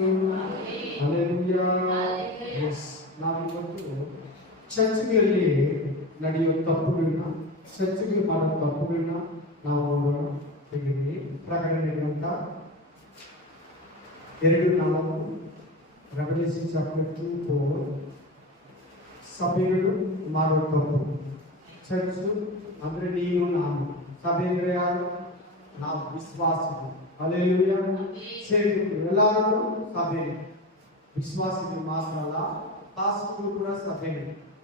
Hallelujah. S, ನಾವಿವತ್ತು ಚರ್ಚ್ಗಳಲ್ಲಿ ನಡೆಯುವ ತಪ್ಪುಗಳನ್ನ, ಚರ್ಚ್ಗಳು ಮಾಡೋ ತಪ್ಪುಗಳನ್ನ ನಾವು ನೋಡಿದ್ದೀವಿ. ಪ್ರಕಟಣೆ ಗ್ರಂಥ 2:4, ರೆವಲ್ಯೂಷನ್ ಚಾಪ್ಟರ್ 2:4. ಸಭೆಗಳು ಮಾಡೋ ತಪ್ಪು. ಚರ್ಚ್ ಅಂದ್ರೆ ನೀನು ನಾನು, ಸಭೆ ಅಂದ್ರೆ ಯಾರು? ನಾವು ವಿಶ್ವಾಸಿಗಳು. ಹಲ್ಲೆಲೂಯಾ. ಸೇವಕರು ಎಲ್ಲರೂ ಸಭೆ, ವಿಶ್ವಾಸಿಗಳು ಮಾತ್ರ ಅಲ್ಲ, ಪಾಸ್ಟರ್ಗಳು ಕೂಡ ಸಭೆ.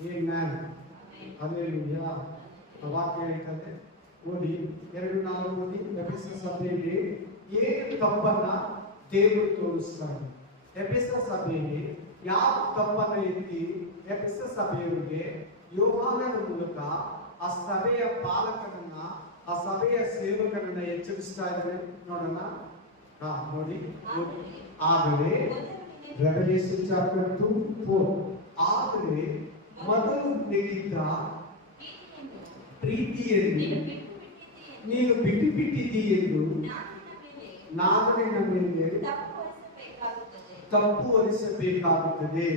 ಆಮೆನ್. ಹಲ್ಲೆಲೂಯಾ. ವಾಕ್ಯ ಹೇಳ್ತದೆ, ಓದಿ 2:4 ಓದಿ. ಎಫೆಸ ಸಭೆಯಲ್ಲಿ ಏನು ತಪ್ಪನ್ನ ದೇವರು ತೋರಿಸ್ತಾರೆ. ಎಫೆಸ ಸಭೆಯಲ್ಲಿ ಯಾವ ತಪ್ಪನ್ನ ಎತ್ತಿ ಎಫೆಸ ಸಭೆಯವರಿಗೆ ಯೋಹಾನನ ಮೂಲಕ ಆ ಸಭೆಯ ಪಾಲಕರನ್ನ, ಆ ಸಭೆಯ ಸೇವಕರನ್ನ ಎಚ್ಚರಿಸ್ತಾ ಇದ್ದಾರೆ. ನೋಡೋಣ. ನೋಡಿ. ಆದರೆ ರೆವಲ್ಯೂಷನ್ ಚಾಪ್ಟರ್ 2:4, ಆದರೆ ಮೊದಲು ನೀಡಿದ್ದ ಪ್ರೀತಿಯನ್ನು ನೀನು ಬಿಟ್ಟು ಬಿಟ್ಟಿದ್ದೀ ಎಂದು ನಾನು ನಿನ್ನ ಮೇಲೆ ತಪ್ಪು ಹೊರಿಸಬೇಕಾಗುತ್ತದೆ.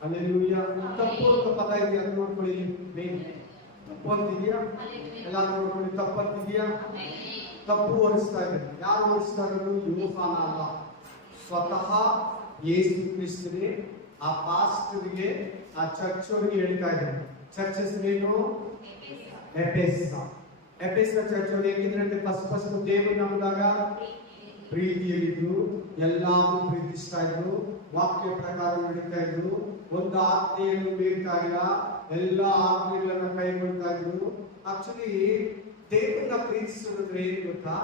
ಹಲ್ಲೆಲೂಯಾ. ತಪ್ಪು ಅಂತ ಪದ ಇದೆಯಾ ಅದು ನೋಡ್ಕೊಳ್ಳಿ. ತಪ್ಪು ಅಂತಿದೆಯಾ? ಎಲ್ಲ ನೋಡ್ಕೊಳ್ಳಿ. ತಪ್ಪು ಅಂತಿದೆಯಾ? ತಪ್ಪು ಹೊರಿಸ್ತಾ ಇದ್ದಾರೆ. ಯಾರು ಹೊರಿಸ್ತಾ ಇರೋದು? ಯೋಹಾನ ಅಲ್ಲ, ಸ್ವತಃ ಯೇಸು ಕ್ರಿಸ್ತನೇ ಆ ಪಾಸ್ಟರ್ಗೆ, ಆ ಚರ್ಚ್ ಅವರಿಗೆ ಹೇಳ್ತಾ ಇದ್ದಾರೆ. ಚರ್ಚ್ ಹೆಸರೇನು? ಎಫೆಸ. ಎಫೆಸ ಚರ್ಚ್ ಅವ್ರು ಹೇಗಿದ್ರೆ ಫಸ್ಟ್ ದೇವರು ನಂಬಿದಾಗ ಪ್ರೀತಿಯಲ್ಲಿದ್ರು, ಎಲ್ಲಾರು ಪ್ರೀತಿಸ್ತಾ ಇದ್ರು, ವಾಕ್ಯ ಪ್ರಕಾರ ನಡೀತಾ ಇದ್ರು, ಒಂದು ಆಜ್ಞೆಯನ್ನು ಮೀರ್ತಾ ಇಲ್ಲ, ಎಲ್ಲ ಆಜ್ಞೆಗಳನ್ನ ಕೈಗೊಳ್ತಾ ಇದ್ರು. ಆಕ್ಚುಲಿ ದೇವರನ್ನ ಪ್ರೀತಿಸೋದ್ರೆ ಏನ್ ಗೊತ್ತಾ?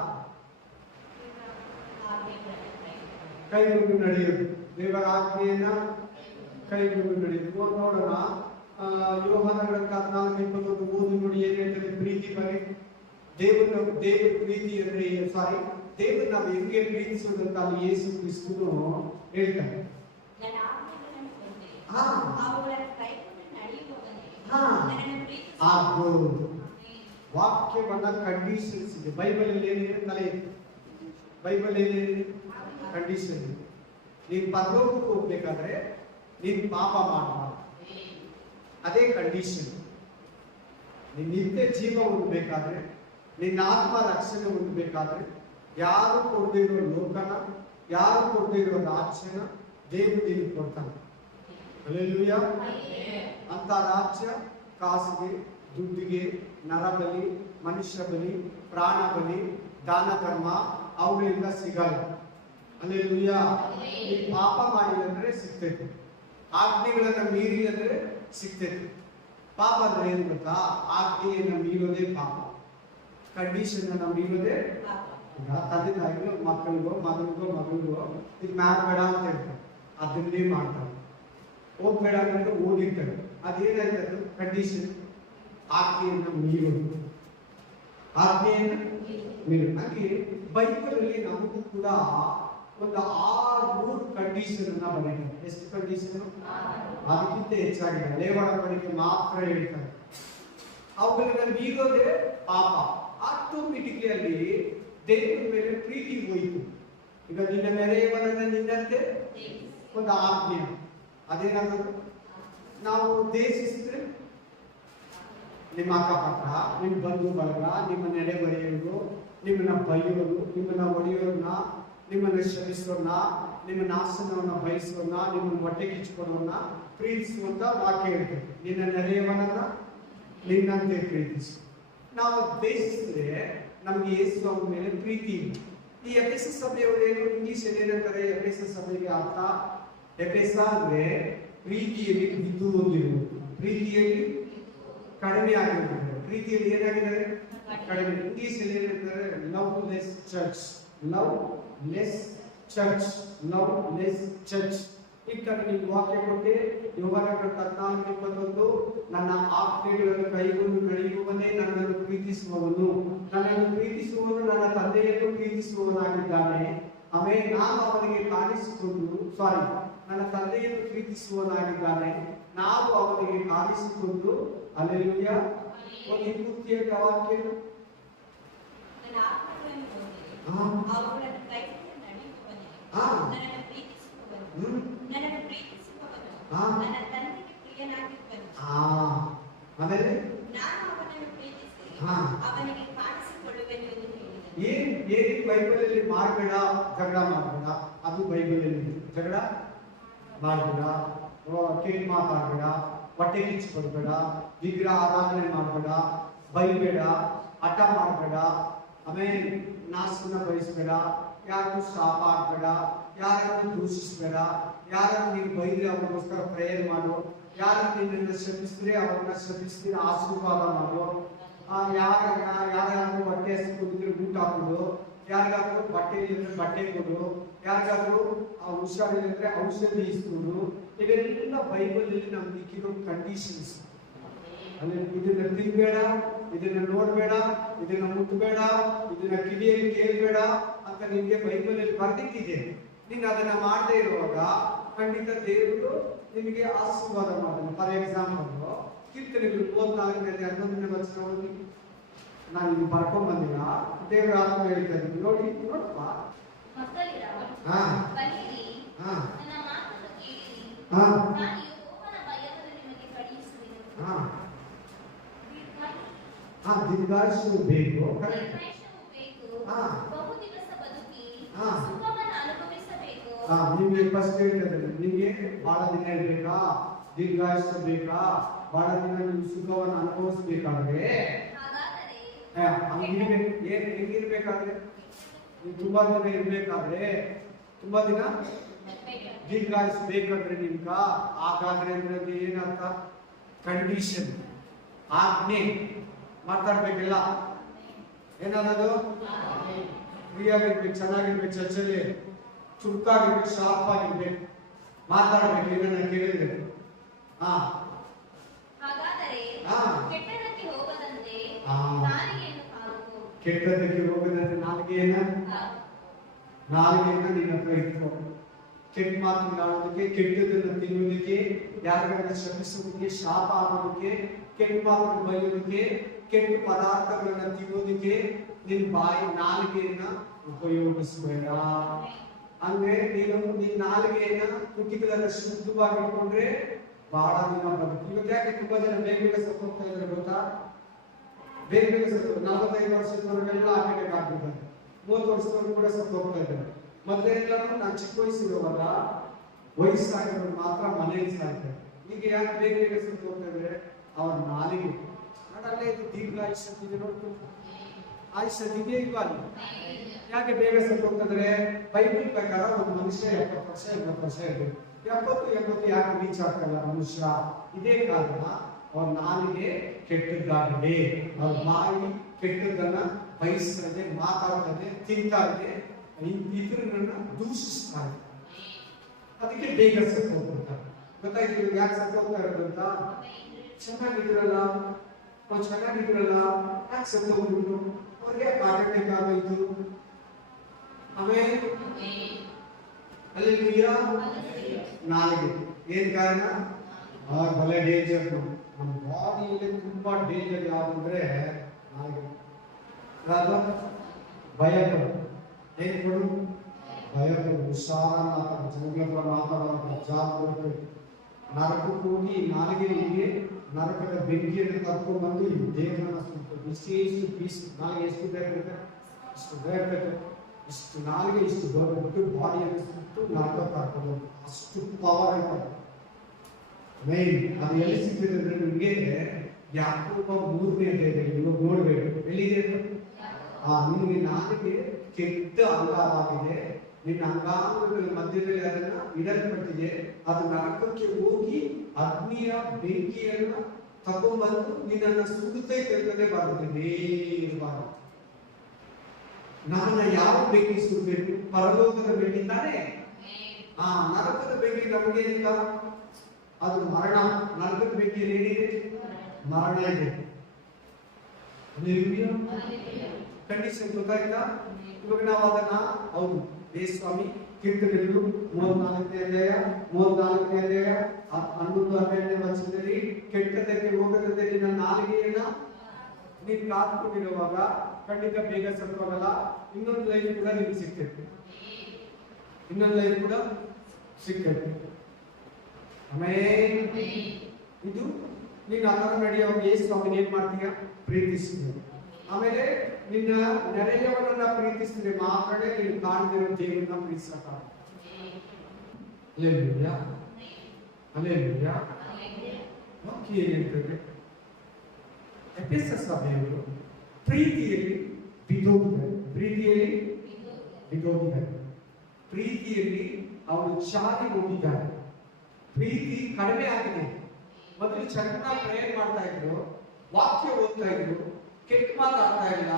ಕೈಗೊಂಡು ನಡೆಯೋದು. ದೇವರ ಆಜ್ಞೆಯನ್ನ ಕೈಗೊಂಡು ನಡೆಯೋದು. ನೋಡೋಣ. ಯೋಹಾನಗಳ 14:21 ಓದಿ ನೋಡಿ. ಏನ್ ಹೇಳ್ತದೆ ಪ್ರೀತಿ ಬಗ್ಗೆ? ದೇವರ ಪ್ರೀತಿ ಅಂದ್ರೆ ಸಾರಿ ದೇವರು ನಾವು ಹೆಂಗೆ ಪ್ರೀತಿಸೋದಂತ ಅಲ್ಲಿ ಯೇಸು ಕ್ರಿಸ್ತನು ಹೇಳ್ತಾರೆ. ವಾಕ್ಯವನ್ನ ಕಂಡೀಷನ್ಸ್ ಇದೆ. ಬೈಬಲ್ ಅಲ್ಲಿ ಏನಿದೆ? ತಲೆ ಬೈಬಲ್ ಏನಿದೆ? ಕಂಡೀಷನ್ ಇದೆ. ನೀನ್ ಪರಲೋಕಕ್ಕೆ ಹೋಗ್ಬೇಕಾದ್ರೆ ನೀನ್ ಪಾಪ ಮಾಡಬಾರ್ದು, ಅದೇ ಕಂಡೀಷನ್. ನೀನ್ ನಿತ್ಯ ಜೀವ ಹೊಂದಬೇಕಾದ್ರೆ, ನಿನ್ನ ಆತ್ಮ ರಕ್ಷಣೆ ಹೊಂದಬೇಕಾದ್ರೆ, ಯಾರು ಕೊಡದೇ ಇರೋ ಲೋಕನ, ಯಾರು ಕೊಡದೇ ಇರೋ ರಾಜ್ಯನ ದೇವರು ನಿನಗೆ ಕೊಡ್ತಾನೆ. ಹಲ್ಲೆಲೂಯಾ. ಅಂತ ರಾಜ್ಯ ಕಾಸಿಗೆ, ದುಡ್ಡಿಗೆ, ನರಬಲಿ, ಮನುಷ್ಯ ಬಲಿ, ಪ್ರಾಣ ಬಲಿ, ದಾನ ಧರ್ಮ ಅವುಗಳಿಂದ ಸಿಗಲ್ಲ. ಹಲ್ಲೆಲೂಯಾ. ಈ ಪಾಪ ಮಾಡಿದ್ರೆ ಸಿಗ್ತೈತೆ, ಆಜ್ಞೆಗಳನ್ನ ಮೀರಿ ಅಂದ್ರೆ ಸಿಗ್ತೈತೆ. ಪಾಪ ಅಂದ್ರೆ ಏನು ಗೊತ್ತಾ? ಆಜ್ಞೆಯನ್ನ ಮೀರೋದೇ ಪಾಪ, ಕಂಡೀಷನ್ ಅನ್ನ ಮೀರೋದೇ. ತಂದೆ ತಾಯಿಗಳು ಮಕ್ಕಳಿಗೋ ಮಗಳಿಗೋ ಇದು ಮಾಡಬೇಡ ಅಂತ ಹೇಳ್ತಾರೆ, ಅದನ್ನೇ ಮಾಡ್ತಾರೆ. ಹೋಗ್ಬೇಡ ಅಂದ್ರೆ ಓದಿರ್ತಾರೆ. ಅದೇನಾಯ್ತು? ಅದು ಕಂಡೀಷನ್. ಆಜ್ಞೆಯನ್ನ ಮೀರೋದು, ಆಜ್ಞೆಯನ್ನ ಮೀರೋದು. ಹಾಗೆ ಬೈಬಲ್ ಅಲ್ಲಿ ನಮಗೂ ಕೂಡ ಒಂದು 6 ಕಂಡೀಷನ್ ಅನ್ನ ಬರೀತಾರೆ. ಎಷ್ಟು ಕಂಡೀಷನ್? ಅದಕ್ಕಿಂತ ಹೆಚ್ಚಾಗಿದೆ. ಲೇವರ ಬಳಿಗೆ ಮಾತ್ರ ಹೇಳ್ತಾರೆ. ಅವುಗಳನ್ನ ಮೀರೋದೇ ಪಾಪ. ಆಟೋಮೆಟಿಕಲಿ ದೇವರ ಮೇಲೆ ಪ್ರೀತಿ ಹೋಯಿತು. ಈಗ ನಿನ್ನ ನೆರೆಯವನನ್ನ ನಿನ್ನಂತೆ ಒಂದು ಆಜ್ಞೆ. ಅದೇನಾದ್ರು ನಾವು ದೇಶಿಸಿದ್ರೆ ನಿಮ್ಮ ಅಕ್ಕಪಕ್ಕ, ನಿಮ್ಮ ಬಂಧು ಬಳಗ, ನಿಮ್ಮ ನೆರೆಹೊರೆಯವರು ನಿಮ್ಮನ್ನ ಬೈಯೋರು, ನಿಮ್ಮನ್ನ ಹೊಡೆಯೋರ್ನ, ನಿಮ್ಮನ್ನ ಶ್ರಮಿಸೋರ್ನ, ನಿಮ್ಮ ನಾಶನವನ್ನ ಬಯಸೋರ್ನ, ನಿಮ್ಮನ್ನ ಹೊಟ್ಟೆ ಕಿಚ್ಕೊಡೋರ್ನ ಪ್ರೀತಿಸುವಂತ ವಾಕ್ಯ ಇರ್ತದೆ. ನಿನ್ನ ನೆರೆಯವನನ್ನ ನಿನ್ನಂತೆ ಪ್ರೀತಿಸು. ನಾವು ದೇಶಿಸಿದ್ರೆ ನಮ್ಗೆ ಯೇಸು ಅವರ ಮೇಲೆ ಪ್ರೀತಿ ಇಲ್ಲ. ಈ ಎಫೆಸ ಸಭೆಯವರೇನು ಇಂಗ್ಲಿಷ್ ಏನಂತಾರೆ? ಎಫೆಸ ಸಭೆಗೆ ಅರ್ಥ, ಎಫೆಸ ಅಂದ್ರೆ ಪ್ರೀತಿಯಲ್ಲಿ ಬಿದ್ದು ಹೋಗಿರುವುದು, ಪ್ರೀತಿಯಲ್ಲಿ ಕಡಿಮೆ ಆಗಿರುವುದು, ಪ್ರೀತಿಯಲ್ಲಿ ಏನಾಗಿದ್ದಾರೆ? ಕಡಿಮೆ. ಇಂಗ್ಲಿಷ್ ಅಲ್ಲಿ ಏನಂತಾರೆ? Love less church, love less church, love less church. ಈಗ ನಿಮ್ಗೆ ವಾಕ್ಯ ಕೊಟ್ಟೆ, ಯೋಹಾನ 14:21, ನನ್ನ ಆಜ್ಞೆಗಳನ್ನು ಕೈಗೊಂಡು ನಡೆಯುವವನೇ ನನ್ನನ್ನು ಪ್ರೀತಿಸುವವನು, ನನ್ನನ್ನು ಪ್ರೀತಿಸುವವನು ನನ್ನ ತಂದೆಯನ್ನು ಪ್ರೀತಿಸುವವನಾಗಿದ್ದಾನೆ. ಆಮೇಲೆ ನಾನು ಅವನಿಗೆ ಕಾಣಿಸಿಕೊಂಡು ನನ್ನ ತಂದೆಯನ್ನು ಪ್ರೀತಿಸುವವನಾಗಿದ್ದಾನೆ, ನಾವು ಅವನಿಗೆ ಕಾಣಿಸಿಕೊಂಡು. ಹಲ್ಲೆಲೂಯಾ. ಒಂದು ಹಿಂಬುತ್ತಿಯ ವಾಕ್ಯ ನನ್ನನ್ನು ಪ್ರೀತಿಸುವವನು ಹಾ. ನನ್ನ ತಂದೆಗೆ ಪ್ರಿಯನಾಗಿರುವನು. ಆಮೇಲೆ ನಾನು ಅವನನ್ನು ಪ್ರೀತಿಸಿ ಹಾ. ಅವನಿಗೆ ಕಾಣಿಸಿಕೊಳ್ಳುವೆನು ಎಂದು ಹೇಳಿದನು. ಏನ್ ಬೈಬಲಲ್ಲಿ ಮಾಡಬೇಡ, ಜಗಳ ಮಾಡಬೇಡ. ಅದು ಬೈಬಲಲ್ಲಿ ಜಗಳ ಮಾಡಬೇಡ, ಕೇಳಿ ಮಾತಾಡಬೇಡ, ಹೊಟ್ಟೆ ಕಿಚ್ಚು ಕೊಡಬೇಡ, ವಿಗ್ರಹ ಆರಾಧನೆ ಮಾಡಬೇಡ, ಬೈಬೇಡ, ಹಠ ಮಾಡಬೇಡ, ಆಮೇಲೆ ನಾಶನ ಬಯಸಬೇಡ, ಯಾರಿಗೂ ಶಾಪ ಹಾಕ್ಬೇಡ, ಯಾರನ್ನು ದೂಷಿಸಬೇಡ, ಯಾರನ್ನು ನೀನು ಬೈದ್ರೆ ಅವ್ರಿಗೋಸ್ಕರ ಪ್ರೇಯರ್ ಮಾಡು, ಯಾರನ್ನು ನಿನ್ನನ್ನು ಶ್ರಮಿಸಿದ್ರೆ ಅವ್ರನ್ನ ಶ್ರಮಿಸಿದ್ರೆ ಆಶೀರ್ವಾದ ಮಾಡು, ಯಾರಾದ್ರೂ ಹೊಟ್ಟೆ ಹಸಿದ್ರೆ ಊಟ ಹಾಕೋದು, ಯಾರಿಗಾದ್ರೂ ಬಟ್ಟೆ ಇಲ್ಲದ್ರೆ ಬಟ್ಟೆ ಕೊಡು, ಯಾರಿಗಾದ್ರೂ ಹುಷಾರಿಲ್ಲಂದ್ರೆ ಔಷಧಿ ಇಸ್ಕೊಡು. ಇವೆಲ್ಲ ಬೈಬಲಲ್ಲಿ ನಮ್ಗೆ ಇಕ್ಕಿರೋ ಕಂಡೀಷನ್ಸ್. ಅಲ್ಲಿ ಇದನ್ನ ತಿನ್ಬೇಡ, ಇದನ್ನ ನೋಡ್ಬೇಡ, ಇದನ್ನ ಮುಟ್ಬೇಡ, ಇದನ್ನ ಕಿವಿಯಲ್ಲಿ ಕೇಳಬೇಡ ಅಂತ ನಿಮ್ಗೆ ಬೈಬಲಲ್ಲಿ ಬರ್ದಿಟ್ಟಿದೆ. ನೀನು ಅದನ್ನ ಮಾಡದೇ ಇರುವಾಗ ಖಂಡಿತ ದೇವರು ನಿಮಗೆ ಆಶೀರ್ವಾದ ಮಾಡ್ತಾನೆ. ಫಾರ್ ಎಕ್ಸಾಂಪಲ್ ಕೀರ್ತನೆಗಳು 34ನೇ 11ನೇ ವಚನ ಓದಿ. ನಾನು ಇಲ್ಲಿ ಬರ್ಕೊಂಡ್ ಬಂದಿಲ್ಲ, ದೇವರ ಆತ್ಮ ಹೇಳ್ತಾ ಇದ್ದೀನಿ, ನೋಡಪ್ಪ. ಹಾ ಬನ್ನಿರಿ, ಹಾ ನನ್ನ ಮಾತನ್ನು ಕೇಳಿರಿ, ಹಾ ನಾನು ಯೆಹೋವನ ಭಯವನ್ನು ನಿಮಗೆ ಕಳುಹಿಸುವೆನು. ಹಾ ದೀರ್ಘಾಯುಷ್ಯವು ಬೇಕು, ದೀರ್ಘಾಯುಷ್ಯವು ಬೇಕು, ಹಾ. ಬಹು ದಿವಸ ಬದುಕಿ ಹಾ. ಸುಖವನ್ನು ಅನುಭವಿಸಬೇಕು. ನಿಮ್ಗೆ ಫಸ್ಟ್ ಹೇಳ್ತದೆ, ನಿಮ್ಗೆ ಬಹಳ ದಿನ ಇರ್ಬೇಕಾ, ದೀರ್ಘಾಯುಷ್ಯ ಬೇಕಾ, ಬಹಳ ದಿನ ನೀವು ಸುಖವನ್ನು ಅನುಭವಿಸ್ಬೇಕಾದ್ರೆ ಹಾಗಾದರೆ ಹೆಂಗಿರ್ಬೇಕಾದ್ರೆ ನೀವು ತುಂಬಾ ದಿನ ಇರ್ಬೇಕಾದ್ರೆ, ತುಂಬಾ ದಿನ ದೀರ್ಘಾಯುಷ್ಯ ಬೇಕಂದ್ರೆ ನಿಮ್ಗ, ಹಾಗಾದ್ರೆ ಅಂದ್ರೆ ಏನರ್ಥ? ಕಂಡೀಷನ್, ಆಜ್ಞೆ ಮಾತಾಡ್ಬೇಕಿಲ್ಲ. ಏನಾದ್ರು ಫ್ರೀಯಾಗಿರ್ಬೇಕು, ಚೆನ್ನಾಗಿರ್ಬೇಕು, ಚರ್ಚಲ್ಲಿ ಚುರುಕಾಗಿರ್ಬೇಕು, ಶಾರ್ಪ್ ಆಗಿರ್ಬೇಕು, ಮಾತಾಡ್ಬೇಕು, ಇದನ್ನ ಕೇಳಿದ್ರೆ. ಹಾಗಾದರೆ ಹಾ. ಕೆಟ್ಟದಕ್ಕೆ ಹೋಗದಂತೆ ಹಾ. ನಾಲಿಗೆಯನ್ನು ಕಾದು. ಕೆಟ್ಟದಕ್ಕೆ ಹೋಗದಂತೆ ನಾಲಿಗೆಯನ್ನ ನಿನ್ನ ಹತ್ರ ಇಟ್ಕೋ. ಕೆಟ್ಟ ಮಾತುಗಳಾಡೋದಕ್ಕೆ, ಕೆಟ್ಟದನ್ನ ತಿನ್ನುವುದಕ್ಕೆ, ಯಾರಿಗಾರ ಶ್ರಮಿಸೋದಕ್ಕೆ, ಶಾಪ ಆಗೋದಕ್ಕೆ, ಕೆಟ್ಟ ಮಾತುಗಳು ಬರೆಯೋದಕ್ಕೆ, ಕೆಟ್ಟ ಪದಾರ್ಥಗಳನ್ನ ತಿನ್ನೋದಕ್ಕೆ ನಿನ್ ನಾಲಿಗೆಯನ್ನ ಉಪಯೋಗಿಸಬೇಡ. ಅಂದ್ರೆ ನೀನು ನಿನ್ನ ನಾಲಿಗೆಯನ್ನ ಕುಟಿಗಳನ್ನ ಶುದ್ಧವಾಗಿ ಇಟ್ಕೊಂಡ್ರೆ ಬಹಳ ದಿನ ಬರುತ್ತೆ. ಇವತ್ತು ಯಾಕೆ ತುಂಬಾ ಜನ ಬೇಗ ಸತ್ತು ಹೋಗ್ತಾ ಇದ್ದಾರೆ ಗೊತ್ತಾ? ಬೇಗ ಸತ್ತು 45 ವರ್ಷದವರೆಲ್ಲ ಹಾರ್ಟ್ ಅಟ್ಯಾಕ್ ಆಗ್ಬಿಡ್ತಾರೆ, 30 ವರ್ಷದವರು ಕೂಡ ಸತ್ತು ಹೋಗ್ತಾ ಇದ್ದಾರೆ. ಮೊದಲೆಲ್ಲರೂ ನಾನು ಚಿಕ್ಕ ವಯಸ್ಸಿರುವಾಗ ವಯಸ್ಸಾಗಿರೋರು ಮಾತ್ರ ಮನೆಯಲ್ಲಿ ಸಾಯ್ತಾರೆ. ಈಗ ಯಾಕೆ ಬೇಗ ಸತ್ತು ಹೋಗ್ತಾ ಇದ್ದಾರೆ? ಅವ್ರ ನಾಲಿಗೆ ಅಲ್ಲೇ ಇದು ದೀರ್ಘಾಯುಷ್ಯ ಇದೆ. ನೋಡ್ಕೊಂಡು ಆಯುಷ್ಯ ಇದೆಯೇ ಇಲ್ವಾ? ಯಾಕೆ ಬೇಗ ಸತ್ತು ಹೋಗ್ತದ್ರೆ? ಬೈಬಲ್ ಪ್ರಕಾರ ಒಂದು ಮನುಷ್ಯ 70 ವರ್ಷ 80 ವರ್ಷ ಇರ್ಬೇಕು. 70 ಯಾಕೆ ರೀಚ್ ಆಗ್ತಲ್ಲ ಮನುಷ್ಯ? ಇದೇ ಕಾರಣ ಅವ್ರ ನಾಲಿಗೆ ಕೆಟ್ಟದ್ದಾಗಿದೆ. ಅವ್ರ ಬಾಯಿ ಕೆಟ್ಟದನ್ನ ಬಯಸ್ತದೆ, ಮಾತಾಡ್ತದೆ, ತಿಂತಾ ಇದೆ, ಇತರರನ್ನ ದೂಷಿಸ್ತಾ ಇದೆ. ಅದಕ್ಕೆ ಬೇಗ ಸತ್ತು ಹೋಗ್ಬಿಡ್ತಾರೆ. ಗೊತ್ತಾಯ್ತು ಯಾಕೆ ಸತ್ತು ಹೋಗ್ತಾ ಇರೋದಂತ? ಚೆನ್ನಾಗಿದ್ರಲ್ಲ, ಯಾಕೆ ಸತ್ತು ಹೋಗ್ಬಿಟ್ಟು ಅವ್ರಿಗೆ ಕಾಟಬೇಕಾಗೋಯ್ತು. ಆಮೇಲೆ ಅಲ್ಲಿ ನಾಲಿಗೆ ಏನ್ ಕಾರಣ? ಬಲೆ ಡೇಂಜರ್. ನಮ್ಮ ಬಾಡಿಯಲ್ಲಿ ತುಂಬಾ ಡೇಂಜರ್ ಯಾವಂದ್ರೆ ನಾಲಿಗೆ. ಭಯಪಡು, ಏನ್ ಕೊಡು? ಭಯಪಡು, ಹುಷಾರ ಜನಗಳ ಮಾತಾಡೋದು, ಜಾಗ್ರತೆ. ನರಕಕ್ಕೆ ಹೋಗಿ ನಾಲಿಗೆಗೆ ನರಕದ ಬೆಂಕಿಯನ್ನು ಕರ್ಕೊಂಡು ಬಂದು ಈ ದೇಹನ ಸುಟ್ಟು ಇಷ್ಟು ಪೀಸ್. ನಾಲಿಗೆ ಎಷ್ಟು ಬೇಕಿರುತ್ತೆ? ಇಷ್ಟು ಬೇಕಿರುತ್ತೆ. ಇಷ್ಟು ನಾಲಿಗೆ ಇಷ್ಟು ದೊಡ್ಡ ಬಾಡಿಯನ್ನು ಸುಟ್ಟು ನರಕ ಕರ್ಕೊಂಡು, ಅಷ್ಟು ಪವರ್ ಆಯ್ತದೆ. ಮೈನ್ ಅದು ಎಲ್ಲಿ ಸಿಗ್ತಿದೆ ಅಂದ್ರೆ ನಿಮಗೆ ಯಾಕೋಬ 3ನೇ ಅಧ್ಯಾಯದಲ್ಲಿ ಇವಾಗ ನೋಡ್ಬೇಕು. ಎಲ್ಲಿದೆ? ನಿಮಗೆ ನಾಲಿಗೆ ಕೆಟ್ಟ ಅಂಗವಾಗಿದೆ, ನಿನ್ನ ಅಂಗಾಂಗಗಳ ಮಧ್ಯದಲ್ಲಿ ಅದನ್ನ ಇಡಲ್ಪಟ್ಟಿದೆ. ಅದು ನರಕಕ್ಕೆ ಹೋಗಿ ಅಗ್ನಿಯ ಬೆಂಕಿಯನ್ನು ತಗೊಂಡ್ಬಂದು ನಿನ್ನನ್ನು ಸುಡುತ್ತೈತೆ ಅಂತಲೇ ಬರ್ತದೆ. ನಮ್ಮನ್ನ ಯಾವ ಬೆಂಕಿ ಸುಡಬೇಕು? ಪರಲೋಕದ ಬೆಂಕಿ ತಾನೇ. ನರಕದ ಬೆಂಕಿ ನಮಗೇನಿಲ್ಲ, ಅದು ಮರಣ. ನರಕದ ಬೆಂಕಿಯಲ್ಲಿ ಏನಿದೆ? ಮರಣ ಇದೆ. ಕಂಡೀಷನ್ ಗೊತ್ತಾಯ್ತಾ? ಇವಾಗ ನಾವು ಅದನ್ನ ಹೌದು ಸ್ವಾಮಿ ಕೀರ್ತನೆಗಳು 34ನೇ ಅಧ್ಯಾಯ 11-12ನೇ ವಚನದಲ್ಲಿ ಕೆಟ್ಟದಕ್ಕೆ ಹೋಗದಂತೆ ನಿನ್ನ ನಾಲಿಗೆಯನ್ನ ನೀನು ಕಾತ್ಕೊಂಡಿರುವಾಗ ಖಂಡಿತ ಬೇಗ ಸತ್ತೋಗಲ್ಲ. ಇನ್ನೊಂದು ಲೈಫ್ ಕೂಡ ನಿಮ್ಗೆ ಸಿಗ್ತೈತೆ. ಇನ್ನೊಂದು ಲೈಫ್ ಕೂಡ ಸಿಕ್ಕೈತೆ. ಆಮೇಲೆ ಇದು ನೀನು ಅದರ ನಡೆಯುವಾಗ ಯೇಸು ಅವನು ಏನ್ ಮಾಡ್ತೀಯ? ಪ್ರೀತಿಸ್ತೀಯ. ಆಮೇಲೆ ನಿನ್ನ ನೆರೆಯವನನ್ನ ಪ್ರೀತಿಸಿದ್ರೆ ಮಾತ್ರನೇ ನೀನು ಕಾಣದಿರೋ ದೇವರನ್ನ ಪ್ರೀತಿಸಕ್ಕಾಗ. Alleluia, alleluia. ವಾಕ್ಯ ಏನ್ ಹೇಳ್ತದೆ? ಎಫೆಸ ಸಭೆಯವರು ಪ್ರೀತಿಯಲ್ಲಿ ಬಿದ್ದೋಗಿದ್ದಾರೆ. ಪ್ರೀತಿಯಲ್ಲಿ ಬಿದ್ದೋಗಿದ್ದಾರೆ. ಪ್ರೀತಿಯಲ್ಲಿ ಅವರು ಚಾರಿ ಹೋಗಿದ್ದಾರೆ. ಪ್ರೀತಿ ಕಡಿಮೆ ಆಗಿದೆ. ಮೊದಲು ಚೆನ್ನಾಗಿ ಪ್ರೇಯರ್ ಮಾಡ್ತಾ ಇದ್ರು, ವಾಕ್ಯ ಓದ್ತಾ ಇದ್ರು, ಕೆಟ್ಟ ಮಾತಾಡ್ತಾ ಇಲ್ಲ,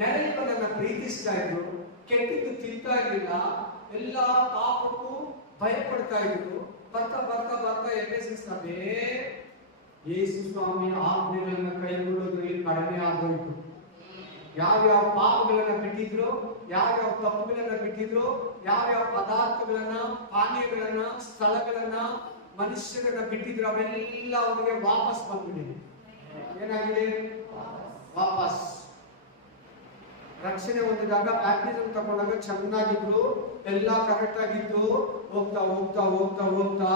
ನೆರೆಯವರನ್ನ ಪ್ರೀತಿಸ್ತಾ ಇದ್ರು, ಕೆಟ್ಟದ್ದು ತಿಂತಾ ಇರಲಿಲ್ಲ, ಎಲ್ಲ ಪಾಪಕ್ಕೂ ಭಯ ಪಡ್ತಾ ಇದ್ರು. ಬರ್ತಾ ಬರ್ತಾ ಬರ್ತಾ ಎಫೆಸ ಸಭೆ ಯೇಸು ಸ್ವಾಮಿ ಆಜ್ಞೆಗಳನ್ನ ಕೈಗೊಳ್ಳೋದ್ರಲ್ಲಿ ಕಡಿಮೆ ಆಗೋಯ್ತು. ಯಾವ್ಯಾವ ಪಾಪಗಳನ್ನ ಬಿಟ್ಟಿದ್ರು, ಯಾವ್ಯಾವ ತಪ್ಪುಗಳನ್ನ ಬಿಟ್ಟಿದ್ರು, ಯಾವ್ಯಾವ ಪದಾರ್ಥಗಳನ್ನ, ಪಾನೀಯಗಳನ್ನ, ಸ್ಥಳಗಳನ್ನ, ಮನುಷ್ಯರನ್ನ ಬಿಟ್ಟಿದ್ರು, ಅವೆಲ್ಲ ಅವರಿಗೆ ವಾಪಸ್ ಬಂದ್ಬಿಟ್ಟಿದೆ. ಏನಾಗಿದೆ? ವಾಪಸ್. ರಕ್ಷಣೆ ಹೊಂದಿದಾಗ ಬ್ಯಾಪ್ಟಿಸಮ್ ತಗೊಂಡಾಗ ಚೆನ್ನಾಗಿದ್ರು, ಎಲ್ಲ ಕರೆಕ್ಟ್ ಆಗಿದ್ದು, ಹೋಗ್ತಾ ಹೋಗ್ತಾ ಹೋಗ್ತಾ ಹೋಗ್ತಾ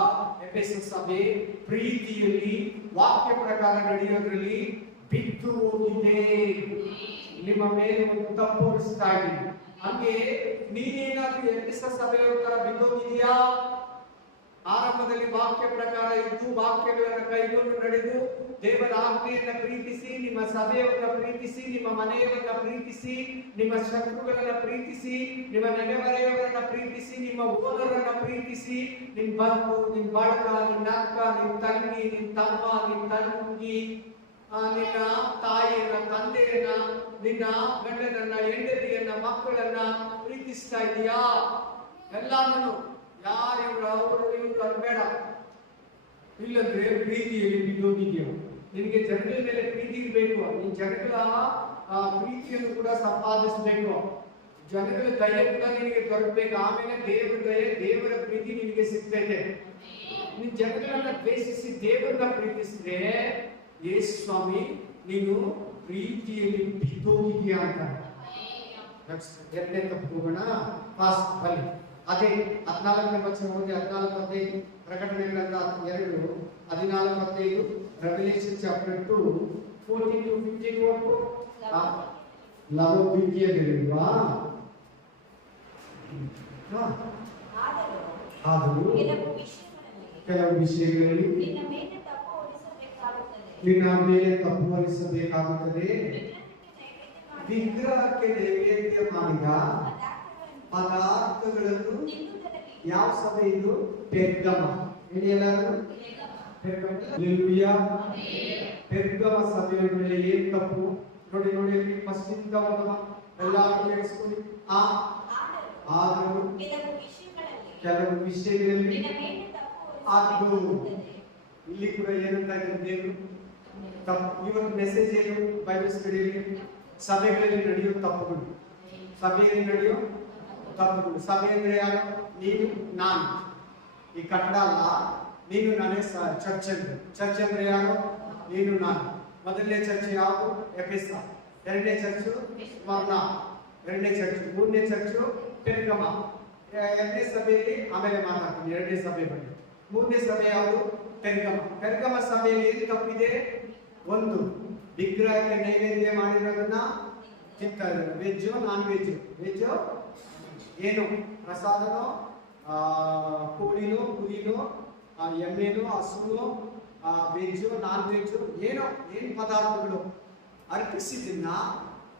ಎಫೆಸ ಸಭೆ ಪ್ರೀತಿಯಲ್ಲಿ ವಾಕ್ಯ ಪ್ರಕಾರ ನಡೆಯೋದ್ರಲ್ಲಿ ಬಿದ್ದು ಹೋಗಿದೆ. ನಿಮ್ಮ ಮೇಲೆ ಒಂದು ತಪ್ಪು ಹೊರಿಸ್ತಾ ಇದ್ದೀನಿ. ಹಂಗೆ ನೀನೇನಾದ್ರೂ ಎಫೆಸ ಸಭೆಯವರ ತರ ಬಿದ್ದೋಗಿದೆಯಾ? ಆರಂಭದಲ್ಲಿ ವಾಕ್ಯ ಪ್ರಕಾರ ಇದ್ದು, ವಾಕ್ಯಗಳನ್ನು ಕೈಗೊಂಡು ನಡೆದು, ದೇವರ ಆಜ್ಞೆಯನ್ನ ಪ್ರೀತಿಸಿ, ನಿಮ್ಮ ಸಭೆಯವನ್ನ ಪ್ರೀತಿಸಿ, ನಿಮ್ಮ ಮನೆಯವನ್ನ ಪ್ರೀತಿಸಿ, ನಿಮ್ಮ ಶತ್ರುಗಳನ್ನ ಪ್ರೀತಿಸಿ, ನಿಮ್ಮ ನೆರೆಹೊರೆಯವರನ್ನ ಪ್ರೀತಿಸಿ, ನಿಮ್ಮ ಓನರನ್ನ ಪ್ರೀತಿಸಿ, ನಿನ್ ಬಂಧು, ನಿನ್ ಬಳಗ, ನಿನ್ನ ಅಕ್ಕ, ನಿನ್ ತಂಗಿ, ನಿನ್ ತಮ್ಮ, ನಿನ್ ತಂಗಿ, ನಿನ್ನ ತಾಯಿಯನ್ನ, ತಂದೆಯನ್ನ, ನಿನ್ನ ಗಂಡನನ್ನ, ಹೆಂಡತಿಯನ್ನ, ಮಕ್ಕಳನ್ನ ಪ್ರೀತಿಸ್ತಾ ಇದೀಯಾ? ಎಲ್ಲಾನು ಯಾರು ಇವರು, ಅವರು ಇವರು ಅನ್ಬೇಡ. ಇಲ್ಲಂದ್ರೆ ಪ್ರೀತಿಯಲ್ಲಿ ಬಿದ್ದೋಗಿದೆಯೋ. ನಿನಗೆ ಜನಗಳ ಮೇಲೆ ಪ್ರೀತಿ ಇರಬೇಕು. ನೀನ್ ಜನಗಳ ಪ್ರೀತಿಯನ್ನು ಕೂಡ ಸಂಪಾದಿಸಬೇಕು. ಜನಗಳ ದಯೆ ಕೂಡ ನಿನಗೆ ದೊರಕಬೇಕು. ಆಮೇಲೆ ದೇವರ ದಯೆ, ದೇವರ ಪ್ರೀತಿ ನಿನಗೆ ಸಿಗ್ತೈತೆ. ನೀನ್ ಜನಗಳನ್ನ ದ್ವೇಷಿಸಿ ದೇವರನ್ನ ಪ್ರೀತಿಸಿದ್ರೆ, ಯೇಸು ಸ್ವಾಮಿ ನೀನು ಪ್ರೀತಿಯಲ್ಲಿ ಬಿದ್ದೋಗಿದೆಯಾ ಅಂತ. ಎರಡನೇ ತಪ್ಪು ಹೋಗೋಣ. ಫಾಸ್ಟ್ ಬನ್ನಿ. ಅದೇ 14ನೇ ವಚನ ಓದಿ. 14:15 ಪ್ರಕಟಣೆ ಗ್ರಂಥ 2:14-15 ರೆವಲ್ಯೂಷನ್ ಚಾಪ್ಟರ್ 2 14-15 ವರೆಗೂ ನಾವು ಪ್ರೀತಿಯಲ್ಲಿರುವ ಆದರೂ ಕೆಲವು ವಿಷಯಗಳಲ್ಲಿ ನಿನ್ನ ಮೇಲೆ ತಪ್ಪು ಹೊರಿಸಬೇಕಾಗುತ್ತದೆ. ವಿಗ್ರಹಕ್ಕೆ ನೈವೇದ್ಯ ಮಾಡಿದ ಪದಾರ್ಥಗಳನ್ನು ಯಾವ ಸಭೆ ಇದು? ಪೆರ್ಗಮ. ಪೆರ್ಗಮ ಸಭೆಯ ಮೇಲೆ ಏನ್ ತಪ್ಪು ನೋಡಿ ನೋಡಿ. ಫಸ್ಟ್ ಇಂದ ಎಲ್ಲರೂ ಕೇಳಿಸ್ಕೊಳ್ಳಿ. ಆದರೂ ಕೆಲವು ವಿಷಯಗಳಲ್ಲಿ ಅದು ಇಲ್ಲಿ ಕೂಡ ಏನಂತ ಇದೆ ದೇವರು ತಪ್ಪು. ಇವತ್ತು ಮೆಸೇಜ್ ಏನು? ಬೈಬಲ್ ಸ್ಟಡಿಯಲ್ಲಿ ಸಭೆಗಳಲ್ಲಿ ನಡೆಯೋ ತಪ್ಪುಗಳು, ಸಭೆಯಲ್ಲಿ ನಡೆಯೋ ತಪ್ಪುಗಳು. ಸಭೆ ಅಂದ್ರೆ ಯಾರು? ನೀನು, ನಾನು. ಈ ಕಟ್ಟಡ ಅಲ್ಲ, ನೀನು ನಾನೇ ಚರ್ಚ್ ಅಂದ್ರೆ. ಚರ್ಚ್ ಅಂದ್ರೆ ಯಾರು? ನೀನು, ನಾನು. ಮೊದಲನೇ ಚರ್ಚ್ ಯಾವುದು? ಎಫೆಸ. ಎರಡನೇ ಚರ್ಚು ಸ್ಮರ್ಣ. ಎರಡನೇ ಚರ್ಚ್. ಮೂರನೇ ಚರ್ಚು ಪೆರ್ಗಮ. ಎರಡನೇ ಸಭೆಯಲ್ಲಿ ಆಮೇಲೆ ಮಾತಾಡ್ತೀನಿ. ಎರಡನೇ ಸಭೆ ಬಗ್ಗೆ. ಮೂರನೇ ಸಭೆ ಯಾವುದು? ಪೆರ್ಗಮ. ಪೆರ್ಗಮ ಸಭೆಯಲ್ಲಿ ಏನು ತಪ್ಪಿದೆ? ಒಂದು, ವಿಗ್ರಹಕ್ಕೆ ನೈವೇದ್ಯ ಮಾಡಿರೋದನ್ನ ತಿಂತಾ ಇದ್ದಾರೆ. Veg, non veg. ವೆಜ್ಜು ಏನು? ಪ್ರಸಾದನೋ, ಕೋಳಿನೋ, ಕುರಿನೋ, ಎಮ್ಮೆನೋ, ಹಸುನೋ, ವೆಜ್ಜು, ನಾನ್ ವೆಜ್ಜು, ಏನೋ ಏನು ಪದಾರ್ಥಗಳು ಅರ್ಪಿಸಿದ್ದನ್ನ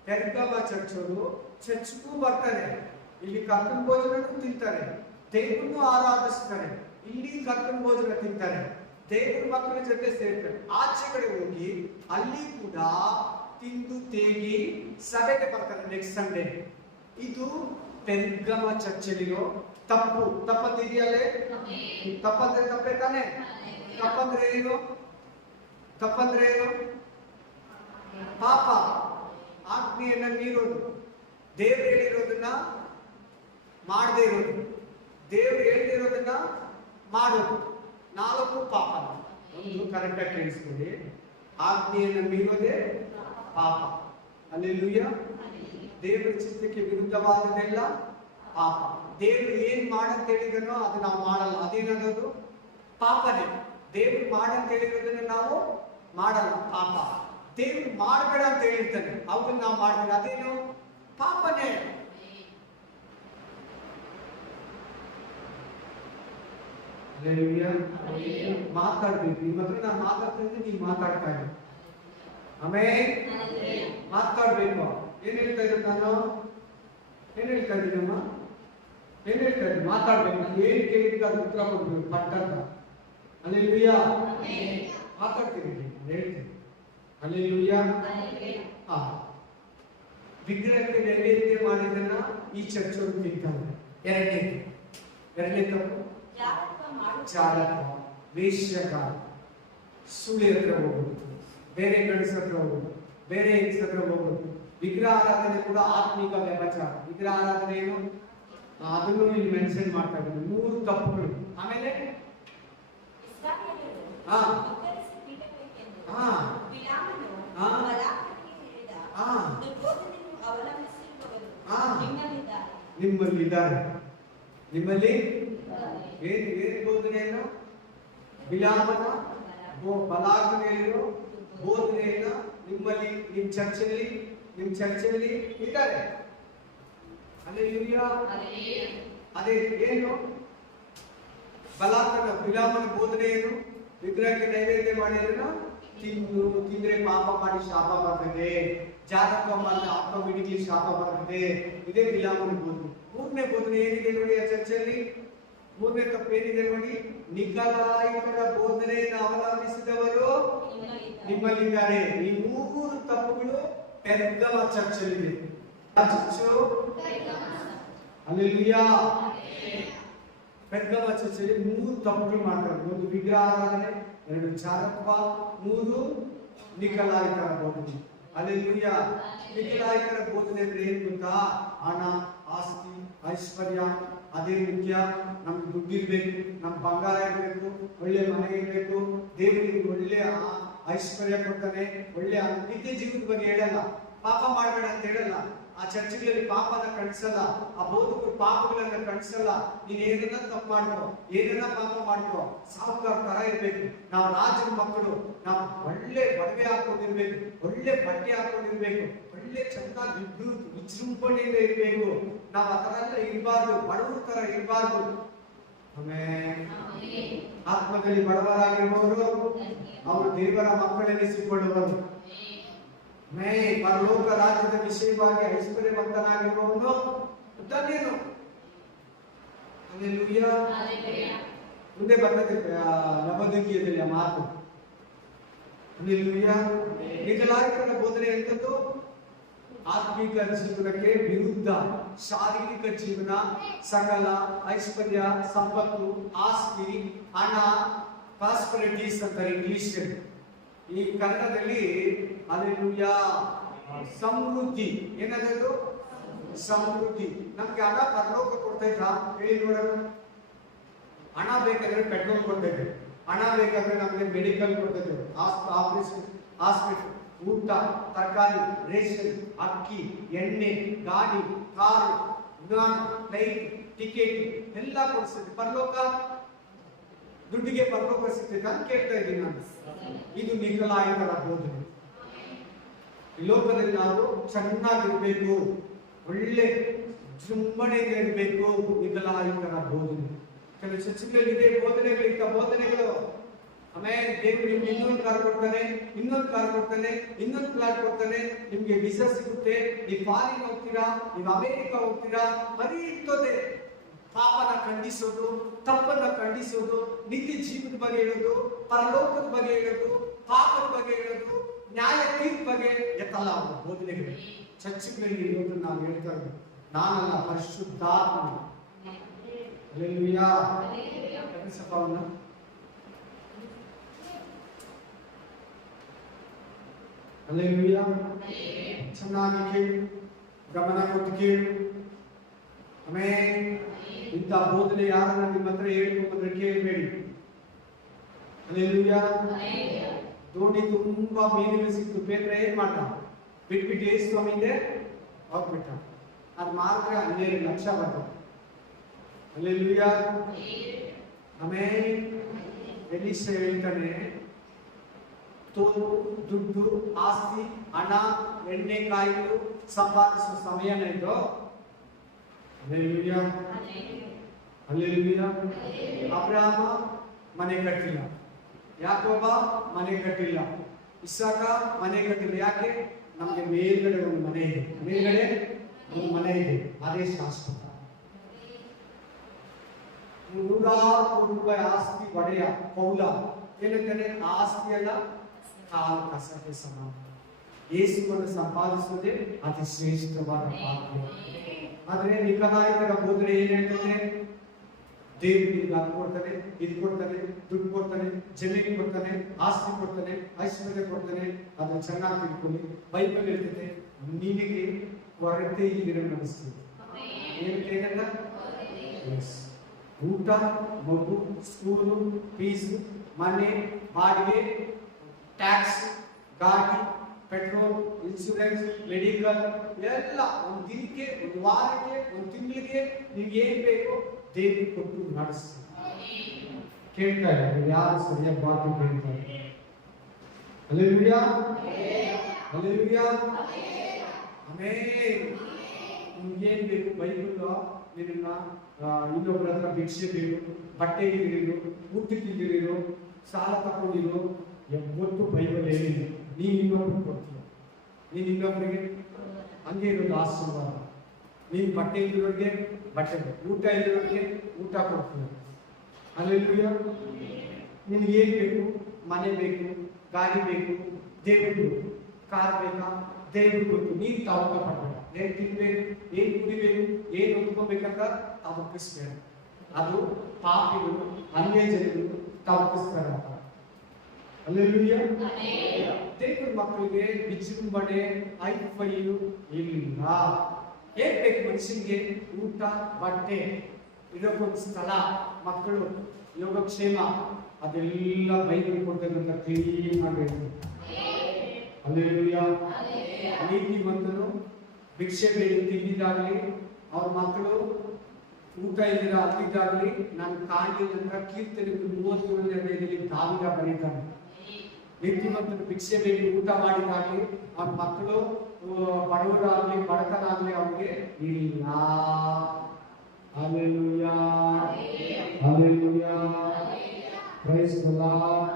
ಪೆರ್ಗಮ ಚರ್ಚರು ಚರ್ಚ್ಗೂ ಬರ್ತಾರೆ. ಇಲ್ಲಿ ಕರ್ತನ ಭೋಜನನೂ ತಿಂತಾರೆ, ದೇವರನ್ನು ಆರಾಧಿಸ್ತಾರೆ. ಇಲ್ಲಿ ಕರ್ತನ ಭೋಜನ ತಿಂತಾರೆ, ದೇವರ ಮಕ್ಕಳ ಜೊತೆ ಸೇರ್ತಾರೆ. ಆಚೆ ಕಡೆ ಹೋಗಿ ಅಲ್ಲಿ ಕೂಡ ತಿಂದು ತೇಗಿ ಸಭೆಗೆ ಬರ್ತಾರೆ ನೆಕ್ಸ್ಟ್ ಸಂಡೇ. ಇದು ಪೆರ್ಗಮ ಚರ್ಚಲ್ಲಿರೋ ತಪ್ಪು. ತಪ್ಪಂದಿದೆಯಲ್ಲೇ? ತಪ್ಪಂದ್ರೆ ತಪ್ಪೇ ತಾನೆ? ತಪ್ಪಂದ್ರೆ ಏನು? ತಪ್ಪಂದ್ರೆ ಏನು? ಪಾಪ. ಆಜ್ಞೆಯನ್ನ ಮೀರೋದು, ದೇವ್ರು ಹೇಳಿರೋದನ್ನ ಮಾಡದೇ ಇರೋದು, ದೇವ್ರು ಹೇಳ್ದಿರೋದನ್ನ ಮಾಡೋದು. 4 ಪಾಪ. ಒಂದು ಕರೆಕ್ಟಾಗಿ ಕೇಳಿಸ್ಕೊಳ್ಳಿ. ಆಜ್ಞೆಯನ್ನ ಮೀರೋದೇ ಪಾಪ. ಹಲ್ಲೆಲೂಯಾ. ದೇವರ ಚಿತ್ತಕ್ಕೆ ವಿರುದ್ಧವಾದದೆಲ್ಲ ಪಾಪ. ದೇವರು ಏನ್ ಮಾಡಂತ ಹೇಳಿದನೋ ಅದು ನಾವು ಮಾಡಲ್ಲ, ಅದೇನದು ಪಾಪನೇ. ದೇವ್ರು ಮಾಡಂತ ಹೇಳಿರೋದನ್ನ ನಾವು ಮಾಡಲ್ಲ, ಪಾಪ. ದೇವ್ರು ಮಾಡಬೇಡ ಅಂತ ಹೇಳಿರ್ತಾನೆ, ಅವನ್ನ ನಾವು ಮಾಡ್ಬೇಡ, ಅದೇನು ಪಾಪನೇ. ಮಾತಾಡ್ಬೇಕು. ನಿಮ್ಮ ಹತ್ರ ನಾನು ಮಾತಾಡ್ತಿದ್ದೆ, ನೀವು ಮಾತಾಡ್ತಾ ಇದ್ದೀನಿ. ಆಮೇಲೆ ಮಾತಾಡ್ಬೇಕು. ಏನ್ ಹೇಳ್ತಾ ಇದ್ದೆ ನಾನು? ಏನ್ ಹೇಳ್ತಾ ಇದ್ದೀನಮ್ಮ? ಏನ್ ಹೇಳ್ತಾ ಇದ್ದೀನಿ? ಮಾತಾಡ್ಬೇಕು. ಏನ್ ಕೇಳಿದ್ರೆ ಅದು ಉತ್ತರ ಕೊಡ್ಬೇಕು ಪಟ್ಟಂತ. ಹಲ್ಲೆಲೂಯಾ. ಮಾತಾಡ್ತೀನಿ, ಹೇಳ್ತೀನಿ. ಹಲ್ಲೆಲೂಯಾ. ಹಾ, ವಿಗ್ರಹಕ್ಕೆ ನೈವೇದ್ಯ ಮಾಡಿದನ್ನ ಈ ಚರ್ಚರು ತಿಂತಾರೆ. ಎರಡನೇ ತಪ್ಪು ಚಾಲಕ, ವೇಶ್ಯಕಾರ, ಸುಳ್ಳಿ ಹತ್ರ ಹೋಗುದು, ಬೇರೆ ಗಂಡಸ ಹತ್ರ ಹೋಗುದು, ಬೇರೆ ಹೆಂಗಸ ಹತ್ರ ಹೋಗುದು. ವಿಗ್ರಹ ಆರಾಧನೆ ಕೂಡ ಆತ್ಮಿಕ ವ್ಯಭಚಾರ. ವಿಗ್ರಹ ಆರಾಧನೆ ಏನು ಅದನ್ನು ಇಲ್ಲಿ ಮೆನ್ಷನ್ ಮಾಡ್ತಾ ಇದ್ದಾರೆ. 3 ತಪ್ಪುಗಳು. ಆಮೇಲೆ ಹಾ ಹಾ ನಿಮ್ಮಲ್ಲಿದ್ದಾರೆ. ನಿಮ್ಮಲ್ಲಿ ಏನ್ ಬೋಧನೆಯನ್ನು? ಬಿಲಾಮನ ಬಲಾತ್ಮನೆಯಲ್ಲಿರೋ ಬೋಧನೆಯನ್ನ ನಿಮ್ಮಲ್ಲಿ, ನಿಮ್ಮ ಚರ್ಚೆಯಲ್ಲಿ ಇದ್ದಾರೆ. ಹಲ್ಲೆಲೂಯಾ. ಅದೇ ಏನು ಬಲಾತ್ಮನ ಬಿಲಾಮನ ಬೋಧನೆ ಏನು? ವಿಗ್ರಹಕ್ಕೆ ನೈವೇದ್ಯ ಮಾಡಿರೋಣ ತಿಂದ್ರೆ ಪಾಪ ಮಾಡಿ ಶಾಪ ಬರ್ತದೆ, ಜಾತಕ ಮಾಡಿದ್ರೆ ಆಟೋಮೆಟಿಕ್ಲಿ ಶಾಪ ಬರ್ತದೆ. ಇದೇ ಬಿಲಾಮನ ಬೋಧನೆ. 3ನೇ ಬೋಧನೆ ಏನಿದೆ ನೋಡಿ ಆ ಚರ್ಚೆಯಲ್ಲಿ? 3ನೇ ತಪ್ಪು ಏನಿದೆ ನೋಡಿ? ನಿಕಲಾಯಿತರ ಬೋಧನೆಯನ್ನು ಅವಲಂಬಿಸಿದವರು ನಿಮ್ಮಲ್ಲಿದ್ದಾರೆ. ಈ 3 ತಪ್ಪುಗಳು ಪೆರ್ಗಮ ಚರ್ಚೆಯಲ್ಲಿದೆ. ಹಲ್ಲೆಲೂಯಾ. ಪೆರ್ಗಮ ಚರ್ಚೆಯಲ್ಲಿ 3 ತಪ್ಪುಗಳು ಮಾಡ್ತಾರೆ. 1 ವಿಗ್ರಹ ಆರಾಧನೆ, 2 ಚಾರತ್ವ, 3 ನಿಕಲಾಯಿತರ ಬೋಧನೆ. ಹಲ್ಲೆಲೂಯಾ. ನಿಕಲಾಯಿತರ ಬೋಧನೆ ಅಂದ್ರೆ ಏನ್ ಗೊತ್ತಾ? ಹಣ, ಆಸ್ತಿ, ಐಶ್ವರ್ಯ ಅದೇ ಮುಖ್ಯ. ನಮ್ಗೆ ದುಡ್ಡಿರ್ಬೇಕು, ನಮ್ ಬಂಗಾರ ಇರ್ಬೇಕು, ಒಳ್ಳೆ ಮನೆ ಇರ್ಬೇಕು, ದೇವರಿಗೆ ಒಳ್ಳೆ ಐಶ್ವರ್ಯ ಕೊಡ್ತಾನೆ, ಒಳ್ಳೆ ನಿತ್ಯ ಜೀವನದ ಬಗ್ಗೆ ಹೇಳಲ್ಲ, ಪಾಪ ಮಾಡಬೇಡ ಅಂತ ಹೇಳಲ್ಲ. ಆ ಚರ್ಚೆಗಳಲ್ಲಿ ಪಾಪನ ಕಣಿಸಲ್ಲ, ಆ ಬೋಧಕರು ಪಾಪಗಳನ್ನ ಕಣಿಸಲ್ಲ. ನೀನ್ ಏನನ್ನ ತಪ್ಪು ಮಾಡ್ಕೋ, ಏನನ್ನ ಪಾಪ ಮಾಡ್ಕೋ, ಸಾಹುಕಾರ ತರ ಇರ್ಬೇಕು, ನಾವು ರಾಜನ ಮಕ್ಕಳು, ನಾವು ಒಳ್ಳೆ ಒಡವೆ ಹಾಕೊಂಡಿರ್ಬೇಕು, ಒಳ್ಳೆ ಬಟ್ಟೆ ಹಾಕೊಂಡಿರ್ಬೇಕು, ಒಳ್ಳೆ ಚೆನ್ನಾಗಿ ವಿಜೃಂಭಣೆಯಿಂದ ಇರ್ಬೇಕು. ನಾವು ಆ ತರ ಎಲ್ಲ ಇರಬಾರ್ದು, ಬಡವರ ತರ ಇರಬಾರ್ದು. ಆತ್ಮದಲ್ಲಿ ಬಡವರಾಗಿರುವವರು ಅವರು ದೇವರ ಮಕ್ಕಳೆನಿಸಿಕೊಳ್ಳುವರು. ಪರಲೋಕ ರಾಜ್ಯದ ವಿಷಯವಾಗಿ ಐಶ್ವರ್ಯವಂತನಾಗಿರುವವನು ಧನ್ಯನು. ಹಲ್ಲೆಲೂಯಾ. ಮುಂದೆ ಬರ್ತದೆ ನವದುಗ್ಗಿಯದಲ್ಲಿ ಆ ಮಾತು. ಹಲ್ಲೆಲೂಯಾ. ನಿಕಲಾಯಿತರ ಬೋಧನೆ ಎಂತದ್ದು? ಆತ್ಮಿಕ ಜೀವನಕ್ಕೆ ವಿರುದ್ಧ. ಶಾರೀರಿಕ ಜೀವನ, ಸಕಲ ಐಶ್ವರ್ಯ, ಸಂಪತ್ತು, ಆಸ್ತಿ, ಹಣ, ಪ್ರಾಸ್ಪರಿಟೀಸ್ ಅಂತಾರೆ ಇಂಗ್ಲಿಷ್. ಈ ಕನ್ನಡದಲ್ಲಿ ಹಲ್ಲೆಲೂಯಾ ಸಮೃದ್ಧಿ. ಏನದು? ಸಮೃದ್ಧಿ. ನಮ್ಗೆ ಹಣ ಪರಲೋಕ ಕೊಡ್ತಾ ಇದ್ದ? ಹೇಳಿ ನೋಡೋಣ. ಹಣ ಬೇಕಾದ್ರೆ ಪೆಟ್ರೋಲ್ ಕೊಡ್ತಾ ಇದ್ರು, ಹಣ ಬೇಕಾದ್ರೆ ನಮಗೆ ಮೆಡಿಕಲ್ ಕೊಡ್ತಾ ಇದ್ರು, ಹಾಸ್ಪಿಟಲ್, ಊಟ, ತರಕಾರಿ, ರೇಷನ್, ಅಕ್ಕಿ, ಎಣ್ಣೆ, ಗಾಡಿ, ಕಾರು, ವಿಮಾನ, ಫ್ಲೈಟ್ ಟಿಕೆಟ್ ಎಲ್ಲ ಕೊಡಿಸಿದ್ರು. ಪರಲೋಕ ದುಡ್ಡಿಗೆ ಪರಲೋಕ ಸಿಗ್ತೈತೆ ಅಂತ ಕೇಳ್ತಾ ಇದ್ದೀನಿ ನಾನು. ಇದು ನಿಕಲಾಯಿತರ ಬೋಧನೆ. ಈ ಲೋಕದಲ್ಲಿ ನಾವು ಚೆನ್ನಾಗಿರ್ಬೇಕು, ಒಳ್ಳೆ ಜೃಂಭಣೆಯಿಂದ ಇರಬೇಕು. ನಿಕಲಾಯಿತರ ಬೋಧನೆ. ಕೆಲವು ಚರ್ಚೆಗಳಿದೆ ಬೋಧನೆಗಳಿಂದ ಬೋಧನೆಗಳು. ಆಮೇಲೆ ದೇವರು ನಿಮ್ಗೆ ಇನ್ನೊಂದು ಕಾರ್ ಕೊಡ್ತಾನೆ, ಇನ್ನೊಂದು ಕಾರ್ ಕೊಡ್ತಾನೆ, ಇನ್ನೊಂದು ಪ್ಲಾಟ್ ಕೊಡ್ತಾನೆ, ನಿಮ್ಗೆ ವೀಸಾ ಸಿಗುತ್ತೆ, ನೀವು ಫಾರಿನ್ ಹೋಗ್ತೀರಾ, ನೀವು ಅಮೆರಿಕ ಹೋಗ್ತೀರಾ. ಬರೀ ಇಂಥದ್ದೇ ಪಾಪನ ಖಂಡಿಸೋದು, ತಪ್ಪನ್ನ ಖಂಡಿಸೋದು, ನಿತ್ಯ ಜೀವನದ ಬಗ್ಗೆ ಹೇಳೋದು, ಪರಲೋಕದ ಬಗ್ಗೆ ಹೇಳೋದು, ಪಾಪದ ಬಗ್ಗೆ ಹೇಳೋದು, ನ್ಯಾಯ ತೀರ್ಪು ಬಗ್ಗೆ ಎತ್ತಲ್ಲ ಅವರು ಬೋಧನೆಗಳು. ಚರ್ಚ್ಗಳಲ್ಲಿ ಇರೋದನ್ನ ನಾವು ಹೇಳ್ತಾ ಇದ್ದೀವಿ. ನಾನಲ್ಲ, ಪರಿಶುದ್ಧಾತ್ಮ. ಹಲ್ಲೆಲೂಯಾ. ಸಭಾವನ್ನ ಹಲ್ಲೆಲೂಯಾ. ಚೆನ್ನಾಗಿ ಕೇಳು, ಗಮನ ಕೊಟ್ಟು ಕೇಳು. ಆಮೇಲೆ ಇಂಥ ಬೋಧನೆ ಯಾರನ್ನ ನಿಮ್ಮ ಹತ್ರ ಹೇಳ್ಕೊಂಡ್ರೆ ಕೇಳಬೇಡಿ. ಹಲ್ಲೆಲೂಯಾ. ದೋಣಿ ತುಂಬಾ ಮೀನುಗಳು ಸಿಕ್ತು, ಪೇತ್ರ ಏನ್ ಮಾಡ್ದ? ಬಿಟ್ಬಿಟ್ಟು ಸ್ವಾಮಿಗೆ ಹೋಗ್ಬಿಟ್ಟ. ಅದು ಮಾತ್ರ 12 ಲಕ್ಷ ಬರ್ತದೆ. ಹಲ್ಲೆಲೂಯಾ. ಆಮೆನ್. ಎಲೀಷಾ ಹೇಳ್ತಾನೆ, ದುಡ್ಡು, ಆಸ್ತಿ, ಹಣ, ಎಣ್ಣೆ ಕಾಯಿಗಳು ಸಂಪಾದಿಸುವ ಸಮಯನ ಇದು. ಹಲ್ಲೆಲೂಯಾ. ಹಲ್ಲೆಲೂಯಾ. ಅಬ್ರಹಾಮ ಮನೆ ಕಟ್ಟಿಲ್ಲ, ಯಾಕೋಬ ಮನೆ ಕಟ್ಟಿಲ್ಲ, ಇಸಾಕ ಮನೆ ಕಟ್ಟಿಲ್ಲ. ಯಾಕೆ? ನಮಗೆ ಮೇಲ್ಗಡೆ ಒಂದು ಮನೆ ಇದೆ, ಮೇಲ್ಗಡೆ ಒಂದು ಮನೆ ಇದೆ, ಅದೇ ಶಾಶ್ವತ. 100 ಕೋಟಿ ರೂಪಾಯಿ ಆಸ್ತಿ ಒಡೆಯ ಪೌಲ ಏನಂತಾನೆ, ಆಸ್ತಿ ಅಲ್ಲ ಕಾಲು ಕಸಕ್ಕೆ ಸಮಾನ. ಯೇಸುವನ್ನು ಸಂಪಾದಿಸುವುದೇ ಅತಿ ಶ್ರೇಷ್ಠವಾದ ಭಾಗ್ಯ. ಆದ್ರೆ ನಿಕಲಾಯಿತರ ಬೋಧನೆ ಏನ್ ಹೇಳ್ತದೆ? ದೇವರು ನಿಮ್ಗೆ ಅದು ಕೊಡ್ತಾನೆ, ಇದು ಕೊಡ್ತಾನೆ, ದುಡ್ಡು ಕೊಡ್ತಾನೆ, ಜಮೀನು ಕೊಡ್ತಾನೆ, ಆಸ್ತಿ ಕೊಡ್ತಾನೆ, ಐಶ್ವರ್ಯ ಕೊಡ್ತಾನೆ, ಅದನ್ನು ಚೆನ್ನಾಗಿ ತಿಳ್ಕೊಳ್ಳಿ. ಬೈಬಲ್ ಹೇಳ್ತದೆ ನಿನಗೆ ಕೊರತೆ ಇಲ್ಲಿರೋ ಅನಿಸ್ತದೆ. ಏನಂತ? ಊಟ, ಮಗು, ಸ್ಕೂಲು ಫೀಸು, ಮನೆ ಬಾಡಿಗೆ, ಟ್ಯಾಕ್ಸ್, ಗಾಡಿ, ಪೆಟ್ರೋಲ್, ಇನ್ಶೂರೆನ್ಸ್, ಮೆಡಿಕಲ್ ಎಲ್ಲ ಒಂದು ದಿನಕ್ಕೆ, ಒಂದು ವಾರಕ್ಕೆ, ಒಂದು ತಿಂಗಳಿಗೆ ನಿಮ್ಗೆ ಏನ್ ಬೇಕು ದೇವರು ಕೊಟ್ಟು ನಡೆಸ್ತಾರೆ. ಕೇಳ್ತಾ ಇದ್ದಾರೆ ಯಾರು ಸರಿಯಾಗಿ ಬಾಕಿ ಕೇಳ್ತಾರೆ. ಹಲ್ಲೆಲೂಯಾ. ಹಲ್ಲೆಲೂಯಾ. ಆಮೆನ್. ನಿಮ್ಗೇನ್ ಬೇಕು? ಬೈಬಲ್ ನಿನ್ನ ಇನ್ನೊಬ್ಬರ ಹತ್ರ ಭಿಕ್ಷೆ ಬೇಕು, ಬಟ್ಟೆ ಇಲ್ಲಿರೋ, ಊಟಕ್ಕೆ ಇಲ್ಲಿರೋ, ಸಾಲ ತಗೊಂಡಿರೋ, ಯಾವತ್ತು ಬೈಬಲ್ ಹೇಳಿಲ್ಲ ನೀನು ಇನ್ನೊಬ್ರಿಗೆ ಕೊಡ್ತೀಯ, ನೀನು ಇನ್ನೊಬ್ಬರಿಗೆ ಹಂಗೆ ಇರೋದು ಆಶೀರ್ವಾದ. ನೀನು ಬಟ್ಟೆ ಇಲ್ಲಿರೋರಿಗೆ ಬಟ್ಟೆ, ಊಟ ಇಲ್ಲಿರೋರಿಗೆ ಊಟ ಕೊಡ್ತೀಯ. ಹಲ್ಲೆಲೂಯಾ. ನಿನಗೆ ಏನು ಬೇಕು? ಮನೆ ಬೇಕು, ಗಾಡಿ ಬೇಕು, ದೇವರು ಕಾರ್ ಬೇಕಾ? ದೇವರು ಗೊತ್ತು. ನೀನು ತವಕ ಪಡಬೇಡ. ಏನು ತಿನ್ಬೇಕು, ಏನು ಕುಡಿಬೇಕು, ಏನು ಹೊಂದ್ಕೋಬೇಕಂತ ತವಕಿಸ್ಬೇಡ. ಅದು ಪಾಪಿಗಳು, ಅನ್ಯ ಜನರು ತವಕಿಸ್ತಾರೆ. ಹಲ್ಲೆಲೂಯಾ. ದೇವರ ಮಕ್ಕಳಿಗೆ ವಿಜೃಂಭಣೆ ಐಫೈಯು ಇಲ್ಲ. ಏನ್ ಬೇಕು ಮನುಷ್ಯನಿಗೆ? ಊಟ, ಬಟ್ಟೆ, ಇದಕ್ಕೊಂದು ಸ್ಥಳ, ಮಕ್ಕಳು, ಯೋಗಕ್ಷೇಮ, ಅದೆಲ್ಲ ಬೈಬಲ್ ಕೊಡ್ತಕ್ಕಂಥ ಕ್ಲೀನ್ ಮಾಡಬೇಕು. ಹಲ್ಲೆಲೂಯಾ. ನೀತಿವಂತರು ಭಿಕ್ಷೆ ಬೇಡಿ ತಿಂದಿದ್ದಾಗಲಿ, ಅವ್ರ ಮಕ್ಕಳು ಊಟ ಇಲ್ಲದ ಅಲ್ಲಿದ್ದಾಗಲಿ ನಾನು ಕಾಣಲಿಲ್ಲ ಅಂತ ಕೀರ್ತನೆ 37ನೇ ದಾವಿದ ಬರೀತಾನೆ. ನೀತಿವಂತರು ಭಿಕ್ಷೆ ಬೇಡಿ ಊಟ ಮಾಡಿದಾಗಲಿ, ಅವ್ರ ಮಕ್ಕಳು ಬಡವರಾಗ್ಲಿ, ಬಡತನಾಗ್ಲಿ ಅವ್ರಿಗೆ ಇಲ್ಲ. Hallelujah. Hallelujah. Praise the Lord.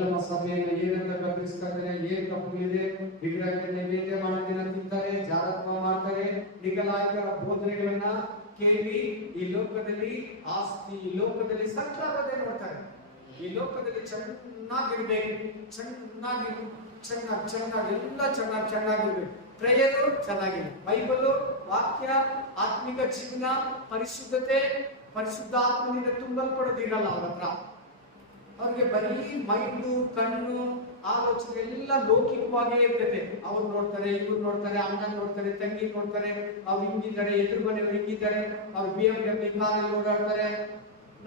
ನಮ್ಮ ಸಭೆಯನ್ನು ಏನಂತ ಗಮನಿಸ್ತಾ ಇದ್ದಾರೆ? ಏನ್ ತಪ್ಪು ಇದೆ? ವಿಗ್ರಹಕ್ಕೆ ನೈವೇದ್ಯ ಮಾಡೋದನ್ನ ತಿಂತಾರೆ, ಜಾರತ್ವ ಮಾಡ್ತಾರೆ, ನಿಗಲಾಯಿತರ ಬೋಧನೆಗಳನ್ನ ಕೇಳಿ ಈ ಲೋಕದಲ್ಲಿ ಆಸ್ತಿ, ಈ ಲೋಕದಲ್ಲಿ ಸಕ್ರಾರತೆ ನೋಡ್ತಾರೆ. ಈ ಲೋಕದಲ್ಲಿ ಚೆನ್ನಾಗಿರ್ಬೇಕು, ಚೆನ್ನಾಗಿ ಎಲ್ಲ ಚೆನ್ನಾಗಿರ್ಬೇಕು, ಪ್ರೇಯರು ಚೆನ್ನಾಗಿದೆ, ಬೈಬಲ್ ವಾಕ್ಯ, ಆತ್ಮಿಕ ಜೀವನ, ಪರಿಶುದ್ಧತೆ, ಪರಿಶುದ್ಧ ಆತ್ಮನಿಂದ ತುಂಬಲ್ಪಡೋದಿರಲ್ಲ ಅವ್ರ ಹತ್ರ. ಅವ್ರಿಗೆ ಬರೀ ಮೈಂಡು, ಕಣ್ಣು, ಆಲೋಚನೆ ಎಲ್ಲ ಲೌಕಿಕವಾಗೇ ಇರ್ತದೆ. ಅವ್ರು ನೋಡ್ತಾರೆ, ಇವ್ರು ನೋಡ್ತಾರೆ, ಅಣ್ಣ ನೋಡ್ತಾರೆ, ತಂಗಿ ನೋಡ್ತಾರೆ, ಅವ್ರು ಹಿಂಗಿದ್ದಾರೆ, ಎದುರು ಮನೆಯವ್ರು ಹಿಂಗಿದ್ದಾರೆ, ಅವ್ರು BMW ಕಾರಲ್ಲಿ ಓಡಾಡ್ತಾರೆ,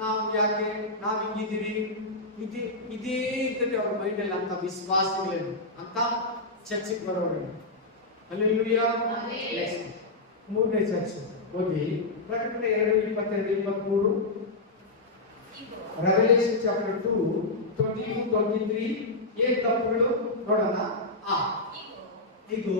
ನಾವು ಯಾಕೆ ನಾವು ಹಿಂಗಿದ್ದೀರಿ, ಇದೇ ಇರ್ತದೆ ಅವ್ರ ಮೈಂಡಲ್ಲಿ. ಅಂತ ವಿಶ್ವಾಸಗಳೇನು ಅಂತ ಚರ್ಚಿಗೆ ಬರೋರು. ಹಲ್ಲೆಲೂಯಾ. ಮೂರನೇ ಚರ್ಚ್ ಓದಿ, ಪ್ರಕಟಣೆ 2:22-23. Revelation chapter 2:22-23. ಏನ್ ತಪ್ಪುಗಳು ನೋಡೋಣ. ಇದು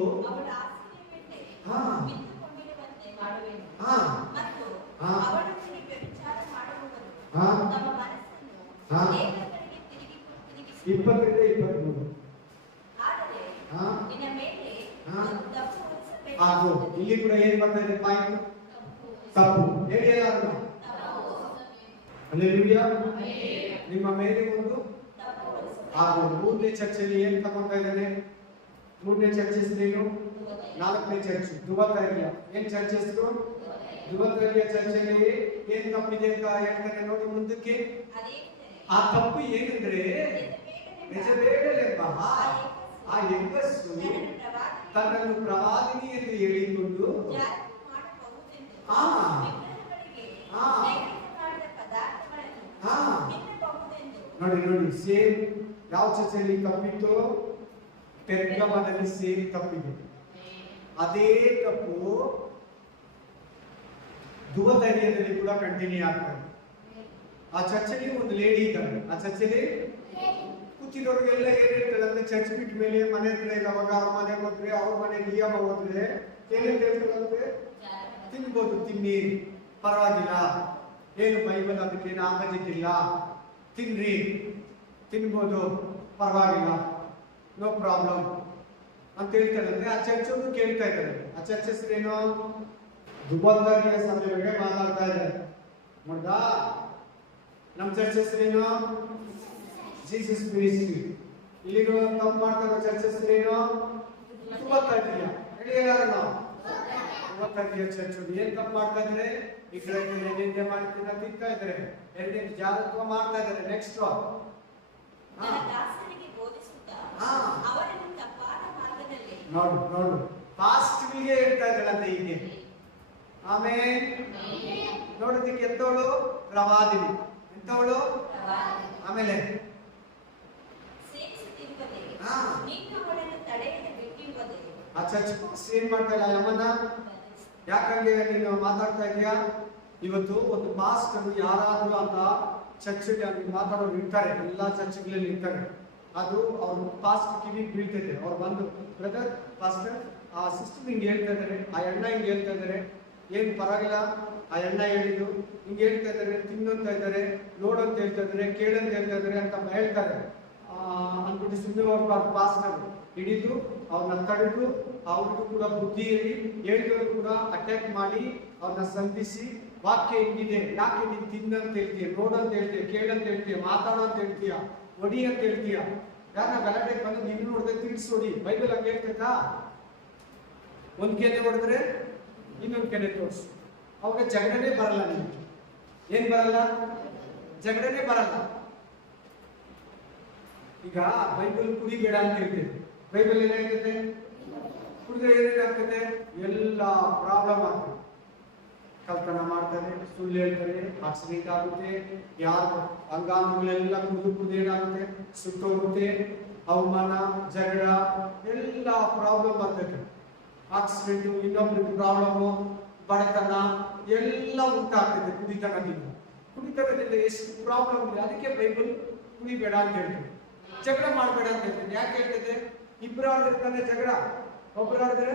ಇಲ್ಲಿ ಕೂಡ ಏನ್ ಬರ್ತಾ ಇದೆ ಪಾಯಿಂಟ್? ತಪ್ಪು. ಹೇಳಿ ಎಲ್ಲರೂ. ಹಲ್ಲೆಲೂಯಾ. ನಿಮ್ಮ ಮೇಲೆ ಒಂದು ಹಾಗೂ ಮೂರನೇ ಚರ್ಚೆಯಲ್ಲಿ ಏನ್ ತಗೊಂತಾ ಇದ್ದಾನೆ? ಮೂರನೇ ಚರ್ಚೆಸ್ಲೇನು? 4ನೇ ಚರ್ಚ್ ದುವತರಿಯ. ಏನ್ ಚರ್ಚೆಸ್ತು? ದುವತರಿಯ ಚರ್ಚೆಯಲ್ಲಿ ಏನ್ ತಪ್ಪಿದೆ ಅಂತ ಹೇಳ್ತಾನೆ ನೋಡಿ ಮುಂದಕ್ಕೆ. ಆ ತಪ್ಪು ಏನಂದ್ರೆ, ಯೆಜಬೇಲಳೆಂಬ ಆ ಹೆಂಗಸು ತನ್ನನ್ನು ಪ್ರವಾದಿನಿ ಎಂದು ಹೇಳಿಕೊಂಡು ನೋಡಿ ಸೇಮ್ ಯಾವ ಚರ್ಚೆಯಲ್ಲಿ ತಪ್ಪಿತ್ತು? ಪೆರ್ಗಮದಲ್ಲಿ ಸೇಮ್ ತಪ್ಪಿದೆ. ಅದೇ ತಪ್ಪು ಧುವತೈರ್ಯದಲ್ಲಿ ಕೂಡ ಕಂಟಿನ್ಯೂ ಆಗ್ತಾರೆ. ಆ ಚರ್ಚಲ್ಲಿ ಒಂದು ಲೇಡಿ ಇದ್ದಾರೆ. ಆ ಚರ್ಚಲ್ಲಿ ಕೂತಿರೋರಿಗೆಲ್ಲ ಏನ್ ಹೇಳ್ತಾರೆ ಅಂದ್ರೆ, ಚರ್ಚ್ ಬಿಟ್ಟ ಮೇಲೆ ಮನೆ ಹತ್ರ ಇರುವಾಗ ಅವ್ರ ಮನೆ ಹೋದ್ರೆ, ಅವ್ರ ಮನೆ ನಿಯಮ ಹೋದ್ರೆ ಏನೇನ್ ಹೇಳ್ತಾರೆ ಅಂದ್ರೆ, ತಿನ್ಬೋದು, ತಿನ್ನಿ, ಪರವಾಗಿಲ್ಲ, ಏನು ಬೈಬಲ್ ಅದಕ್ಕೇನು ಆಗದಿಲ್ಲ, ತಿನ್ರಿ, ತಿನ್ಬೋದು, ಪರವಾಗಿಲ್ಲ, ನೋ ಪ್ರಾಬ್ಲಮ್ ಅಂತ ಹೇಳ್ತಾರೆ. ಆ ಚರ್ಚನ್ನು ಕೇಳ್ತಾ ಇದ್ದಾರೆ. ಆ ಚರ್ಚ್ ಹೆಸರೇನು? ದುಬಂದರಿಯ ಸಭೆ ಬಗ್ಗೆ ಮಾತಾಡ್ತಾ ಇದ್ದಾರೆ. ನೋಡ್ದಾ, ನಮ್ಮ ಚರ್ಚ್ ಹೆಸರೇನು? Jesus ministry. ಇಲ್ಲಿರೋ ತಪ್ಪು ಮಾಡ್ತಾರೋ ಚರ್ಚ್ ಹೆಸರೇನು? ದುಬಂದರಿಯ. ಹೇಳಿಯಾರು ನಾವು ದುಬಂದರಿಯ ಚರ್ಚ್. ಏನ್ ತಪ್ಪು ಮಾಡ್ತಾ ಇದ್ದಾರೆ? ಈ ಕಡೆ ನೈವೇದ್ಯ ಮಾಡ್ತಿದ್ದ ತಿಂತಾ ಇದ್ದಾರೆ, ಎರಡನೇ ಜಾಗತ್ವ ಮಾಡ್ತಾ ಇದ್ದಾರೆ. ನೆಕ್ಸ್ಟ್ ನನ್ನ ದಾಸರಿಗೆ ಬೋಧಿಸುತ್ತಾ ಅವರನ್ನು ತಪ್ಪಾದ ಮಾರ್ಗದಲ್ಲಿ ನೋಡು ಫಾಸ್ಟ್ಗೆ ಹೇಳ್ತಾ ಇದ್ದಾಳಂತೆ ಹೀಗೆ. ಆಮೇಲೆ ನೋಡೋದಕ್ಕೆ ಎಂತವಳು? ಪ್ರವಾದಿನಿ. ಎಂತವಳು? ಆಮೇಲೆ ಸೇರಿಸುತ್ತಿರುವುದೇ ನಿನ್ನ ಒಳಗೆ ತಡೆಯದೆ ಬಿಟ್ಟಿರುವುದೇ. ಆ ಚರ್ಚ್ ಏನ್ ಮಾಡ್ತಾ ಇಲ್ಲ ಯಮನ? ಯಾಕಂಗೆ ನೀನು ಮಾತಾಡ್ತಾ ಇದೀಯಾ? ಇವತ್ತು ಒಂದು ಪಾಸ್ಟರ್ ಯಾರಾದ್ರೂ ಅಂತ ಚರ್ಚ್ಗೆ ಅಲ್ಲಿ ಮಾತಾಡೋರು ಇರ್ತಾರೆ, ಎಲ್ಲಾ ಚರ್ಚ್ಗಳಲ್ಲಿ ಇರ್ತಾರೆ. ಅದು ಅವ್ರ ಪಾಸ್ಟ್ ಕಿವಿ ಬೀಳ್ತೈತೆ. ಅವ್ರು ಬಂದು, ಬ್ರದರ್ ಪಾಸ್ಟರ್, ಆ ಸಿಸ್ಟರ್ ಹಿಂಗೆ ಹೇಳ್ತಾ ಇದಾರೆ, ಆ ಅಣ್ಣ ಹಿಂಗೆ ಹೇಳ್ತಾ ಇದಾರೆ, ಏನು ಪರವಾಗಿಲ್ಲ, ಆ ಅಣ್ಣ ಹೇಳಿದ್ದು ಹಿಂಗೆ ಹೇಳ್ತಾ ಇದಾರೆ, ತಿನ್ನಂತ ಇದ್ದಾರೆ, ನೋಡಂತ ಹೇಳ್ತಾ ಇದಾರೆ, ಕೇಳಂತ ಹೇಳ್ತಾ ಇದಾರೆ ಅಂತ ಹೇಳ್ತಾರೆ ಅಂದ್ಬಿಟ್ಟು ಸುಮ್ಮನೆ ಹೋಗ್ಬಾರ್ದು. ಪಾಸ್ಟರ್ ಹಿಡಿದು ಅವ್ರನ್ನ ತಡೆದು ಅವ್ರಿಗೂ ಕೂಡ ಬುದ್ಧಿ ಹೇಳಿದವರು ಕೂಡ ಅಟ್ಯಾಕ್ ಮಾಡಿ ಅವ್ರನ್ನ ಸಂಧಿಸಿ, ವಾಕ್ಯ ಹೆಂಗಿದೆ, ಯಾಕೆ ನೀನು ತಿನ್ನಂತ ಹೇಳ್ತೀಯ, ನೋಡಂತ ಹೇಳ್ತೀಯ, ಕೇಳಂತ ಹೇಳ್ತೀಯ, ಮಾತಾಡೋ ಅಂತ ಹೇಳ್ತೀಯ, ಒಡಿ ಅಂತ ಹೇಳ್ತೀಯ, ಯಾರನ್ನ ಗಲಾಟೆ ಬಂದು ನೀನು ನೋಡಿದ್ರೆ ತಿಳಿಸೋಡಿ. ಬೈಬಲ್ ಹಂಗೆ ಹೇಳ್ತೈತಾ? ಒಂದ್ ಕೆನೆ ಹೊಡೆದ್ರೆ ಇನ್ನೊಂದು ಕೆನೆ ತೋರಿಸು. ಅವಾಗ ಜಗಳನೇ ಬರಲ್ಲ. ನಿಮ್ಗೆ ಏನ್ ಬರಲ್ಲ? ಜಗಳನೇ ಬರಲ್ಲ. ಈಗ ಬೈಬಲ್ ಕುಡಿಬೇಡ ಅಂತ ಹೇಳ್ತೇವೆ. ಬೈಬಲ್ ಏನಾಗ್ತದೆ? ಕುಡಿದ್ರೆ ಏನೇನಾಗ್ತದೆ? ಎಲ್ಲ ಪ್ರಾಬ್ಲಮ್ ಆಗ್ತದೆ. ಕಳ್ತನ ಮಾಡ್ತಾರೆ, ಸುಳ್ಳು ಹೇಳ್ತಾರೆ, ಆಕ್ಸಿಡೆಂಟ್ ಆಗುತ್ತೆ, ಯಾರು ಅಂಗಾಂಗಗಳೆಲ್ಲ ಕುಡಿದು ಏನಾಗುತ್ತೆ? ಸುಟ್ಟೋಗುತ್ತೆ, ಅವಮಾನ, ಜಗಳ, ಎಲ್ಲ ಪ್ರಾಬ್ಲಮ್ ಬರ್ತದೆ. ಆಕ್ಸಿಡೆಂಟ್, ಇನ್ನೊಬ್ರಿಗೆ ಪ್ರಾಬ್ಲಮ್, ಬಡತನ ಎಲ್ಲ ಉಂಟಾಗ್ತದೆ ಕುಡಿತನದಿಂದ. ಕುಡಿತನದಿಂದ ಎಷ್ಟು ಪ್ರಾಬ್ಲಮ್ ಇದೆ. ಅದಕ್ಕೆ ಬೈಬಲ್ ಕುಡಿಬೇಡ ಅಂತ ಹೇಳ್ತದೆ, ಜಗಳ ಮಾಡಬೇಡ ಅಂತ ಹೇಳ್ತದೆ. ಯಾಕೆ ಹೇಳ್ತದೆ? ಇಬ್ಬರು ಆಡಿದ್ರೆ ಜಗಳ, ಒಬ್ಬರು ಆಡಿದ್ರೆ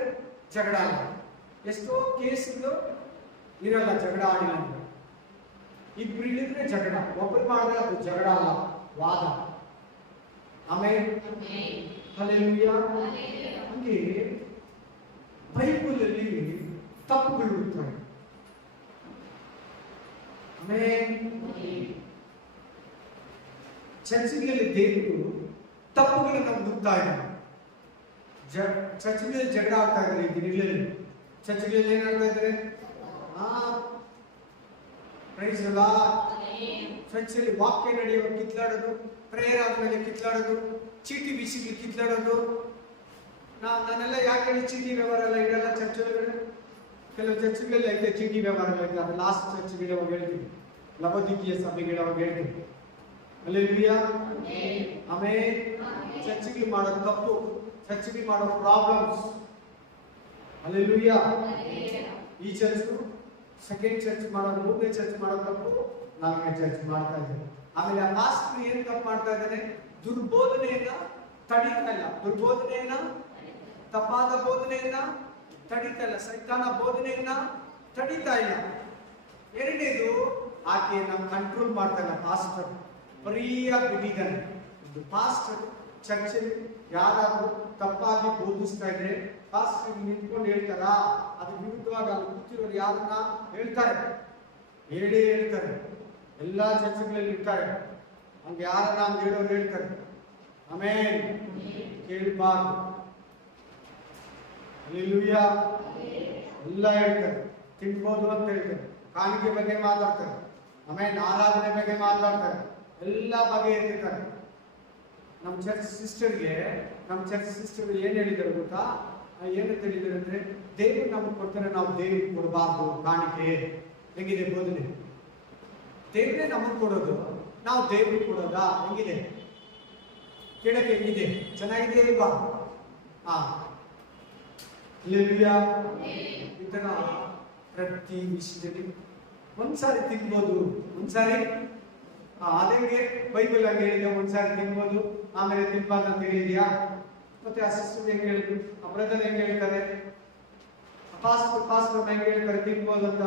ಜಗಳ ಅಲ್ಲ. ಎಷ್ಟೋ ಕೇಸ್ಗಳು ಇರಲ್ಲ ಜಗಳ ಆಡಿಲ್ಲ ಅಂದ್ರೆ. ಇಬ್ರು ಇಳಿದ್ರೆ ಜಗಳ, ಒಬ್ಬರು ಮಾಡಿದ್ರೆ ಅದು ಜಗಳ ಅಲ್ಲ, ವಾದ. ಆಮೇಲೆ ಹಲ್ಲೆಲೂಯಾ. ಹಂಗೆ ಬೈಬಲ್ ಅಲ್ಲಿ ತಪ್ಪುಗಳು ಇರ್ತವೆ. ಆಮೇಲೆ ಚರ್ಚ್ಗಳಲ್ಲಿ ದೇವರು ತಪ್ಪುಗಳನ್ನ ಹುಡುಕ್ತಾ ಇದ್ದಾರೆ. ಚರ್ಚ್ಗಳಲ್ಲಿ ಜಗಳ ಆಗ್ತಾ ಇದ್ದಾರೆ. ಈ ದಿನಗಳಲ್ಲಿ ಚರ್ಚ್ಗಳಲ್ಲಿ ಏನಾಗ್ತಾ ಇದ್ದಾರೆ? Price the lord. ಚರ್ಚಲ್ಲಿ ವಾಕ್ಯ ನಡೆಯುವ ಕಿತ್ಲಾಡೋದು, ಪ್ರೇಯರ್ ಆದ್ಮೇಲೆ ಕಿತ್ಲಾಡೋದು, ಚೀಟಿ ಬಿಸಿಗೆ ಕಿತ್ಲಾಡೋದು. ನಾನೆಲ್ಲ ಯಾಕೆ ಹೇಳಿ ಚೀಟಿ ವ್ಯವಹಾರ ಎಲ್ಲ ಇಡಲ್ಲ ಚರ್ಚ್ ಒಳಗಡೆ. ಕೆಲವು ಚರ್ಚ್ಗಳಲ್ಲಿ ಐತೆ ಚೀಟಿ ವ್ಯವಹಾರ ಇಲ್ಲ. ಅದು ಲಾಸ್ಟ್ ಚರ್ಚ್ಗೆ ಅವಾಗ ಹೇಳ್ತೀವಿ, ಲವೋದಿಕೀಯ ಸಭೆಗೆ ಅವಾಗ ಹೇಳ್ತೀವಿ. ಹಲ್ಲೆಲೂಯಾ. ಆಮೇಲೆ ಚರ್ಚ್ಗೆ ಮಾಡೋ ತಪ್ಪು, ಚರ್ಚ್ಗೆ ಮಾಡೋ ಪ್ರಾಬ್ಲಮ್ಸ್. ಹಲ್ಲೆಲೂಯಾ. ಈ ಚರ್ಚ್ ಸೆಕೆಂಡ್ ಚರ್ಚ್ ಮಾಡೋದು, ಮೂರನೇ ಚರ್ಚ್ ಮಾಡೋ ತಪ್ಪು, ನಾಲ್ಕನೇ ಚರ್ಚ್ ಮಾಡ್ತಾ ಇದ್ದಾರೆ. ಆಮೇಲೆ ಆ ಪಾಸ್ಟರ್ ಏನ್ ತಪ್ಪು ಮಾಡ್ತಾ ಇದ್ದಾನೆ? ದುರ್ಬೋಧನೆಯನ್ನ ತಡೀತಾ ಇಲ್ಲ. ದುರ್ಬೋಧನೆಯನ್ನ, ತಪ್ಪಾದ ಬೋಧನೆಯನ್ನ ತಡೀತಾ ಇಲ್ಲ. ಸೈತಾನ ಬೋಧನೆಯನ್ನ ತಡೀತಾ ಇಲ್ಲ. ಎರಡನೇದು, ಆಕೆಯನ್ನ ಕಂಟ್ರೋಲ್ ಮಾಡ್ತಾ ಇಲ್ಲ ಪಾಸ್ಟರ್. ಬರೀಯಾಗಿ ಬಿಟ್ಟಿದ್ದಾನೆ. ಇದು ಪಾಸ್ಟರ್ ಚರ್ಚಲ್ಲಿ ಯಾರಾದ್ರೂ ತಪ್ಪಾಗಿ ಬೋಧಿಸ್ತಾ ಇದ್ರೆ ಪಾಸ್ಟರ್ ನಿಂತ್ಕೊಂಡು ಹೇಳ್ತಾರಾ? ಅದು ವಿರುದ್ಧವಾಗಿ ಅಲ್ಲಿ ಕೂತಿರೋರು ಯಾರನ್ನ ಹೇಳ್ತಾರೆ, ಹೇಳೇ ಹೇಳ್ತಾರೆ. ಎಲ್ಲಾ ಚರ್ಚ್ಗಳಲ್ಲಿ ಇರ್ತಾರೆ, ಹಂಗೆ ಯಾರನ್ನ ಹಂಗೆ ಹೇಳೋರು ಹೇಳ್ತಾರೆ. ಆಮೇಲೆ ಕೇಳಬಾರ್ದು. ಹಲ್ಲೆಲೂಯಾ. ಎಲ್ಲ ಹೇಳ್ತಾರೆ, ತಿನ್ಬೋದು ಅಂತ ಹೇಳ್ತಾರೆ, ಕಾಣಿಕೆ ಬಗ್ಗೆ ಮಾತಾಡ್ತಾರೆ, ಆಮೇಲೆ ಆರಾಧನೆ ಬಗ್ಗೆ ಮಾತಾಡ್ತಾರೆ, ಎಲ್ಲ ಬಗೆ ಇರ್ತಾರೆ. ನಮ್ಮ ಚರ್ಚ್ ಸಿಸ್ಟರ್ಗೆ ಏನ್ ಹೇಳಿದ್ದಾರೆ ಗೊತ್ತಾ? ಏನಂತ ಹೇಳಿದ್ದಾರೆ ಅಂದ್ರೆ, ದೇವರು ನಮ್ಗೆ ಕೊಡ್ತಾರೆ, ನಾವು ದೇವ್ರಿಗೆ ಕೊಡಬಾರ್ದು ಕಾಣಿಕೆ. ಹೆಂಗಿದೆ ಬೋಧನೆ? ದೇವರೇ ನಮಗೆ ಕೊಡೋದು, ನಾವು ದೇವ್ರಿಗೆ ಕೊಡೋದಾ? ಹೆಂಗಿದೆ ಕೇಳಕ್ಕೆ? ಹೆಂಗಿದೆ? ಚೆನ್ನಾಗಿದೆ ಇಲ್ವಾ? ಹಲ್ಲೆಲೂಯಾ. ಈ ತರ ಪ್ರತಿ ವಿಷಯದಲ್ಲಿ ಒಂದ್ಸಾರಿ ತಿನ್ಬೋದು, ಒಂದ್ಸಾರಿ ಅದಂಗೆ ಬೈಬಲ್ ಹಂಗೆ ಹೇಳಿದೆ, ಒಂದ್ಸಾರಿ ತಿನ್ಬೋದು ಆಮೇಲೆ ತಿನ್ಬಾರ್ದು ಅಂತ ಹೇಳಿದ್ಯಾ? ಮತ್ತೆ ಆ ಸಿಸ್ಟರ್ ಹೆಂಗೆ ಹೇಳಿದ್ರು, ಆ ಬ್ರದರ್ ಹೆಂಗೆ ಹೇಳ್ತಾರೆ, ಪಾಸ್ಟರ್ ಹೆಂಗೆ ಹೇಳ್ತಾರೆ ತಿನ್ಬೋದು ಅಂತ?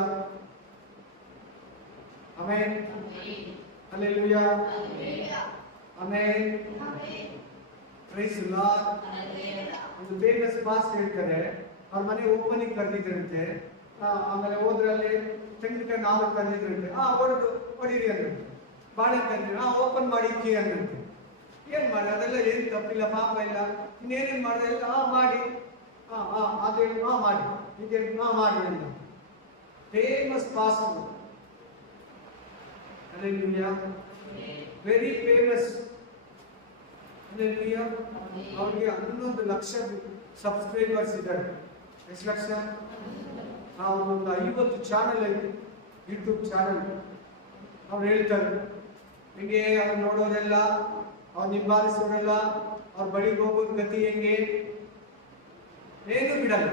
Amen, hallelujah, amen, praise the lord. ಒಂದು ಫೇಮಸ್ ಪಾಸ್ಟ್ ಹೇಳ್ತಾರೆ, ಅವ್ರ ಮನೆ ಓಪನಿಂಗ್ ಕರೆದಿದ್ರಂತೆ, ಆಮೇಲೆ ಹೋದ್ರಲ್ಲಿ ತೆಂಗಿನಕಾಯಿ 4 ತಂದಿದ್ರಂತೆ, ಹೊಡೀರಿ ಅಂದ್ರಂತೆ. ಬಾಳೆ ತಂದ್ರೆ ಓಪನ್ ಮಾಡಿ ಇಕ್ಕಿ ಅಂದ್ರಂತೆ. ಏನ್ ಮಾಡಿ, ಅದೆಲ್ಲ ಏನ್ ತಪ್ಪಿಲ್ಲ, ಪಾಪ ಇಲ್ಲ, ಇನ್ನೇನೇನ್ ಮಾಡಿದೆ ಎಲ್ಲ ಮಾಡಿ ಅದೇನು ಮಾಡಿ ಇದೇನು ಮಾಡಿ ಅಂತ famous past. Hallelujah, very famous. Hallelujah. ಅವ್ರಿಗೆ 11 ಲಕ್ಷ ಸಬ್ಸ್ಕ್ರೈಬರ್ಸ್ ಇದ್ದಾರೆ. ಎಷ್ಟು ಲಕ್ಷ? ಒಂದು 50 ಚಾನಲ್ ಐತೆ, ಯೂಟ್ಯೂಬ್ ಚಾನಲ್. ಅವ್ರು ಹೇಳ್ತಾರೆ ಹಿಂಗೆ ಅವ್ರು ನೋಡೋರೆಲ್ಲ, ಅವ್ರು ನಿಂಬಾಲಿಸೋರೆಲ್ಲ, ಅವ್ರ ಬಳಿಗೆ ಹೋಗೋದು ಗತಿ ಹೆಂಗೆ, ಏನು ಬಿಡಲ್ಲ.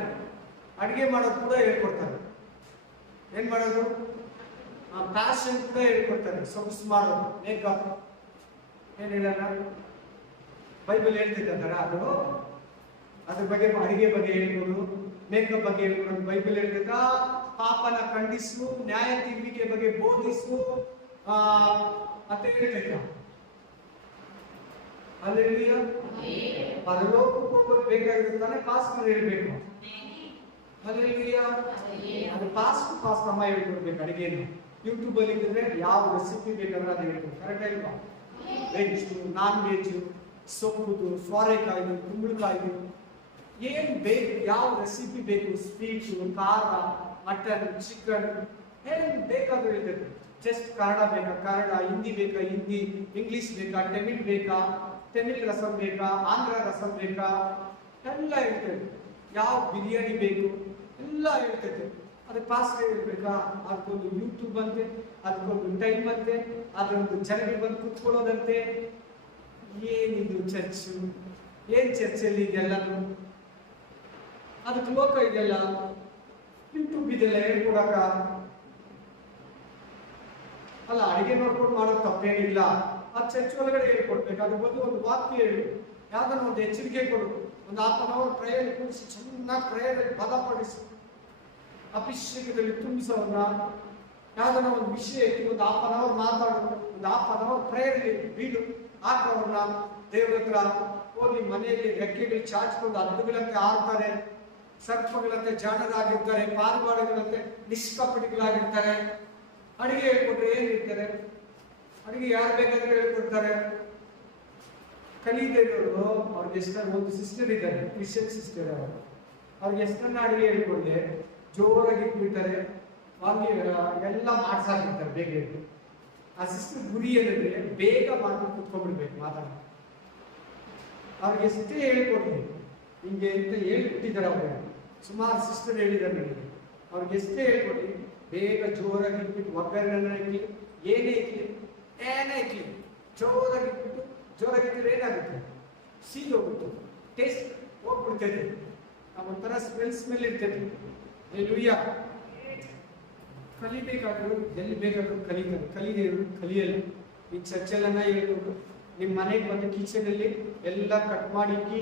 ಅಡುಗೆ ಮಾಡೋದು ಕೂಡ ಹೇಳ್ಕೊಡ್ತಾರೆ. ಏನ್ ಮಾಡೋದು? ಪ್ಯಾಷನ್ ಕೂಡ ಹೇಳ್ಕೊಡ್ತಾರೆ. ಸೊಗಸು ಮಾಡೋದು, ಮೇಕಪ್ ಏನ್ ಹೇಳಲ್ಲ, ಬೈಬಲ್ ಹೇಳ್ತಿದ್ದಾರ ಅದು, ಅದ್ರ ಬಗ್ಗೆ ಅಡಿಗೆ ಬಗ್ಗೆ ಹೇಳ್ಬೋದು, ಮೇಕಪ್ ಬಗ್ಗೆ ಹೇಳ್ಬೋದು. ಬೈಬಲ್ ಹೇಳ್ತಿದ್ದ ಪಾಪನ ಖಂಡಿಸು, ನ್ಯಾಯ ತೀರ್ಪಿಕೆ ಬಗ್ಗೆ ಬೋಧಿಸು ಅಂತ ಹೇಳ್ತೈತ. ಹಲ್ಲೆಲೂಯಾ. ಪರಲೋಕಕ್ಕೆ ಹೋಗೋದು ಬೇಕಾಗಿರುತ್ತಾನೆ, ಪಾಸ್ಟರ್ ಹೇಳ್ಬೇಕು. ಹಲ್ಲೆಲೂಯಾ. ಅದು ಪಾಸ್ಟ್ ಅಮ್ಮ ಹೇಳ್ಕೊಡ್ಬೇಕು ಅಡಿಗೆನು. ಯೂಟ್ಯೂಬ್ ಅಲ್ಲಿ ಇದ್ರೆ ಯಾವ ರೆಸಿಪಿ ಬೇಕಂದ್ರೆ ಅದು ಹೇಳ್ಬೇಕು. ಕರೆಕ್ಟ್ ಆಯ್ತಾ? ವೆಜ್, ನಾನ್ ವೆಜ್, ಸೊಪ್ಪುದು, ಸೋರೆಕಾಯ್ದು, ಕುಂಬಳಕಾಯ್ದು, ಏನ್ ಬೇಕು, ಯಾವ ರೆಸಿಪಿ ಬೇಕು, ಸ್ವೀಟು, ಖಾರ, ಮಟನ್, ಚಿಕನ್, ಏನ್ ಬೇಕಾದ್ರೂ ಹೇಳ್ತೈತೆ. ಜಸ್ಟ್ ಕನ್ನಡ ಬೇಕಾ ಕನ್ನಡ, ಹಿಂದಿ ಬೇಕಾ ಹಿಂದಿ, ಇಂಗ್ಲಿಷ್ ಬೇಕಾ, ತಮಿಳ್ ಬೇಕಾ ತಮಿಳ್ ರಸಂ ಬೇಕಾ, ಆಂಧ್ರ ರಸಂ ಬೇಕಾ, ಎಲ್ಲ ಹೇಳ್ತೈತೆ. ಯಾವ ಬಿರಿಯಾನಿ ಬೇಕು ಎಲ್ಲ ಹೇಳ್ತೈತೆ. ಅದಕ್ಕೆ ಪಾಸ್ಟ್ ಹೇಳ್ಬೇಕಾ? ಅದಕ್ಕೊಂದು ಯೂಟ್ಯೂಬ್ ಅಂತೆ, ಅದಕ್ಕೊಂದು ಟೈಮ್ ಅಂತೆ, ಅದೊಂದು ಜನರಿಗೆ ಬಂದು ಕುತ್ಕೊಳ್ಳೋದಂತೆ. ಏನಿದು ಚರ್ಚು? ಏನ್ ಚರ್ಚಲ್ಲಿ ಇದೆಲ್ಲನು? ಅದಕ್ಕೆ ಲೋಕ ಇದೆಲ್ಲ, ಯೂಟ್ಯೂಬ್ ಇದೆಲ್ಲ ಹೇಳ್ಕೊಡಕ ಅಲ್ಲ. ಅಡಿಗೆ ನೋಡ್ಕೊಂಡು ಮಾಡೋದು ತಪ್ಪೇನಿಲ್ಲ, ಅದು ಚರ್ಚ್ ಒಳಗಡೆ ಹೇಳ್ಕೊಡ್ಬೇಕು. ಅದ್ರ ಬಗ್ಗೆ ಒಂದು ವಾಕ್ಯ ಹೇಳು, ಯಾವ್ದನ್ನ ಒಂದು ಎಚ್ಚರಿಕೆ ಕೊಡು, ಒಂದು 1/2 hour ಪ್ರೇಯರ್ ಕೂರಿಸಿ ಚೆನ್ನಾಗಿ ಪ್ರೇಯರ್ ಬಲಪಡಿಸಿ, ಅಭಿಷೇಕದಲ್ಲಿ ತುಂಬಿಸೋರ್ನ, ಯಾವ್ದನ್ನ ಒಂದು ವಿಷಯ ಎತ್ತಿ ಒಂದು 1/2 hour ಮಾತಾಡೋದು, ಒಂದು 1/2 hour ಪ್ರೇಯರ್ ಬೀಡು ಹಾಕೋರ್ನ. ದೇವ್ರ ಹತ್ರ ಹೋಗಿ ಮನೆಯಲ್ಲಿ ರೆಕ್ಕೆಗಳು ಚಾಚ್ಕೊಂಡು ಹದ್ದುಗಳಂತೆ ಆಡ್ತಾರೆ, ಸರ್ಪಗಳಂತೆ ಜಾಣರಾಗಿರ್ತಾರೆ, ಪಾರಿವಾಳಗಳಂತೆ ನಿಷ್ಕಪಟಿಗಳಾಗಿರ್ತಾರೆ. ಅಡಿಗೆ ಹೇಳ್ಕೊಟ್ರೆ ಏನಿರ್ತಾರೆ? ಅಡಿಗೆ ಯಾರು ಬೇಕಾದ್ರೆ ಹೇಳ್ಕೊಡ್ತಾರೆ. ಕಲಿದೇ ಇರೋರು ಅವ್ರಿಗೆ ಒಂದು ಸಿಸ್ಟರ್ ಇದ್ದಾರೆ, ಕ್ರಿಶ್ಚಿಯನ್ ಸಿಸ್ಟರ್, ಅವ್ರಿಗೆ ಎಷ್ಟನ್ನ ಅಡಿಗೆ ಹೇಳ್ಕೊಡ್ದೆ ಜೋರಾಗಿ ಇಟ್ಬಿಡ್ತಾರೆ, ವಾಂಗಿ ಎಲ್ಲ ಮಾಡ್ಸಾಕಿರ್ತಾರೆ ಬೇಗ. ಆ ಸಿಸ್ಟರ್ ಗುರಿ ಏನಂದ್ರೆ ಬೇಗ ಮಾಡ್ಕೊಂಡು ಕುತ್ಕೊಂಡ್ಬಿಡ್ಬೇಕು ಮಾತಾಡ. ಅವ್ರಿಗೆ ಎಷ್ಟೇ ಹೇಳ್ಕೊಡ್ಲಿ ಹಿಂಗೆ ಅಂತ ಹೇಳ್ಬಿಟ್ಟಿದ್ದಾರೆ. ಅವ್ರಿಗೆ ಸುಮಾರು ಸಿಸ್ಟರ್ ಹೇಳಿದ್ದಾರೆ ನನಗೆ. ಅವ್ರಿಗೆ ಎಷ್ಟೇ ಹೇಳ್ಕೊಡ್ಲಿ ಬೇಗ ಜೋರಾಗಿ ಇಟ್ಬಿಟ್ಟು, ಒಗ್ಗರಣೆ ಇಟ್ಲಿ, ಏನೇ ಇಟ್ಲಿ ಜೋರಾಗಿ ಇಟ್ಬಿಟ್ಟು, ಜೋರಾಗಿ ಇಟ್ಟಿದ್ರೆ ಏನಾಗುತ್ತೆ? ಸೀದೋಗ್ಬಿಟ್ಟು ಟೇಸ್ಟ್ ಹೋಗ್ಬಿಡ್ತೈತೆ, ಒಂಥರ ಸ್ಮೆಲ್ ಇರ್ತೈತೆ. ಹಲ್ಲೆಲೂಯಾ. ಕಲಿಬೇಕಾದ್ರು ಎಲ್ಲಿ ಬೇಕಾದ್ರೂ ಕಲಿದೇ ಇರೋದು ಕಲಿಯಲ್ಲ. ಈ ಚರ್ಚೆಲ್ಲ ಹೇಳ್ಕೊಂಡು ನಿಮ್ಮ ಮನೆಗೆ ಬಂದು ಕಿಚನಲ್ಲಿ ಎಲ್ಲ ಕಟ್ ಮಾಡಿಕ್ಕಿ,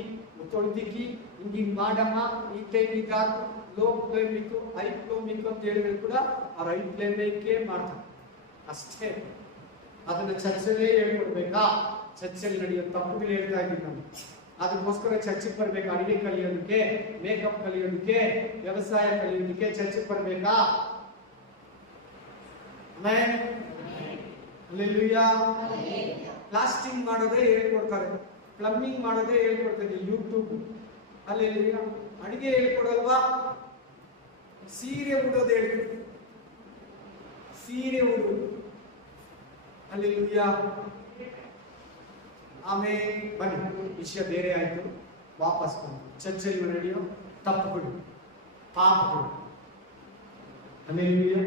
ತೊಳೆದಿಕ್ಕಿ, ಹಿಂಗೆ ಮಾಡಮ್ಮ, ಈ ಟೈಮ್ ಇದಾಕು, ಲೋ ಫ್ಲೇಮಿಕ್ಕು, ಹೈ ಫ್ಲೇಮಿಕ್ಕು ಅಂತ ಹೇಳಿದ್ರೆ ಕೂಡ ಅವ್ರು ಹೈ ಫ್ಲೇಮಿಕ್ಕೆ ಮಾಡ್ತಾರೆ ಅಷ್ಟೇ. ಅದನ್ನ ಚರ್ಚಲ್ಲೇ ಹೇಳ್ಕೊಡ್ಬೇಕಾ? ಚರ್ಚಲ್ಲಿ ನಡೆಯೋ ತಪ್ಪುಗಳು ಹೇಳ್ತಾ ಇದ್ದೀನಿ ನಾನು. ಅದಕ್ಕೋಸ್ಕರ ಚರ್ಚೆಗೆ ಬರ್ಬೇಕು. ಅಡಿಗೆ ಕಲಿಯೋದಕ್ಕೆ, ಮೇಕಪ್ ಕಲಿಯೋದಕ್ಕೆ, ವ್ಯವಸಾಯ ಕಲಿಯೋದಕ್ಕೆ ಚರ್ಚೆಗೆ ಬರ್ಬೇಕಾ? ಹಲ್ಲೆಲೂಯಾ. ಪ್ಲಾಸ್ಟಿಂಗ್ ಮಾಡೋದೇ ಹೇಳ್ಕೊಡ್ತಾರೆ, ಪ್ಲಂಬಿಂಗ್ ಮಾಡೋದೇ ಹೇಳ್ಕೊಡ್ತಾರೆ ಯೂಟ್ಯೂಬ್. ಹಲ್ಲೆಲೂಯಾ. ಅಡಿಗೆ ಹೇಳ್ಕೊಡಲ್ವಾ? ಸೀರೆ ಉಡೋದು ಹೇಳ್ಕೊಡ್ತಾರೆ, ಸೀರೆ ಉಡೋದು. ಹಲ್ಲೆಲೂಯಾ. ಆಮೇಲೆ ಬನ್ನಿ, ವಿಷಯ ಬೇರೆ ಆಯ್ತು, ವಾಪಸ್ ಬಂದು ಚರ್ಚೆಯಲ್ಲಿ ನಡೆಯೋ ತಪ್ಪುಗಳು, ಪಾಪಗಳು. Hallelujah.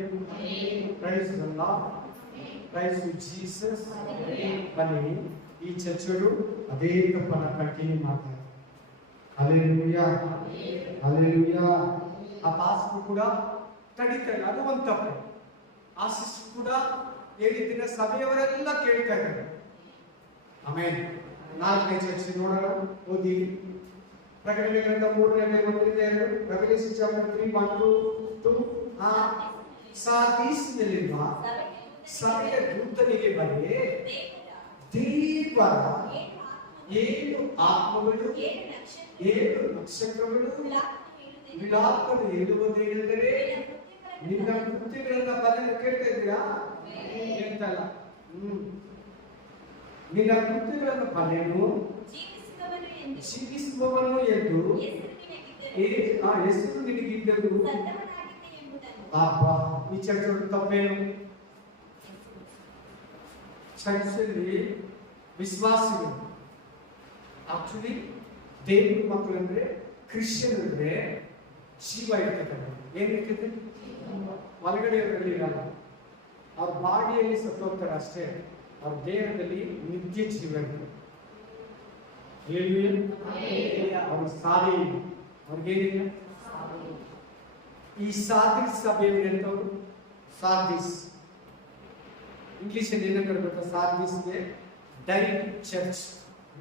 Praise the Lord, praise to Jesus. ಬನ್ನಿ, ಈ ಚರ್ಚೆಗಳು ಅದೇ ತಪ್ಪನ್ನ ಕಂಟಿನ್ಯೂ ಮಾಡ್ತಾರೆ. Hallelujah, hallelujah. ಆ ಪಾಸ್ಟರ್ ಕೂಡ ತಡೀತಾರೆ, ಅದು ಒಂದು ತಪ್ಪು. ಆಶೀಸ್ ಕೂಡ ಹೇಳಿದ್ದಿನ ಸಭೆಯವರೆಲ್ಲ ಕೇಳ್ತಾ ಇದ್ದಾರೆ. ಆಮೇಲೆ 4ನೇ ಚರ್ಚೆ ನೋಡೋಣ, ಓದಿ. ಪ್ರಕಟಣೆ ಗ್ರಂಥ 3ನೇ 1-2, ರೆವಲ್ಯೂಷನ್ ಚಾಪ್ಟರ್ 3 1-2. ಸಾರ್ದಿಸ್ನಲ್ಲಿರುವ ಸಭೆಯ ದೂತನಿಗೆ ಬರೆ ದೇವರ 7 ಆತ್ಮಗಳು 7 ನಕ್ಷತ್ರಗಳು ವಿಲಾಪವನ್ನು ಹೇಳುವುದೇನೆಂದರೆ, ನಿನ್ನ ಕೃತ್ಯಗಳನ್ನ ಬರೆದು ಕೇಳ್ತಾ ಇದ್ದೀರಾ? ಹೇಳ್ತಲ್ಲ. ನಿನ್ನ ಕೃತ್ಯಗಳನ್ನು ಬರೆದು ಜೀವಿಸುವವನು ಎಂದು ಹೆಸರು ನಿನಗಿದ್ದರು. ಈ ಚರ್ಚೆ ತಪ್ಪೇನು? ಚರ್ಚಲ್ಲಿ ವಿಶ್ವಾಸಿಗಳು ಆಕ್ಚುಲಿ ದೇವ್ರ ಮಕ್ಕಳು ಅಂದ್ರೆ ಕ್ರಿಶ್ಚಿಯನ್ ಅಂದ್ರೆ ಜೀವ ಇರ್ತದೆ. ಏನಿರ್ತದೆ? ಒಳಗಡೆ ಇರಲ್ಲ. ಅವ್ರ ಬಾಡಿಯಲ್ಲಿ ಸತ್ತೋಗ್ತಾರೆ ಅಷ್ಟೇ, ಅವ್ರ ದೇಹದಲ್ಲಿ ನಿತ್ಯ ಜೀವ ಇರ್ತದೆ. ಅವ್ರ ಸಾಧಿ ಅವ್ರಿಗೇನಿಲ್ಲ. ಈ ಸಾರ್ದಿಸ್ ಸಭೆಯವರು ಎಂತವ್ರು? ಸಾರ್ದಿಸ್ ಇಂಗ್ಲಿಷ್ ಅಲ್ಲಿ ಏನಂತಾರೆ ಗೊತ್ತಾ? ಸಾರ್ದಿಸ್ಗೆ ಡೈಡ್ ಚರ್ಚ್.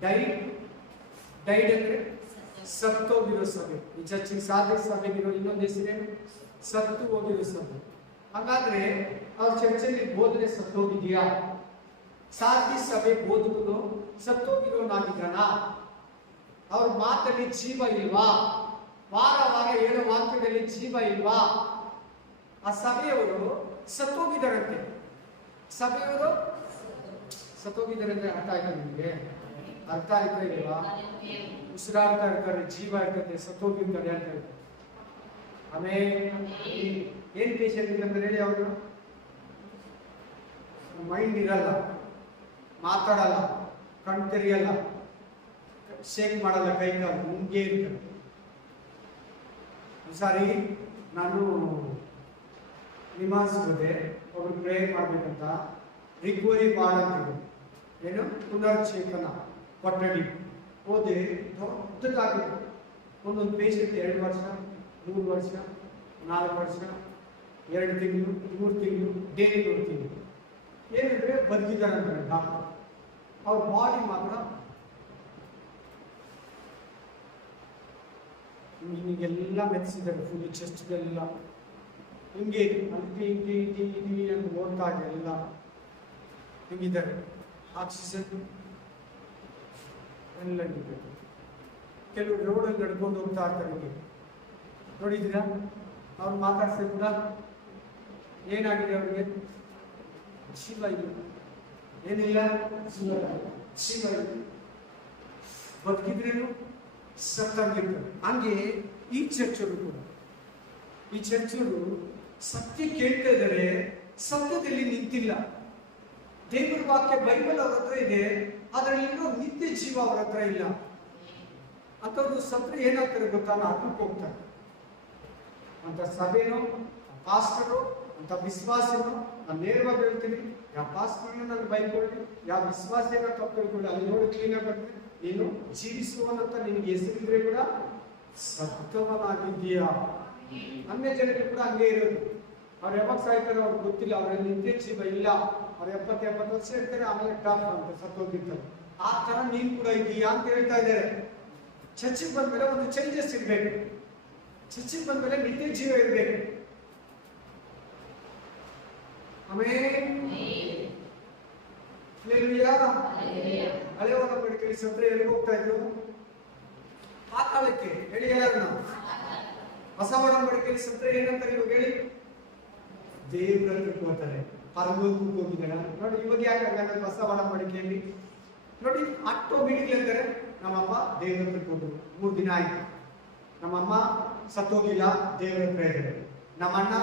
ಡೈಡ್ ಅಂದ್ರೆ ಸತ್ತೋಗಿರೋ ಸಭೆ. ಈ ಚರ್ಚಿಗೆ ಸಾರ್ದಿಸ್ ಸಭೆಗಿರೋ ಇನ್ನೊಂದು ಹೆಸರೇನು? ಸತ್ತು ಹೋಗಿರೋ ಸಭೆ. ಹಾಗಾದ್ರೆ ಅವ್ರ ಚರ್ಚಲ್ಲಿ ಬೋಧನೆ ಸತ್ತೋಗಿದ್ಯಾ? ಸಾರ್ದಿಸ್ ಸಭೆ ಬೋಧಕನು ಸತ್ತೋಗಿರೋನಾಗಿದ್ದಾನ? ಅವ್ರ ಮಾತಲ್ಲಿ ಜೀವ ಇಲ್ವಾ? ವಾರ ವಾರ ಹೇಳೋ ವಾಕ್ಯದಲ್ಲಿ ಜೀವ ಇಲ್ವಾ? ಆ ಸಭೆಯವರು ಸತ್ತೋಗಿದ್ದಾರಂತೆ. ಸಭೆಯವರು ಸತ್ತೋಗಿದ್ದಾರೆ ಅಂದ್ರೆ ಅರ್ಥ ಆಯ್ತಾ ನಿಮಗೆ? ಅರ್ಥ ಆಯ್ತಾ ಇಲ್ವಾ? ಉಸಿರಾಡ್ತಾ ಇರ್ತಾರೆ, ಜೀವ ಇರ್ತದೆ, ಸತ್ತೋಗಿರ್ತಾರೆ ಅಂತ ಹೇಳ್ತಾರೆ. ಆಮೇಲೆ ಏನ್ ಪೇಷಂಟ್ ಇಲ್ಲ ಅಂದ್ರೆ ಹೇಳಿ, ಅವರು ಮೈಂಡ್ ಇರಲ್ಲ, ಮಾತಾಡಲ್ಲ, ಕಣ್ ತೆರೆಯಲ್ಲ, ಶೇಕ್ ಮಾಡಲ್ಲ, ಕೈ ಕಾಲು ಮುಂಗೆ ಇರ್ತಾರೆ. ಸಾರಿ, ನಾನು ನಿಮಾಸ್ ಹೋದೆ, ಒಬ್ರು ಪ್ರೇಯರ್ ಮಾಡ್ಬೇಕಂತ. ರಿಕವರಿ ವಾರ್ಡ್ ಅಂತಿದ್ರು, ಏನು ಪುನರ್ಚೇತನ ಕೊಠಡಿ ಹೋದೆ. ದೊಡ್ಡದಾಗಿದೆ. ಒಂದೊಂದು ಪೇಷಂಟ್ 2 ವರ್ಷ 3 ವರ್ಷ 4 ವರ್ಷ 2 ತಿಂಗಳು 3 ತಿಂಗಳು ಡೈಲಿ ನೋಡ್ತೀನಿ. ಏನಂದ್ರೆ ಬದುಕಿದ್ದಾರೆ ಅಂತಾರೆ ಡಾಕ್ಟರ್. ಅವ್ರ ಬಾಡಿ ಮಾತ್ರ ನಿಮಗೆಲ್ಲ ಮೆಚ್ಚಿದ್ದಾರೆ. ಫುಲ್ ಚೆಸ್ಟ್ಗೆಲ್ಲ ಹಿಂಗೆ ಹಿಂಗೆ ಅಂತ ಓಡ್ತಾ ಎಲ್ಲ ಹಿಂಗಿದ್ದಾರೆ. ಆಕ್ಸಿಜನ್ ಎಲ್ಲ ಹಿಡಿಬೇಕು. ಕೆಲವು ರೋಡಲ್ಲಿ ನಡ್ಕೊಂಡು ಹೋಗ್ತಾ ಇರ್ತಾರೆ. ಹಿಂಗೆ ನೋಡಿದ್ದೀರಾ? ಅವ್ರು ಮಾತಾಡ್ಸಿದ್ರು ಕೂಡ ಏನಾಗಿದೆ ಅವ್ರಿಗೆ? ಜೀವ ಇಲ್ಲ. ಏನಿಲ್ಲ? ಜೀವ ಇಲ್ಲ. ಬದುಕಿದ್ರೇನು ಸತ್ತಾಗಿರ್ತಾರೆ. ಹಂಗೆ ಈ ಚರ್ಚರು ಕೂಡ, ಈ ಚರ್ಚರು ಸತ್ಯ ಕೇಳ್ತಾ ಇದ್ದಾರೆ, ಸತ್ಯದಲ್ಲಿ ನಿಂತಿಲ್ಲ. ದೇವರ ವಾಕ್ಯ ಬೈಬಲ್ ಅವ್ರ ಹತ್ರ ಇದೆ, ಅದರಲ್ಲಿರೋ ನಿತ್ಯ ಜೀವ ಅವರ ಹತ್ರ ಇಲ್ಲ. ಅಂತವ್ರು ಸತ್ರೆ ಏನಾಗ್ತಾರೆ ಗೊತ್ತಾ? ಹತ್ತಕ್ಕೆ ಹೋಗ್ತಾರೆ. ಅಂತ ಸಭೆನೋ, ಪಾಸ್ಟರು, ಅಂತ ವಿಶ್ವಾಸನೋ, ನಾನು ನೇರವಾಗಿ ಹೇಳ್ತೀನಿ, ಯಾವ ಪಾಸ್ಟರ್ನ ನಾನು ಬೈಕೊಳ್ಳಿ, ಯಾವ ವಿಶ್ವಾಸಿನ ತಪ್ಪು ಹೇಳ್ಕೊಳ್ಳಿ, ಅಲ್ಲಿ ನೋಡಿ ಕ್ಲೀನಾಗಿ ಬರ್ತೀನಿ. ನೀನು ಜೀವಿಸುವನಂತ ನಿನಗೆ ಹೆಸರಿದ್ರೆ ಕೂಡ ಸತ್ತವನಾಗಿದ್ದೀಯಾ? ಅನ್ಯ ಜನರಿಗೆ ಕೂಡ ಹಂಗೆ ಇರೋದು. ಅವ್ರು ಯಾವಾಗ ಸಾಯ್ತಾರೆ ಅವ್ರಿಗೆ ಗೊತ್ತಿಲ್ಲ, ಅವರಲ್ಲಿ ನಿತ್ಯ ಜೀವ ಇಲ್ಲ. ಅವ್ರು 70-80 ವರ್ಷ ಇರ್ತಾರೆ, ಆಮೇಲೆ ಟಾಪ್ ಅಂತ ಸತ್ತೋಗಿರ್ತಾರೆ. ಆ ತರ ನೀನು ಕೂಡ ಇದೀಯಾ ಅಂತ ಹೇಳ್ತಾ ಇದ್ದಾರೆ. ಚರ್ಚಿಗೆ ಬಂದ್ಮೇಲೆ ಒಂದು ಚೇಂಜಸ್ ಇರ್ಬೇಕು. ಚರ್ಚಿಗೆ ಬಂದ್ಮೇಲೆ ನಿತ್ಯ ಜೀವ ಇರ್ಬೇಕು. ಆಮೇಲೆ ಹಳೆ ಒಡಂಬಡಿಕೆಯಲ್ಲಿ ಸತ್ರೆ ಎಲ್ಲಿ ಹೋಗ್ತಾ ಇದ್ರು? ಪಾತಾಳಕ್ಕೆ. ಹೇಳಿ ಎಲ್ಲರನ್ನ. ಹೊಸ ಒಡಂಬಡಿಕೆಯಲ್ಲಿ ಸತ್ರೆ ಏನಂತಾರೆ ಇವಾಗ ಹೇಳಿ? ದೇವ್ರ ಹತ್ರಕ್ಕೆ ಹೋಗ್ತಾರೆ, ಪರಲೋಕಕ್ಕೆ ಹೋಗಿದ್ದಾರ. ನೋಡಿ ಇವಾಗ ಯಾಕೆ ಹಂಗಂದ್ರೆ ಹೊಸ ಒಡಂಬಡಿಕೆಯಲ್ಲಿ ನೋಡಿ ಆಟೋಮೆಟಿಕ್ಲಿ ನಮ್ಮಪ್ಪ ದೇವ್ರ ಹತ್ರಕ್ಕೆ ಹೋದ್ರು. 3 ದಿನ ಆಯ್ತು, ನಮ್ಮಮ್ಮ ಸತ್ತೋಗಿಲ್ಲ, ದೇವ್ರ ಹತ್ರ ಇದ್ದಾರೆ. ನಮ್ಮಣ್ಣ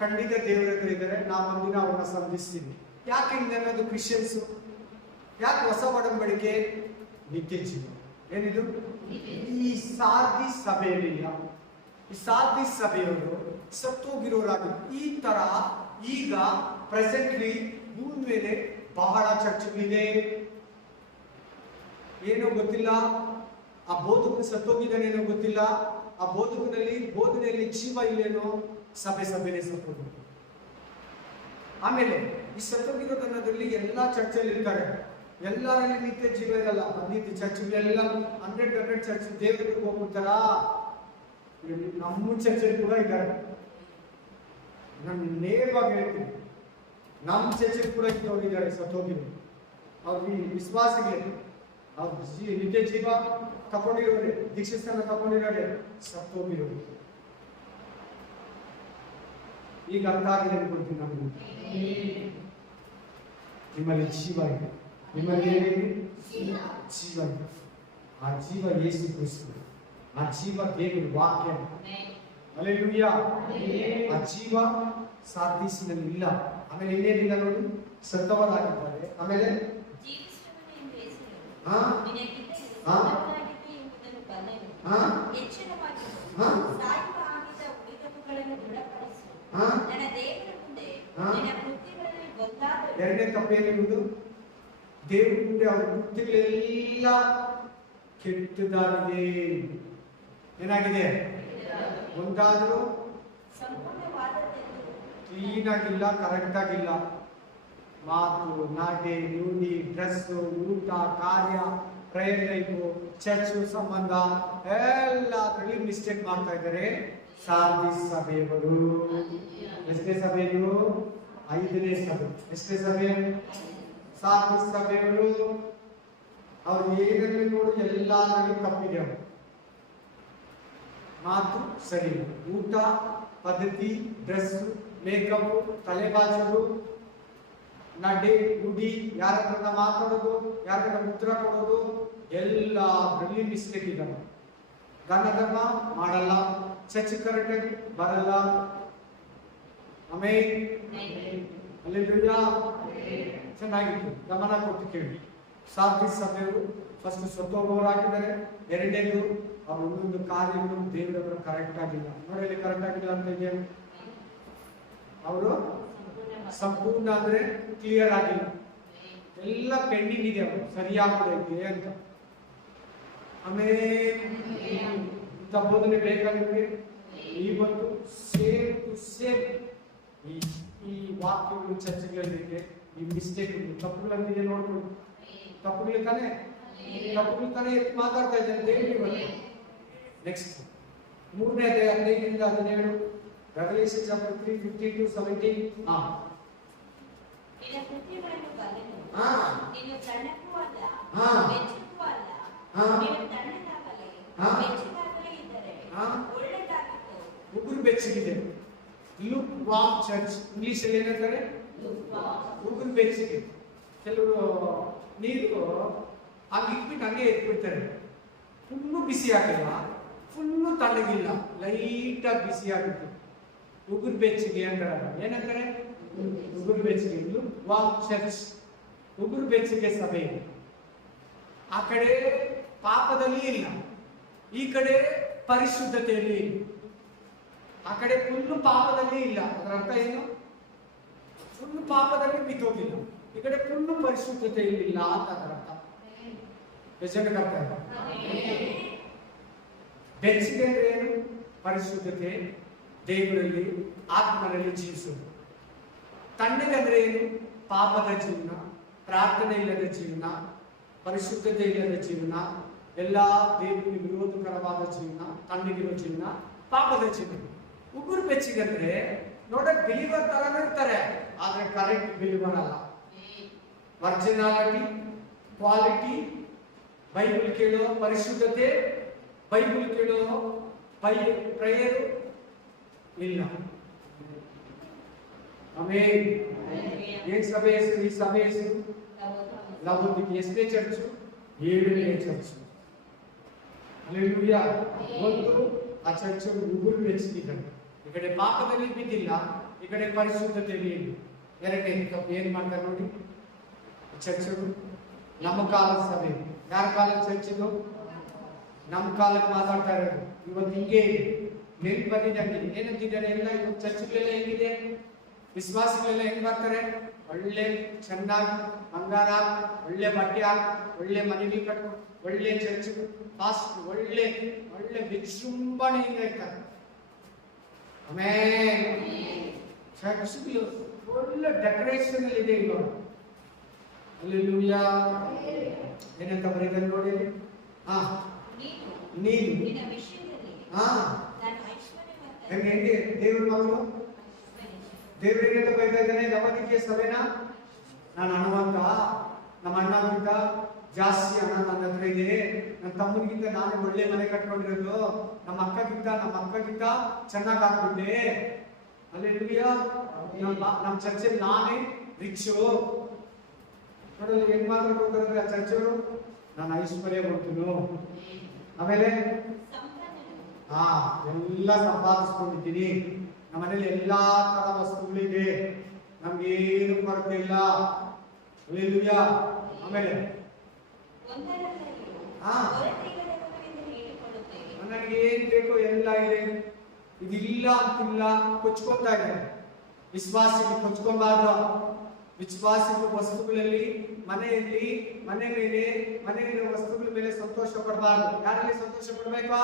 ಖಂಡಿತ ದೇವ್ರ ಹತ್ರ ಇದ್ದಾರೆ, ನಾವು ಒಂದಿನ ಅವ್ರನ್ನ ಸಂಧಿಸ್ತೀವಿ. ಯಾಕೆ ಹಿಂಗೆ ಅನ್ನೋದು ಕ್ರಿಶ್ಚಿಯನ್ಸು? ಯಾಕೆ ಹೊಸ ಒಡಂಬಡಿಕೆ? ನಿತ್ಯ ಜೀವ. ಏನಿದು? ಈ ಸಾರ್ದಿ ಸಭೆಯಲ್ಲಿಲ್ಲ. ಈ ಸಾರ್ದಿ ಸಭೆಯವರು ಸತ್ತೋಗಿರೋರಾಗಿ ಈ ತರ ಈಗ ಪ್ರೆಸೆಂಟ್ಲಿ ಭೂಮಿ ಮೇಲೆ ಬಹಳ ಚರ್ಚ್ಗಳಿದೆ. ಏನೋ ಗೊತ್ತಿಲ್ಲ, ಆ ಬೋಧಕನು ಸತ್ತೋಗಿದ್ದಾನೇನೋ ಗೊತ್ತಿಲ್ಲ, ಆ ಬೋಧನೆಯಲ್ಲಿ ಜೀವ ಇಲ್ಲೇನೋ, ಸಭೆನೇ ಸತ್ತೋಗಿ. ಆಮೇಲೆ ಈ ಸತ್ತೋಗಿರೋದನ್ನೋದ್ರಲ್ಲಿ ಎಲ್ಲಾ ಚರ್ಚಲ್ಲಿ ಇರ್ತಾರೆ, ಎಲ್ಲರಲ್ಲಿ ನಿತ್ಯ ಜೀವ ಇರಲ್ಲ. ಬಂದಿದ್ದು ಚರ್ಚ್ಗಳೆಲ್ಲ 100 ಚರ್ಚ್ ದೇವರಿಗೆ ಹೋಗ್ಬಿಡ್ತಾರ. ನಮ್ಮ ಚರ್ಚಲ್ಲಿ ಕೂಡ ಇದ್ದಾರೆ. ನಾನು ನೇರವಾಗಿ ಹೇಳ್ತೀನಿ, ನಮ್ಮ ಚರ್ಚಲ್ಲಿ ಕೂಡ ಇದ್ದವರಿದ್ದಾರೆ ಸತ್ತೋಗಿರೋರು. ಅವ್ರಿಗೆ ವಿಶ್ವಾಸಿಗಳಿಗೆ ಅವ್ರು ನಿತ್ಯ ಜೀವ ತಗೊಂಡಿರೋರೆ, ದೀಕ್ಷಾಸ್ಥಾನ ತಗೊಂಡಿರೋರೆ ಸತ್ತೋಗಿರೋರು. ಈಗ ಅರ್ಥ ಆಗಿದೆ ಅನ್ಕೊಳ್ತೀನಿ ನಮಗೆ. ನಿಮ್ಮಲ್ಲಿ ಜೀವ ಇದೆ, ನಿಮ್ಮಲ್ಲಿ ಏನಿದೆ? ಜೀವ ಇದೆ. ಆ ಜೀವ ಯೇಸು ಕ್ರಿಸ್ತ, ಆ ಜೀವ ದೇವರ ವಾಕ್ಯ. ಹಲ್ಲೆಲೂಯಾ. ಆ ಜೀವ ಸಾಧಿಸಿನಲ್ಲಿ ಇಲ್ಲ. ಆಮೇಲೆ ಇನ್ನೇನಿಲ್ಲ ನೋಡಿ, ಸತ್ತವರಾಗಿದ್ದಾರೆ. ಆಮೇಲೆ ಎರಡನೇ ತಪ್ಪೇನಿರುವುದು, ದೇವ್ರ ಮುಂದೆ ಅವರ ಕೃತ್ಯಗಳೆಲ್ಲ ಕೆಟ್ಟದಾಗಿದೆ. ಏನಾಗಿದೆ? ಒಂದಾದ್ರೂ ಕ್ಲೀನ್ ಆಗಿಲ್ಲ, ಕರೆಕ್ಟ್ ಆಗಿಲ್ಲ. ಮಾತು, ನಾಟೆ, ನುಡಿ, ಡ್ರೆಸ್, ಊಟ, ಕಾರ್ಯ, ಪ್ರೇಯರ್ ಲೈಫ್, ಚರ್ಚ್ ಸಂಬಂಧ ಎಲ್ಲದರಲ್ಲಿ ಮಿಸ್ಟೇಕ್ ಮಾಡ್ತಾ ಇದ್ದಾರೆ ಸಾರ್ದಿಸ್ ಸಭೆಯವರು. ಎಷ್ಟೇ ಸಭೆಯು? 5ನೇ ಸಭೆ. ಎಷ್ಟೇ ಸಭೆ? ಸಾರ್ದಿಸ್ ಸಭೆಯವರು. ಅವ್ರು ಏನಲ್ಲಿ ನೋಡು ಎಲ್ಲಾದ್ರಲ್ಲಿ ತಪ್ಪಿದೆ. ಅವರು ಮಾತು ಸರಿ, ಊಟ ಪದ್ಧತಿ, ಡ್ರೆಸ್, ಮೇಕಪ್, ತಲೆಬಾಚೋದು, ನಡೆ, ನುಡಿ, ಯಾರ ಹತ್ರ ಮಾತಾಡೋದು, ಯಾರ ಹತ್ರ ಉತ್ತರ ಕೊಡೋದು, ಎಲ್ಲದರಲ್ಲಿ ಮಿಸ್ಟೇಕ್ ಇದ್ದಾವೆ. ದಾನ ಧರ್ಮ ಮಾಡಲ್ಲ, ಚರ್ಚ್ ಕರೆಕ್ಟಾಗಿ ಬರಲ್ಲ. ಆಮೇಲೆ ಹಲ್ಲೆಲೂಯಾ. ಚೆನ್ನಾಗಿತ್ತು, ಗಮನ ಕೊಟ್ಟು ಕೇಳಿ. ಸಾರ್ದಿಸ್ ಸಭೆಯವರು ಫಸ್ಟ್ ಸತ್ತೋಗೋರಾಗಿದ್ದಾರೆ. ಎರಡನೇದು ಅವ್ರ ಒಂದೊಂದು ಕಾರ್ಯಗಳು ದೇವರವರು ಕರೆಕ್ಟ್ ಆಗಿಲ್ಲ. ನೋಡಿ, ಕರೆಕ್ಟ್ ಆಗಿಲ್ಲ ಅಂತ ಇದೆ. ಅವರು ಸಂಪೂರ್ಣ ಅಂದ್ರೆ ಕ್ಲಿಯರ್ ಆಗಿಲ್ಲ, ಎಲ್ಲ ಪೆಂಡಿಂಗ್ ಇದೆ, ಅವರು ಸರಿಯಾಗೋದೈತೆ ಅಂತ. ಆಮೇಲೆ ಇಂಥ ಬೋಧನೆ ಬೇಕಾ ನಿಮಗೆ? ಇವತ್ತು ಸೇಮ್ ಟು ಸೇಮ್ ಈ ವಾಕ್ಯಗಳು ಚರ್ಚೆಗಳಿದೆ. ಈ ಮಿಸ್ಟೇಕ್ ತಪ್ಪುಗಳಂತಿದೆ ನೋಡ್ಕೊಳ್ಳಿ. ತಪ್ಪುಗಳು ತಾನೇ ಎತ್ತು ಮಾತಾಡ್ತಾ ಇದ್ದಾರೆ ದೇವರಿಗೆ. ನೆಕ್ಸ್ಟ್ 3ನೇ ಅಧ್ಯಾಯ 15ರಿಂದ 17, ರೆವಲ್ಯೂಷನ್ ಚಾಪ್ಟರ್ 3:15-17. ಉಗುರು ಬೆಚ್ಚಗಿದೆ. ಲುಕ್ ವಾಮ್ ಚರ್ಚ್, ಇಂಗ್ಲಿಷ್ ಅಲ್ಲಿ ಏನಂತಾರೆ? ಉಗುರು ಬೆಚ್ಚಗೆ. ಕೆಲವರು ನೀರು ಹಂಗಿಟ್ಬಿಟ್ಟು ಹಂಗೆ ಎತ್ಬಿಡ್ತಾರೆ. ಫುಲ್ಲು ಬಿಸಿ ಆಗಿಲ್ಲ, ಫುಲ್ಲು ತಣ್ಣಗಿಲ್ಲ, ಲೈಟಾಗಿ ಬಿಸಿ ಆಗುತ್ತೆ. ಉಗುರು ಬೆಚ್ಚಗೆ ಅಂತಾರೆ. ಏನಂತಾರೆ? ಉಗುರು ಬೆಚ್ಚಗೆ. ಲುಕ್ ವಾಮ್ ಚರ್ಚ್, ಉಗುರು ಬೆಚ್ಚಗೆ ಸಭೆ. ಆ ಕಡೆ ಪಾಪದಲ್ಲಿ ಇಲ್ಲ, ಈ ಕಡೆ ಪರಿಶುದ್ಧತೆಯಲ್ಲಿ ಇಲ್ಲ. ಆ ಕಡೆ ಫುಲ್ಲು ಪಾಪದಲ್ಲಿ ಇಲ್ಲ, ಅದರ ಅರ್ಥ ಏನು? ಫುಲ್ಲು ಪಾಪದಲ್ಲಿ ಬಿದ್ದೋಗಿಲ್ಲ. ಈ ಕಡೆ ಫುಲ್ಲು ಪರಿಶುದ್ಧತೆಯಲ್ಲಿ ಇಲ್ಲ ಅಂತ ಅದರ ಅರ್ಥ. ಬೆಚ್ಚಗೆ ಅರ್ಥ ಇಲ್ಲ. ಬೆಚ್ಚಗೆ ಅಂದ್ರೆ ಏನು? ಪರಿಶುದ್ಧತೆ, ದೇವರಲ್ಲಿ ಆತ್ಮನಲ್ಲಿ ಜೀವಿಸುವುದು. ತಣ್ಣಗಂದ್ರೆ ಏನು? ಪಾಪದ ಜೀವನ, ಪ್ರಾರ್ಥನೆ ಇಲ್ಲದ ಜೀವನ, ಪರಿಶುದ್ಧತೆ ಇಲ್ಲದ ಜೀವನ, ಎಲ್ಲಾ ದೇವರಿಗೆ ವಿರೋಧಕರವಾದ ಜೀವನ, ತಣ್ಣಗಿರೋ ಜೀವನ, ಪಾಪದ ಜೀವನ. ಉಗುರು ಬೆಚ್ಚಗಂದ್ರೆ ನೋಡಕ್ ಬಿಲಿವರ್ ತರನೇ ಇರ್ತಾರೆ, ಆದ್ರೆ ಕರೆಕ್ಟ್ ಬಿಲಿವರ್ ಅಲ್ಲ. ವರ್ಜಿನಾಲಿಟಿ, ಕ್ವಾಲಿಟಿ, ಬೈಬಲ್ ಕೇಳೋ ಪರಿಶುದ್ಧತೆ, ಬೈಬಲ್ ಕೇಳೋ ಪ್ರೇಯರ್ ಇಲ್ಲ. ಆಮೇಲೆ ಏನ್ ಸಭೆ ಹೆಸರು? ಈ ಸಭೆ ಹೆಸರು ಲವೋದಿಕೀಯ. ಎಷ್ಟೇ ಚರ್ಚು? 7ನೇ ಚರ್ಚು. ಹಲ್ಲೆಲೂಯಾ. ಒಂದು ಆ ಚರ್ಚು ಉಗುರು ಬೆಚ್ಚಗಿದ್ದಾರೆ. ಈ ಕಡೆ ಪಾಪದಲ್ಲಿ ಬಿದ್ದಿಲ್ಲ, ಈ ಕಡೆ ಪರಿಶುದ್ಧತೆಯಲ್ಲಿ ಇಲ್ಲ. ಎರಡನೇ ತಪ್ಪು ಏನ್ ಮಾಡ್ತಾರೆ ನೋಡಿ ಚರ್ಚರು. ನಮ್ಮ ಕಾಲದ ಸಭೆ. ಯಾರ ಕಾಲದ ಚರ್ಚ್ ಇದು? ನಮ್ಮ ಕಾಲಕ್ಕೆ ಮಾತಾಡ್ತಾ ಇರೋದು. ಇವತ್ತು ಹಿಂಗೆ ಇದೆ, ನೆನ್ಪು ಬಂದಿದ್ದಂಗೆ ಏನಂತಿದ್ದಾರೆ ಎಲ್ಲ. ಇವತ್ತು ಚರ್ಚ್ಗಳೆಲ್ಲ ಹೆಂಗಿದೆ? ವಿಶ್ವಾಸಗಳೆಲ್ಲ ಹೆಂಗ್ ಮಾಡ್ತಾರೆ? ಒಳ್ಳೆ ಚೆನ್ನಾಗಿ ಬಂಗಾರ, ಒಳ್ಳೆ ಬಟ್ಟೆ ಹಾಕಿ, ಒಳ್ಳೆ ಮನೆಗೆ ಕಟ್ಕೊಂಡು, ಒಳ್ಳೆ ಚರ್ಚ್ ಫಾಸ್ಟ್, ಒಳ್ಳೆ ವಿಜೃಂಭಣೆಯಿಂದ ಇರ್ತಾರೆ. ಆಮೇಲೆ ಚರ್ಚ್ಗಳು ಒಳ್ಳೆ ಡೆಕೋರೇಷನ್ ಇದೆ ಇವಾಗ. ಹಲ್ಲೆಲೂಯಾ. ಏನಂತ ಬರೀತಾರೆ ನೋಡಿ. ಹಾ, ನೀನು ನಿನ್ನ ವಿಷಯದಲ್ಲಿ ಹಾ ನಾನು ಐಶ್ವರ್ಯವಂತ ಹೆಂಗೆ ದೇವ್ರ ಮಕ್ಕಳು ದೇವರಿಗೆ ಬೈತಾ ಇದ್ದಾನೆ ಲವನಿಕೆ ಸಭೆನ. ನಾನು ಹಣವಂತ, ನಮ್ಮ ಅಣ್ಣಗಿಂತ ಜಾಸ್ತಿ ಹಣ ನನ್ನ ಹತ್ರ ಇದೆ, ನನ್ನ ತಮ್ಮನಿಗಿಂತ ನಾನು ಒಳ್ಳೆ ಮನೆ ಕಟ್ಕೊಂಡಿರೋದು, ನಮ್ಮ ಅಕ್ಕಗಿಂತ ಚೆನ್ನಾಗಿ ಆಗ್ಬಿಟ್ಟೆ. ಹಲ್ಲೆಲೂಯಾ. ನಮ್ಮ ಚರ್ಚೆಯಲ್ಲಿ ನಾನೇ ರಿಚ್ಚು. ನೋಡಲ್ಲಿ ಹೆಂಗ್ ಮಾತಾಡ್ಕೊತಾರೆ ಆ ಚರ್ಚೆಗಳು. ನಾನು ಐಶ್ವರ್ಯ ಕೊಡ್ತೀನಿ, ಆಮೇಲೆ ಹಾ ಎಲ್ಲ ಸಂಪಾದಿಸ್ಕೊಂಡಿದ್ದೀನಿ, ನಮ್ಮ ಮನೇಲಿ ಎಲ್ಲಾ ತರ ವಸ್ತುಗಳಿದೆ, ನಮ್ಗೇನು ಕೊರತೆ ಇಲ್ಲ. ಹಲ್ಲೆಲೂಯಾ. ಆಮೇಲೆ ಹಾ ನನಗೆ ಏನ್ ಬೇಕೋ ಎಲ್ಲ ಇದೆ, ಇದಿಲ್ಲ ಅಂತಿಲ್ಲ. ಕೊಚ್ಕೊಂತಾ ಇದೆ. ವಿಶ್ವಾಸಿಗಳು ಕೊಚ್ಕೊಬಾರ್ದು. ವಿಶ್ವಾಸಿಗಳು ವಸ್ತುಗಳಲ್ಲಿ ಮನೆಯಲ್ಲಿ ಮನೆಯ ವಸ್ತುಗಳ ಮೇಲೆ ಸಂತೋಷ ಪಡಬಾರ್ದು. ಯಾರಲ್ಲಿ ಸಂತೋಷ ಪಡ್ಬೇಕು?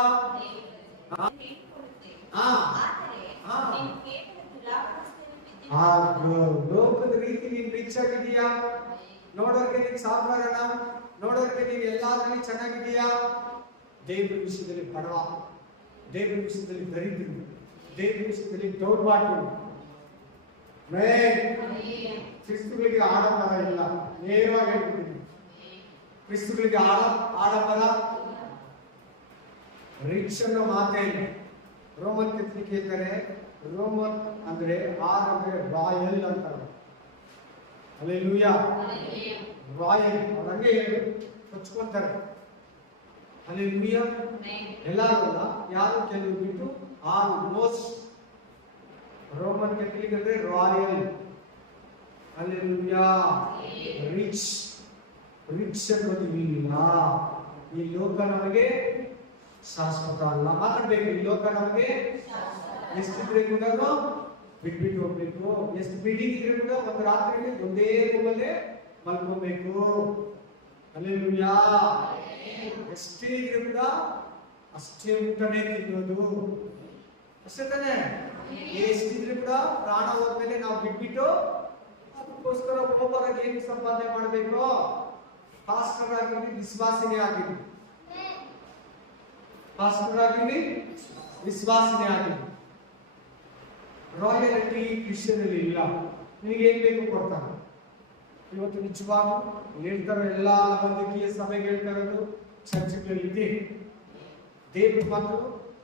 ಲೋಕದ ರೀತಿ ನೀನ್ ರಿಚ್ ಆಗಿದೀಯಾ, ನೋಡೋರ್ಗೆ ನೀನ್ ಸಾವುಕಾರನ, ನೋಡೋರ್ಗೆ ನೀನ್ ಎಲ್ಲಾದ್ರಲ್ಲಿ ಚೆನ್ನಾಗಿದೀಯಾ. ದೇವ್ರ ವಿಷಯದಲ್ಲಿ ಬಡವ, ದೇವ್ರ ವಿಷಯದಲ್ಲಿ ದರಿದ್ರು, ದೇವ್ರ ವಿಷಯದಲ್ಲಿ ದೌರ್ಭಾಗ್ಯರು. ಕ್ರಿಸ್ತುಗಳಿಗೆ ಆಡಂಬರ ಇಲ್ಲ. ನೇರವಾಗಿ ಹೇಳ್ಬಿಡ್ತೀನಿ, ಕ್ರಿಸ್ತುಗಳಿಗೆ ಆಡಂಬರ ರಿಚ್ ಅನ್ನೋ ಮಾತೇ ಇಲ್ಲ. ರೋಮನ್ ಕೆತ್ತಲಿಕ್ಕೆ ಹೇಳ್ತಾರೆ, ರೋಮನ್ ಅಂದ್ರೆ ಆರ್ ಅಂದ್ರೆ ರಾಯಲ್ ಅಂತಾರೆ. ಹಲ್ಲೆಲೂಯಾ. ರಾಯಲ್ ಅವ್ರು ಹಂಗೆ ಕೊಚ್ಕೊಂತಾರೆ. ಹಲ್ಲೆಲೂಯಾ. ಎಲ್ಲರೂ ಅಲ್ಲ, ಯಾರು ಕೆಲವು ಬಿಟ್ಟು ಆಲ್ಮೋಸ್ಟ್. ರೋಮನ್ ಕೆತ್ತಲಿಕ್ ಅಂದ್ರೆ ರಾಯಲ್. ಹಲ್ಲೆಲೂಯಾ. ರಿಚ್ ಅನ್ನೋದು ಇಲ್ಲ. ಈ ಲೋಕ ನಮಗೆ ಶಾಶ್ವತ ಅಲ್ಲ. ಮಾತಾಡ್ಬೇಕು, ಈ ಲೋಕ ನಮಗೆ ಎಷ್ಟಿದ್ರೆ ಕೂಡ ಬಿಟ್ಬಿಟ್ಟು ಹೋಗ್ಬೇಕು. ಎಷ್ಟು ಬಿಲ್ಡಿಂಗ್ ಇದ್ರೆ ಕೂಡ ಒಂದು ರಾತ್ರಿ ಒಂದೇ ರೂಮಲ್ಲೇ ಮಲ್ಕೋಬೇಕು. ಹಲ್ಲೆಲೂಯಾ. ಎಷ್ಟೇ ಇದ್ರೆ ಕೂಡ ಅಷ್ಟೇ ಊಟನೇ ತಿನ್ನೋದು, ಅಷ್ಟೇ ತಾನೆ. ಎಷ್ಟಿದ್ರೆ ಕೂಡ ಪ್ರಾಣ ಹೋದ್ಮೇಲೆ ನಾವು ಬಿಟ್ಬಿಟ್ಟು ಅದಕ್ಕೋಸ್ಕರ ಒಬ್ಬೊಬ್ಬರಾಗಿ ಏನು ಸಂಪಾದನೆ ಮಾಡಬೇಕು. ಪಾಸ್ಟರ್ ಆಗಿರಿ, ವಿಶ್ವಾಸನೆ ಆಗಿರಿ, ಪಾಸ್ಟರ್ ಆಗಿರಿ, ವಿಶ್ವಾಸನೆ ಆಗಿರಿ. ರಾಯಲಿಟಿ ಕ್ರಿಶ್ಚಿಯನಲ್ಲಿ ಇಲ್ಲ. ನಿನಗೆ ಏನ್ ಬೇಕು ಕೊಡ್ತಾನೆ. ಇವತ್ತು ನಿಜವಾಗ್ಲೂ ಹೇಳ್ತಾರೋ ಎಲ್ಲಾ ಬಂಧಕೀಯ ಸಭೆಗೆ ಹೇಳ್ತಾರೋದು ಚರ್ಚ್ಗಳಲ್ಲಿ ಇದೆ. ದೇವ್ರ ಮಕ್ಕಳು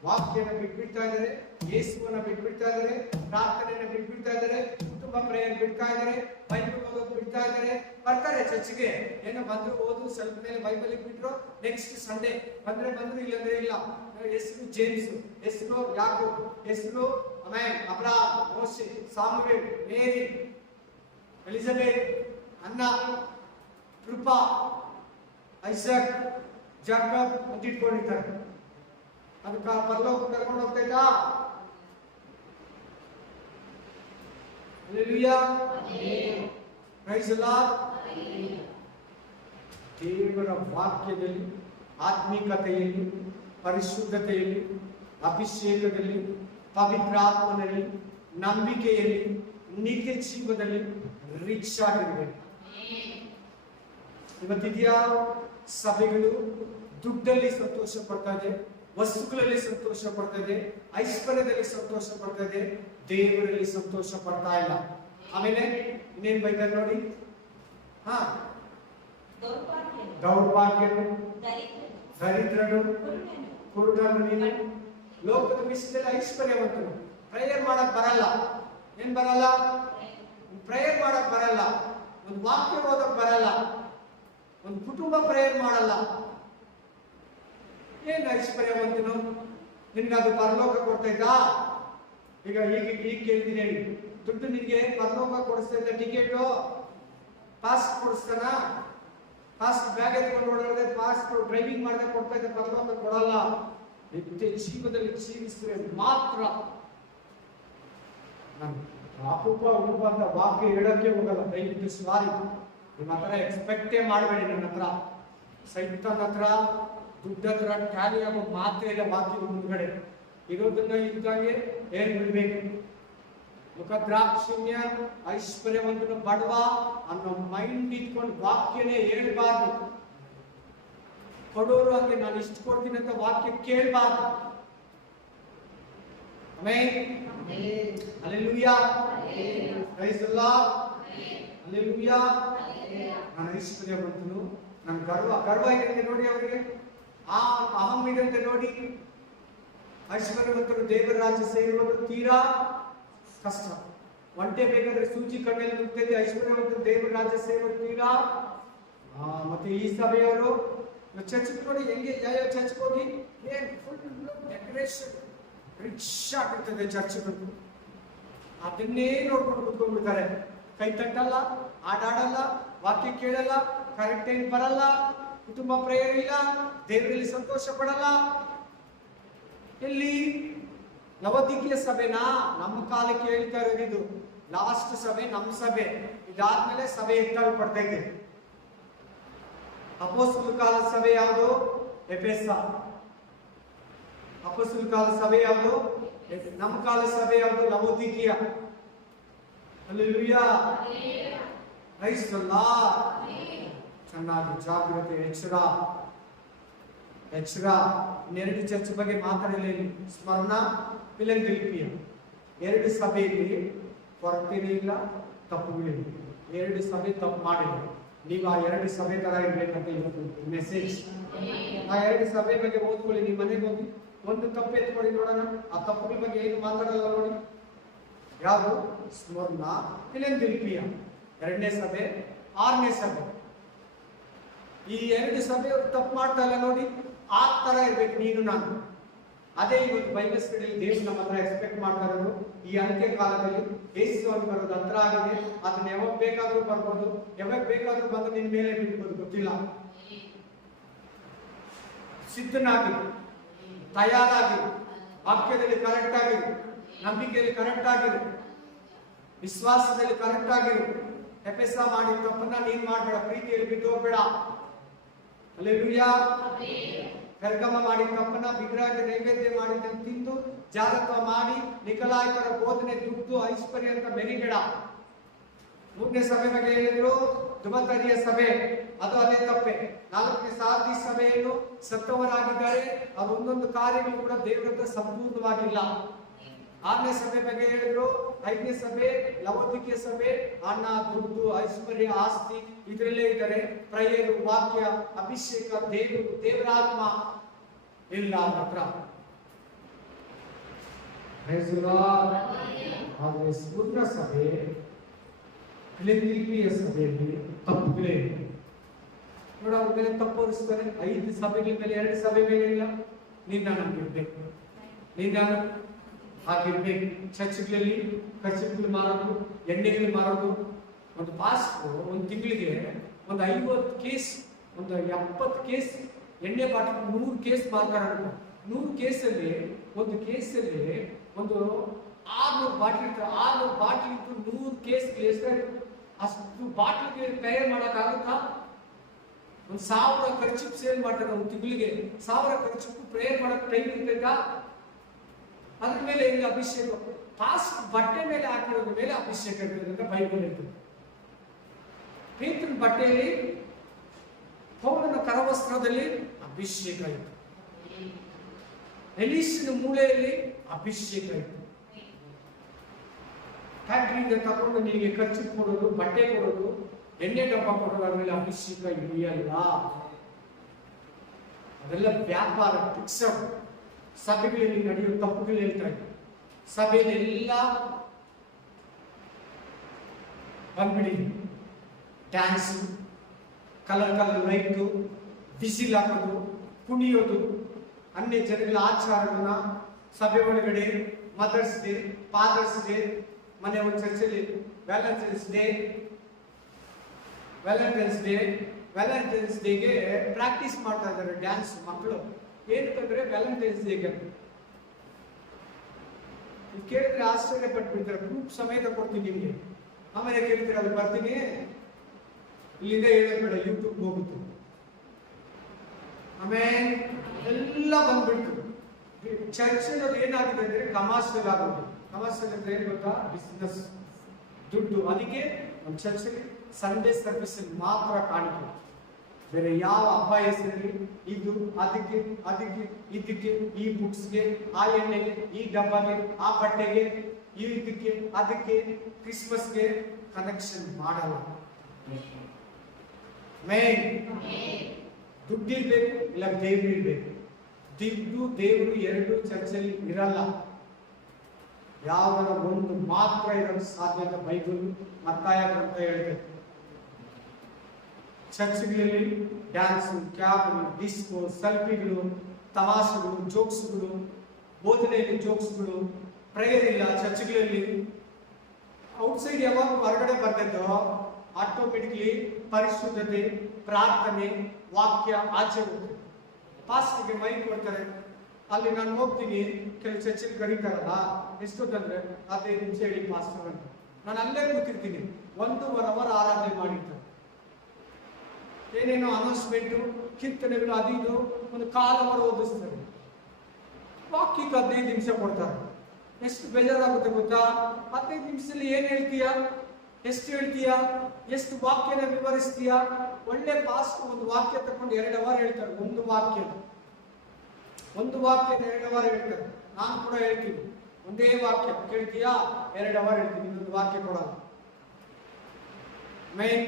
ವಾಕ್ಯನ ಬಿಟ್ಬಿಡ್ತಾ ಇದ್ದಾರೆ, ಯೇಸುವನ್ನ ಬಿಟ್ಬಿಡ್ತಾ ಇದ್ದಾರೆ, ಪ್ರಾರ್ಥನೆಯನ್ನ ಬಿಟ್ಬಿಡ್ತಾ ಇದ್ದಾರೆ, ಕುಟುಂಬ ಪ್ರೇಯರ್ ಬಿಡ್ತಾ ಇದ್ದಾರೆ, ಬೈಬಲ್ ಓದೋದು ಬಿಡ್ತಾ ಇದ್ದಾರೆ. ಬರ್ತಾರೆ ಚರ್ಚ್ಗೆ, ಏನೋ ಬಂದ್ರು ಓದು, ಸ್ವಲ್ಪ ಮೇಲೆ ಬೈಬಲ್ ಬಿಟ್ರು, ನೆಕ್ಸ್ಟ್ ಸಂಡೇ ಬಂದ್ರು, ಇಲ್ಲಂದ್ರೆ ಇಲ್ಲ. ಹೆಸರು ಜೇಮ್ಸ್, ಹೆಸರು ಯಾಕೋಬ್, ಹೆಸರು ಅಬ್ರಹಾಂ, ಮೋಶೆ, ಸಾಮುವೇಲ್, ಮೇರಿ, ಎಲಿಜಬೆತ್, ಅನ್ನ, ಕೃಪಾ, ಐಸಕ್, ಜಾಕಬ್ ಅಂತ ಇಟ್ಕೊಂಡಿರ್ತಾರೆ. ಅದಕ್ಕ ಪರಲೋಕ ಕರ್ಕೊಂಡು ಹೋಗ್ತೈತಾ? ಹಲ್ಲೆಲೂಯಾ. Praise the Lord. ದೇವರ ವಾಕ್ಯದಲ್ಲಿ, ಆತ್ಮಿಕತೆಯಲ್ಲಿ, ಪರಿಶುದ್ಧತೆಯಲ್ಲಿ, ಅಭಿಷೇಕದಲ್ಲಿ, ಪವಿತ್ರಾತ್ಮನಲ್ಲಿ, ನಂಬಿಕೆಯಲ್ಲಿ, ನಿತ್ಯ ಜೀವದಲ್ಲಿ ರಿಚ್ ಆಗಿರ್ಬೇಕು. ಇವತ್ತಿದೆಯಾ ಸಭೆಗಳು ದುಡ್ಡಲ್ಲಿ ಸಂತೋಷ ಪಡ್ತಾ ಇದೆ, ವಸ್ತುಗಳಲ್ಲಿ ಸಂತೋಷ ಪಡ್ತಾ ಇದೆ, ಐಶ್ವರ್ಯದಲ್ಲಿ ಸಂತೋಷ ಪಡ್ತಾ ಇದೆ, ದೇವರಲ್ಲಿ ಸಂತೋಷ ಪಡ್ತಾ ಇಲ್ಲ. ಆಮೇಲೆ ಇನ್ನೇನ್ ಬೈತಾರೆ ನೋಡಿ. ಹಾ, ದೌರ್ಭಾಗ್ಯನು, ದರಿದ್ರನು, ಕುರುಡನು, ನೀನು ಲೋಕದ ವಿಷಯದಲ್ಲಿ ಐಶ್ವರ್ಯವಂತನು. ಪ್ರೇಯರ್ ಮಾಡಕ್ ಬರಲ್ಲ. ಏನ್ ಬರಲ್ಲ? ಪ್ರೇಯರ್ ಮಾಡಕ್ ಬರಲ್ಲ, ಒಂದು ವಾಕ್ಯ ಓದಕ್ ಬರಲ್ಲ, ಒಂದು ಕುಟುಂಬ ಪ್ರೇಯರ್ ಮಾಡಲ್ಲ. ಏನ್ ಐಶ್ವರ್ಯವಂತನು? ನಿನ್ಗದು ಪರಲೋಕ ಕೊಡ್ತೈತಾ? ಈಗ ಕೇಳ್ತೀನಿ, ದುಡ್ಡು ನಿನ್ಗೆ ಪರಲೋಕ ಕೊಡಿಸ್ತೈತ? ಟಿಕೆಟ್ ಪಾಸ್ ಕೊಡಿಸ್ತಾನ? ಪಾಸ್ ಬ್ಯಾಗ್ ಎತ್ಕೊಂಡು ಓಡಾಡದೆ, ಪಾಸ್ ಡ್ರೈವಿಂಗ್ ಮಾಡದೆ ಕೊಡ್ತೈತೆ, ಪರಲೋಕ ಕೊಡಲ್ಲ. ನಿತ್ಯ ಜೀವದಲ್ಲಿ ಜೀವಿಸಿದ್ರೆ ಮಾತ್ರ. ಅಪೂಪ ಉಪ ಅಂತ ವಾಕ್ಯ ಹೇಳಕ್ಕೆ ಹೋಗಲ್ಲ. ದಯವಿಟ್ಟು ಸಾರಿ, ನಿಮ್ಮ ಹತ್ರ ಎಕ್ಸ್ಪೆಕ್ಟೇ ಮಾಡಬೇಡಿ. ನನ್ನ ಹತ್ರ ಸೈತನ್ ಹತ್ರ ದುಡ್ಡ ಹತ್ರ ಟ್ಯಾಲಿ ಆಗೋ ಮಾತೇ ಇಲ್ಲ. ವಾಕ್ಯದ ಮುಂದ್ಗಡೆ ಇರೋದನ್ನ ಇದ್ದಾಗೆ ಏನ್ ಬಿಡ್ಬೇಕು. ಮುಖದ್ರಾಕ್ಷಿಣ್ಯ, ಐಶ್ವರ್ಯವಂತನು ಬಡವ ಅನ್ನೋ ಮೈಂಡ್ ಇಟ್ಕೊಂಡು ವಾಕ್ಯನೇ ಹೇಳ್ಬಾರ್ದು. ಕೊಡೋರು ಹಂಗೆ ನಾನು ಇಷ್ಟು ಕೊಡ್ತೀನಿ ಅಂತ ವಾಕ್ಯ ಕೇಳಬಾರ್ದು. Amen. Hallelujah. Praise the Lord. Hallelujah. ನಾನು ಐಶ್ವರ್ಯವಂತನು, ನನ್ನ ಗರ್ವ ಇದೆ ನೋಡಿ, ಅವರಿಗೆ ಆ ಅಹಂ ಇದೆ ನೋಡಿ. ಐಶ್ವರ್ಯವಂತರು ದೇವರ ರಾಜ್ಯ ಸೇರುವುದು ತೀರಾ ಕಷ್ಟ. ಒಂಟೆ ಬೇಕಾದ್ರೆ ಸೂಜಿ ಕಣ್ಣಲ್ಲಿ ನುಗ್ತದೆ, ಐಶ್ವರ್ಯವಂತರು ದೇವರ ರಾಜ್ಯ ಸೇರುವುದು ತೀರಾ. ಮತ್ತೆ ಈ ಸಭೆಯವರು ಚರ್ಚ್ ನೋಡಿ ಹೆಂಗೆ, ಯಾವ ಚರ್ಚ್ಗೆ ಹೋಗಿ ಡೆಕೋರೇಷನ್ ರಿಚ್ ಆಗಿರ್ತದೆ ಚರ್ಚ್ಗಳು, ಅದನ್ನೇ ನೋಡ್ಕೊಂಡು ಕುತ್ಕೊಂಡ್ಬಿಡ್ತಾರೆ. ಕೈ ತಟ್ಟಲ್ಲ, ಹಾಡಾಡಲ್ಲ, ವಾಕ್ಯ ಕೇಳಲ್ಲ, ಕರೆಕ್ಟ್ ಟೈಮ್ ಬರಲ್ಲ, ಕುಟುಂಬ ಪ್ರೇಯರ್ ಇಲ್ಲ, ದೇವರಲ್ಲಿ ಸಂತೋಷ ಪಡಲ್ಲ. ಎಲ್ಲಿ ಲವೋದಿಕೀಯ ಸಭೆನಾ? ನಮ್ಮ ಕಾಲಕ್ಕೆ ಹೇಳ್ತಾ ಇರೋದು ಇದು ಲಾಸ್ಟ್ ಸಭೆ, ನಮ್ಮ ಸಭೆ. ಇದಾದ್ಮೇಲೆ ಸಭೆ ಎತ್ತಲ್ಪಡ್ತಾ ಇದೆ. ಅಪೊಸ್ತಲರ ಕಾಲದ ಸಭೆ ಯಾವುದು? ಎಫೆಸ. ಅಪೊಸ್ತಲರ ಕಾಲದ ಸಭೆ ಯಾವುದು? ನಮ್ಮ ಕಾಲದ ಸಭೆ ಯಾವುದು? ಲವೋದಿಕೀಯ. ಹಲ್ಲೆಲೂಯಾ. Praise the Lord. ಚೆನ್ನಾಗಿ ಜಾಗೃತಿ, ಎಚ್ಚರ. ಇನ್ನೆರಡು ಚರ್ಚ್ ಬಗ್ಗೆ ಮಾತಾಡಲಿ. ಸ್ಮರಣ, ಫಿಲಡೆಲ್ಫಿಯಾ. ಎರಡು ಸಭೆಯಲ್ಲಿ ಕೊರತೆನೇ ಇಲ್ಲ, ತಪ್ಪುಗಳಿಲ್ಲ. ಎರಡು ಸಭೆ ತಪ್ಪು ಮಾಡಿಲ್ಲ. ನೀವು ಆ ಎರಡು ಸಭೆ ತರ ಇರ್ಬೇಕಂತ ಇವತ್ತು ಮೆಸೇಜ್. ಆ ಎರಡು ಸಭೆ ಬಗ್ಗೆ ಓದ್ಕೊಳ್ಳಿ. ನಿಮ್ಮ ಮನೆಗೆ ಹೋಗಿ ಒಂದು ತಪ್ಪು ಎತ್ಕೊಳ್ಳಿ ನೋಡೋಣ. ಆ ತಪ್ಪುಗಳ ಬಗ್ಗೆ ಏನು ಮಾತಾಡಲ್ಲ ನೋಡಿ. ಯಾವುದು? ಸ್ಮರಣ, ಫಿಲಡೆಲ್ಫಿಯಾ. ಎರಡನೇ ಸಭೆ, ಆರನೇ ಸಭೆ. ಈ ಎರಡು ಸಭೆ ತಪ್ಪು ಮಾಡ್ತಾ ಇಲ್ಲ ನೋಡಿ. ಆ ತರ ಇರ್ಬೇಕು ನೀನು ನಾನು. ಅದೇ ಇವತ್ತು ಬೈಬಲ್ ಸ್ಟಡಿಯಲ್ಲಿ ದೇವರು ನಮ್ಮ ಹತ್ರ ಎಕ್ಸ್ಪೆಕ್ಟ್ ಮಾಡ್ತಾ ಇರೋದು. ಈ ಅಂತ್ಯ ಕಾಲದಲ್ಲಿ ಯೇಸು ಅಂತ ಬರೋದು ಹತ್ರ ಆಗಿದೆ. ಅದನ್ನ ಯಾವಾಗ ಬೇಕಾದ್ರೂ ಬರ್ಬೋದು, ಯಾವಾಗ ಬೇಕಾದ್ರೂ ಬಂದು ನಿನ್ ಮೇಲೆ ಬಿಡ್ಬೋದು, ಗೊತ್ತಿಲ್ಲ. ಸಿದ್ಧನಾಗಿ, ತಯಾರಾಗಿ, ವಾಕ್ಯದಲ್ಲಿ ಕರೆಕ್ಟ್ ಆಗಿರು, ನಂಬಿಕೆಯಲ್ಲಿ ಕರೆಕ್ಟ್ ಆಗಿರು, ವಿಶ್ವಾಸದಲ್ಲಿ ಕರೆಕ್ಟ್ ಆಗಿರು. ಎಫೆಸ ಮಾಡಿ ತಪ್ಪನ್ನ ನೀನ್ ಮಾಡಬೇಡ, ಪ್ರೀತಿಯಲ್ಲಿ ಬಿದ್ದು ಹೋಗ್ಬೇಡ. ಹಲ್ಲೆಲೂಯಾ. ಪೆರ್ಗಮ ಮಾಡಿ ತಪ್ಪನ್ನ, ವಿಗ್ರಹಕ್ಕೆ ನೈವೇದ್ಯ ಮಾಡಿದ್ದನ್ನು ತಿಂದು ಜಾರತ್ವ ಮಾಡಿ ನಿಕಲಾಯಿತರ ಬೋಧನೆ ದುಡ್ಡು ಐಶ್ವರ್ಯ ಅಂತ ಬೆರಿಬೇಡ. ಮೂರನೇ ಸಭೆ ಬಗ್ಗೆ ಹೇಳಿದ್ರು ದುಮತರಿಯ ಸಭೆ, ಅದು ಅದೇ ತಪ್ಪೆ. ನಾಲ್ಕನೇ ಸಾರ್ದಿ ಸಭೆಯನ್ನು ಸತ್ತವರಾಗಿದ್ದಾರೆ, ಅವ್ರ ಒಂದೊಂದು ಕಾರ್ಯಗಳು ಕೂಡ ದೇವರತ್ರ ಸಂಪೂರ್ಣವಾಗಿಲ್ಲ. ಆರನೇ ಸಭೆ ಬಗ್ಗೆ ಹೇಳಿದ್ರು. ಐದನೇ ಸಭೆ ಲವೋದಿಕೀಯ ಸಭೆ, ಹಣ, ದುಡ್ಡು, ಐಶ್ವರ್ಯ, ಆಸ್ತಿ ಇದರಲ್ಲೇ ಇದ್ದಾರೆ. ಪ್ರೇಯರ್, ವಾಕ್ಯ, ಅಭಿಷೇಕ, ದೇವರಾತ್ಮ ಇಲ್ಲ ಮಾತ್ರ. ಆದರೆ ಸ್ಫೂರ್ಣ ಸಭೆ, ಫಿಲಡೆಲ್ಫಿಯ ಸಭೆಯಲ್ಲಿ ತಪ್ಪುಗಳೇ ಇಲ್ಲ ನೋಡ. ಅವ್ರ ಮೇಲೆ ತಪ್ಪೋರಿಸ್ತಾರೆ. 5 ಸಭೆಗಳ ಮೇಲೆ 2 ಸಭೆ ಮೇಲೆ ಇಲ್ಲ. ನೀನ್ ನಮ್ಗಿರ್ಬೇಕು, ನೀನ್ ನಾನು ಹಾಗಿರ್ಬೇಕು. ಚರ್ಚ್ಗಳಲ್ಲಿ ಖರ್ಚುಗಳು ಮಾರೋದು, ಎಣ್ಣೆಗಳು ಮಾರೋದು. ಒಂದು ಪಾಸ್ಟರ್ ಒಂದು ತಿಂಗಳಿಗೆ ಒಂದು 50 ಕೇಸ್, ಒಂದು 70 ಕೇಸ್ ಎಣ್ಣೆ ಬಾಟಲ್, 100 ಕೇಸ್ ಮಾರ್ತಾರೆ. 100 ಕೇಸಲ್ಲಿ ಒಂದು ಕೇಸಲ್ಲಿ ಒಂದು 600 ಬಾಟಲ್ ಇರ್ತದೆ. 600 ಬಾಟಲ್ ಇತ್ತು, 100 ಕೇಸ್ ಅಷ್ಟು ಬಾಟಲ್ಗೆ ತಯಾರು ಮಾಡೋಕ್ಕಾಗುತ್ತಾ? ಒಂದು 1000 ಖರ್ಚು ಸೇಲ್ ಮಾಡ್ತಾರೆ ಒಂದು ತಿಂಗಳಿಗೆ. 1000 ಖರ್ಚು ಪ್ರೇಯರ್ ಮಾಡೋಕೆ ಟೈಮ್ ಇರ್ತೈತಾ? ಅದ್ರ ಮೇಲೆ ಹೆಂಗೆ ಅಭಿಷೇಕ? ಪಾಸ್ಟ್ ಬಟ್ಟೆ ಮೇಲೆ ಹಾಕಿರೋದ್ರ ಮೇಲೆ ಅಭಿಷೇಕ ಇರ್ತದೆ ಅಂತ ಬೈಬಲ್ ಇರ್ತದೆ. ಪೇತ್ರನ ಬಟ್ಟೆಯಲ್ಲಿ, ಪೌಲನ ಕರವಸ್ತ್ರದಲ್ಲಿ ಅಭಿಷೇಕ ಇತ್ತು. ಎಲೀಷನ ಮೂಳೆಯಲ್ಲಿ ಅಭಿಷೇಕ ಇತ್ತು. ಫ್ಯಾಕ್ಟ್ರಿಯಿಂದ ತಗೊಂಡು ನಿನಗೆ ಖರ್ಚು ಕೊಡೋದು, ಬಟ್ಟೆ ಕೊಡೋದು, ಎಣ್ಣೆ ಡಬ್ಬ ಕೊಡೋದು, ಅದ್ರ ಮೇಲೆ ಅಭಿಷೇಕ ಇದೆಯಲ್ಲ. ಅದೆಲ್ಲ ವ್ಯಾಪಾರ, ಫಿಕ್ಸಡ್. ಸಭೆಗಳಲ್ಲಿ ನಡೆಯುವ ತಪ್ಪುಗಳು ಹೇಳ್ತಾ ಇದ್ದಾರೆ. ಸಭೆಯಲ್ಲೆಲ್ಲ ಬಂದ್ಬಿಡಿ, ಡ್ಯಾನ್ಸು, ಕಲರ್ ಲೈಟು, ಬಿಸಿಲು ಹಾಕೋದು, ಕುಣಿಯೋದು, ಅನ್ಯ ಜನಗಳ ಆಚಾರಗಳನ್ನ ಸಭೆ ಒಳಗಡೆ. ಮದರ್ಸ್ ಡೇ, ಫಾದರ್ಸ್ ಡೇ, ಮನೆ ಒಂದು ಚರ್ಚಲ್ಲಿ ವ್ಯಾಲೆಂಟೈನ್ಸ್ ಡೇಗೆ ಪ್ರಾಕ್ಟೀಸ್ ಮಾಡ್ತಾ ಇದ್ದಾರೆ ಡ್ಯಾನ್ಸ್ ಮಕ್ಕಳು. ಏನಕ್ಕಂದ್ರೆ ವ್ಯಾಲೆಂಟೈನ್ಸ್ ಡೇಗೆ ಕೇಳಿದ್ರೆ ಆಶ್ಚರ್ಯ ಪಟ್ಬಿಡ್ತಾರೆ. ಪ್ರೂಫ್ ಸಮೇತ ಕೊಡ್ತೀನಿ ನಿಮ್ಗೆ. ಆಮೇಲೆ ಕೇಳ್ತೀರ ಅಲ್ಲಿ ಬರ್ತೀನಿ, ಇಲ್ಲಿಂದ ಹೇಳೋದು ಬೇಡ, ಯೂಟ್ಯೂಬ್ ಹೋಗುತ್ತೆ. ಆಮೇಲೆ ಎಲ್ಲ ಬಂದ್ಬಿಡ್ತು. ಚರ್ಚ್ ಅನ್ನೋದು ಏನಾಗಿದೆ ಅಂದ್ರೆ ಕಮಾರ್ಷಿಯಲ್ ಆಗೋದು. ಕಮರ್ಷಿಯಲ್ ಅಂದ್ರೆ ಏನು ಗೊತ್ತಾ? ಬಿಸ್ನೆಸ್, ದುಡ್ಡು. ಅದಕ್ಕೆ ನಮ್ಮ ಚರ್ಚಲ್ಲಿ ಸಂಡೇ ಸರ್ವಿಸ್ ಮಾತ್ರ ಕಾಣಿಕೆ, ಬೇರೆ ಯಾವ ಹಬ್ಬ ಹೆಸರಲ್ಲಿ ಇದು ಅದಕ್ಕೆ ಅದಕ್ಕೆ ಇದಕ್ಕೆ, ಈ ಬುಕ್ಸ್ಗೆ, ಆ ಎಣ್ಣೆಗೆ, ಈ ಡಬ್ಬಗೆ, ಆ ಬಟ್ಟೆಗೆ, ಈ ಇದಕ್ಕೆ ಅದಕ್ಕೆ, ಕ್ರಿಸ್ಮಸ್ಗೆ ಕನೆಕ್ಷನ್ ಮಾಡಲ್ಲ. ಮೇನ್ ದುಡ್ಡಿರ್ಬೇಕು, ಇಲ್ಲ ದೇವ್ರು ಇರ್ಬೇಕು. ದುಡ್ಡು ದೇವರು ಎರಡು ಚರ್ಚಲ್ಲಿ ಇರಲ್ಲ. ಯಾವನ ಒಂದು ಮಾತ್ರ ಇರಲು ಸಾಧ್ಯ ಅಂತ ಬೈಬಲ್ ಮತ್ತಾಯ ಗ್ರಂಥ ಹೇಳ್ತದೆ. ಚರ್ಚ್ಗಳಲ್ಲಿ ಡ್ಯಾನ್ಸು, ಕ್ಯಾಬ್ಗಳು, ಡಿಸ್ಕೋ, ಸೆಲ್ಫಿಗಳು, ತಮಾಷೆಗಳು, ಜೋಕ್ಸ್ಗಳು, ಬೋಧನೆಯಲ್ಲಿ ಜೋಕ್ಸ್ಗಳು, ಪ್ರೇಯರ್ ಇಲ್ಲ ಚರ್ಚ್ಗಳಲ್ಲಿ. ಔಟ್ಸೈಡ್ ಯಾವಾಗ ಹೊರಗಡೆ ಬರ್ತಿದ್ದೋ ಆಟೋಮೆಟಿಕ್ಲಿ ಪರಿಶುದ್ಧತೆ, ಪ್ರಾರ್ಥನೆ, ವಾಕ್ಯ ಆಚೆ ಹೋಗ್ತದೆ. ಪಾಸ್ಟಿಗೆ ಮೈಕ್ ಕೊಡ್ತಾರೆ, ಅಲ್ಲಿ ನಾನು ಹೋಗ್ತೀನಿ, ಕೆಲವು ಚರ್ಚಿಗೆ ಕರೀತಾರಲ್ಲ, ಎಷ್ಟೊತ್ತಂದ್ರೆ 15 ನಿಮಿಷ ಹೇಳಿ ಪಾಸ್ಟರ್ ಅಂತ. ನಾನು ಅಲ್ಲೇ ಕೂತಿರ್ತೀನಿ, 1.5 ಅವರ್ ಆರಾಧನೆ ಮಾಡಿರ್ತಾರೆ. ಏನೇನೋ ಅನೌನ್ಸ್ಮೆಂಟು, ಕೀರ್ತನೆಗಳು, ಅದು ಇದು ಒಂದು 1/4 ಅವರ್ ಓದಿಸ್ತಾರೆ. ವಾಕ್ಯಕ್ಕೆ 15 ನಿಮಿಷ ಕೊಡ್ತಾರೆ. ಎಷ್ಟು ಬೇಜಾರಾಗುತ್ತೆ ಗೊತ್ತಾ? 15 ನಿಮಿಷದಲ್ಲಿ ಏನ್ ಹೇಳ್ತೀಯಾ? ಎಷ್ಟು ಹೇಳ್ತೀಯಾ? ಎಷ್ಟು ವಾಕ್ಯನ ವಿವರಿಸ್ತೀಯಾ? ಒಳ್ಳೆ ಪಾಸ್ಟ್ ಒಂದು ವಾಕ್ಯ ತಗೊಂಡು 2 ಅವರ್ ಹೇಳ್ತಾರೆ. ಒಂದು ವಾಕ್ಯನ 2 ಅವರ್ ಹೇಳ್ತಾರೆ. ನಾನು ಕೂಡ ಹೇಳ್ತೀನಿ, ಒಂದೇ ವಾಕ್ಯ ಕೇಳ್ತೀಯಾ? 2 ಅವರ್ ಹೇಳ್ತೀನಿ, ಇನ್ನೊಂದು ವಾಕ್ಯ ಕೊಡಲ್ಲ. ಮೇನ್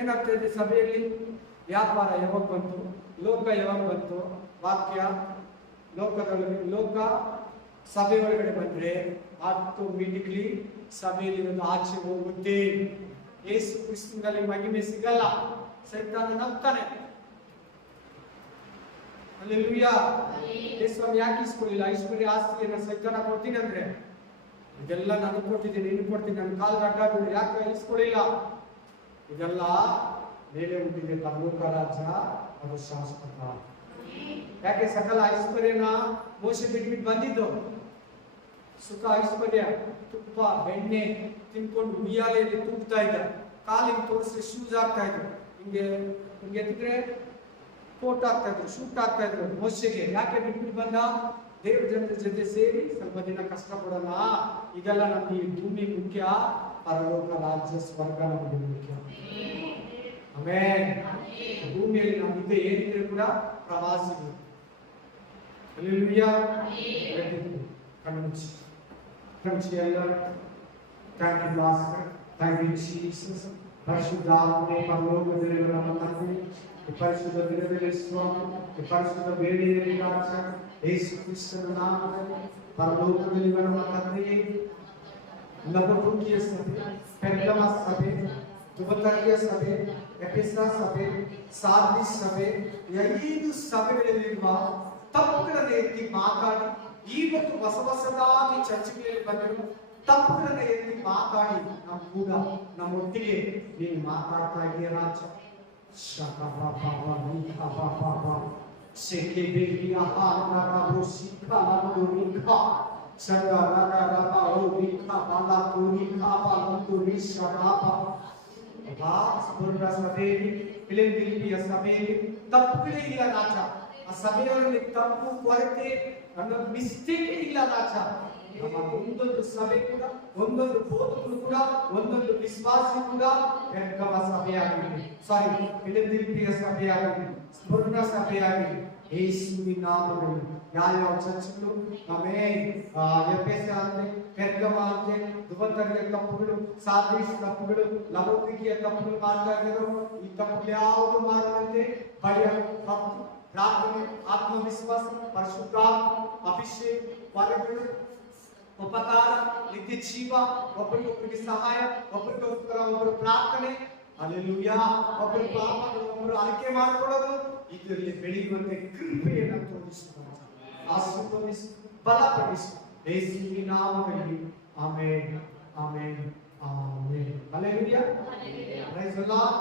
ಏನಾಗ್ತದೆ ಸಭೆಯಲ್ಲಿ? ವ್ಯಾಪಾರ ಯಾವಾಗ ಬಂತು, ಲೋಕ ಯಾವಾಗ ಬಂತು, ವಾಕ್ಯ ಲೋಕದಲ್ಲಿ, ಲೋಕ ಸಭೆ ಒಳಗಡೆ ಬಂದ್ರೆ ಆಟೋಮೆಟಿಕ್ಲಿ ಸಭೆಯಲ್ಲಿ ಆಚೆ ಹೋಗುತ್ತೆ. ಯೇಸು ಕ್ರಿಸ್ತನಲ್ಲಿ ಮಹಿಮೆ ಸಿಗಲ್ಲ, ಸೈತಾನ ನಂಬ್ತಾನೆ. ಹಲ್ಲೆಲೂಯಾ. ಯೇಸು ಯಾಕೆ ಇಸ್ಕೊಳ್ಳಿಲ್ಲ? ಐಶ್ವರ್ಯ ಆಸ್ತಿಯನ್ನು ಸೈತಾನ ಕೊಡ್ತೀನಿ ಅಂದ್ರೆ, ಇದೆಲ್ಲ ನಾನು ಕೊಟ್ಟಿದ್ದೀನಿ, ನೀನು ಕೊಡ್ತೀನಿ, ನನ್ನ ಕಾಲು ಅಡ್ಡಾಡಿ ಯಾಕೆ ಇಸ್ಕೊಳ್ಳಿಲ್ಲ? ಇದೆಲ್ಲ ಮೇಲೆ ಹುಟ್ಟಿದೆ ಪರಲೋಕ ರಾಜ್ಯ, ಅದು ಶಾಶ್ವತ. ಯಾಕೆ? ಸಕಲ ಐಶ್ವರ್ಯನ ಮೋಸೆ ಬಿಟ್ಬಿಟ್ಟು ಬಂದಿದ್ದು. ಸುಖ ಐಶ್ವರ್ಯ, ತುಪ್ಪ, ಬೆಣ್ಣೆ ತಿನ್ಕೊಂಡು ಉಯ್ಯಾಲೆಯಲ್ಲಿ ತೂಗ್ತಾ ಇದ್ದ, ಕಾಲಿಗೆ ತೋರಿಸಿ ಶೂಸ್ ಆಗ್ತಾ ಇದ್ರು, ಹಿಂಗೆ ಹಿಂಗೆ ಎತ್ತಿದ್ರೆ ಕೋಟ್ ಆಗ್ತಾ ಇದ್ರು, ಶೂಟ್ ಆಗ್ತಾ ಇದ್ರು ಮೋಸೆಗೆ. ಯಾಕೆ ಬಿಟ್ಬಿಟ್ಟು ಬಂದ? ದೇವ್ರ ಜನರ ಜೊತೆ ಸೇರಿ ಸ್ವಲ್ಪ ದಿನ ಕಷ್ಟ ಪಡೋಣ. ಇದೆಲ್ಲ ನಮ್ಗೆ ಈ ಭೂಮಿ ಮುಖ್ಯ, ಪರಲೋಕ ರಾಜ್ಯ ಸ್ವರ್ಗ ನಮಗೆ ಮುಖ್ಯ. ಆಮೇನ್. ಭೂಮಿಯಲ್ಲಿ ನಾವು ಇದೆ ಏನಿದ್ರೆ ಕೂಡ ಪ್ರವಾಸಿಗಳು. ಹಲ್ಲೆಲೂಯಾ. ಕಣ್ಣುಚ್ಚಿ ಎಲ್ಲ. Thank you master, thank you Jesus. ಪರಿಶುದ್ಧಾತ್ಮನೇ, ಪರಲೋಕದಲ್ಲಿರುವ ನಮ್ಮ ತಂದೆ, ಈ ಪರಿಶುದ್ಧ ದಿನದಲ್ಲಿ ಸ್ವಾಮಿ, ಈ ಪರಿಶುದ್ಧ ವೇಳೆಯಲ್ಲಿ ರಾಜ ಯೇಸು ಕ್ರಿಸ್ತನ ನಾಮದಲ್ಲಿ ಪರಲೋಕದಲ್ಲಿರುವ ನಮ್ಮ ತಂದೆಯೇ, ಲವೋದಿಕೀಯ ಸಭೆ, ಪೆರ್ಗಮ ಸಭೆ, ತುಬತರಿಯ ಸಭೆ, ಎಫೆಸ ಸಭೆ, ಸಾರ್ದಿಸ್ ಸಭೆ, 5 ಸಭೆಗಳಲ್ಲಿರುವ ತಪ್ಪುಗಳನ್ನು ಎತ್ತಿ ಮಾತಾಡಿ, ಇವತ್ತು ಹೊಸದಾಗಿ ಚರ್ಚೆಗಳಲ್ಲಿ ಬಂದಿರುವ ತಪ್ಪುಗಳನ್ನು ಎತ್ತಿ ಮಾತಾಡಿ ನಾವು ಕೂಡ ನಮ್ಮೊಟ್ಟಿಗೆ ನೀನು ಮಾತಾಡ್ತಾ ಇದೆಯಾ ರಾಜ. ತಪ್ಪುಗಳೇ ಇಲ್ಲ ರಾಜ. ಆ ಸಭೆಯಲ್ಲಿ ತಪ್ಪು, ಕೊರತೆ, ನನ್ನ ಮಿಸ್ಟೇಕ್ ಇಲ್ಲ ರಾಜ. ನಮ್ಮ ಒಂದೊಂದು ಸಭೆ ಕೂಡ, ಒಂದೊಂದು ಬೋಧಕರು ಕೂಡ, ಒಂದೊಂದು ವಿಶ್ವಾಸಿ ಕೂಡ ಪೆರ್ಗಮ ಸಭೆಯಾಗಲಿ, ಸಾರಿ ಫಿಲದೆಲ್ಫಿಯ ಸಭೆಯಾಗಲಿ, ಸ್ಮುರ್ನ ಸಭೆಯಾಗಲಿ, ಯೇಸುವಿನ ನಾಮದಲ್ಲಿ ಯಾವ ಚರ್ಚ್ಗಳು ಎಫೆಸ ಅಂತೆ, ಪೆರ್ಗಮ ಅಂತೆ, ತುಬತರಿಯ ತಪ್ಪುಗಳು, ಸಾರ್ದಿಸ್ ತಪ್ಪುಗಳು, ಲವೋದಿಕೀಯ ತಪ್ಪುಗಳು ಮಾಡ್ತಾ ಇದ್ರು. ಈ ತಪ್ಪು ಯಾವುದು ಮಾಡದಂತೆ ಭಯ, ಭಕ್ತಿ, ಪ್ರಾರ್ಥನೆ, ಆತ್ಮವಿಶ್ವಾಸ, ಪರಿಶುದ್ಧಾತ್ಮ ಅಭಿಷೇಕ, ವರಗಳು, ಉಪಕಾರ, ನಿತ್ಯ ಜೀವ, ಒಬ್ಬರಿಗೊಬ್ಬರಿಗೆ ಸಹಾಯ, ಒಬ್ಬರಿಗೊಬ್ಬರ ಒಬ್ಬರು ಪ್ರಾರ್ಥನೆ, ಹಲ್ಲೆಲೂಯಾ, ಒಬ್ಬರು ಪಾಪಗಳು, ಒಬ್ಬರು ಅರಿಕೆ ಮಾಡಿಕೊಳ್ಳೋದು, ಇದರಲ್ಲಿ ಬೆಳೆಯುವಂತೆ ಕೃಪೆಯನ್ನು ತೋರಿಸುವ, ಆಶೀರ್ವದಿಸು, ಬಲಪಡಿಸು, ಯೇಸುವಿನ ನಾಮದಲ್ಲಿ. Amen, amen, amen. Hallelujah. Praise the lord.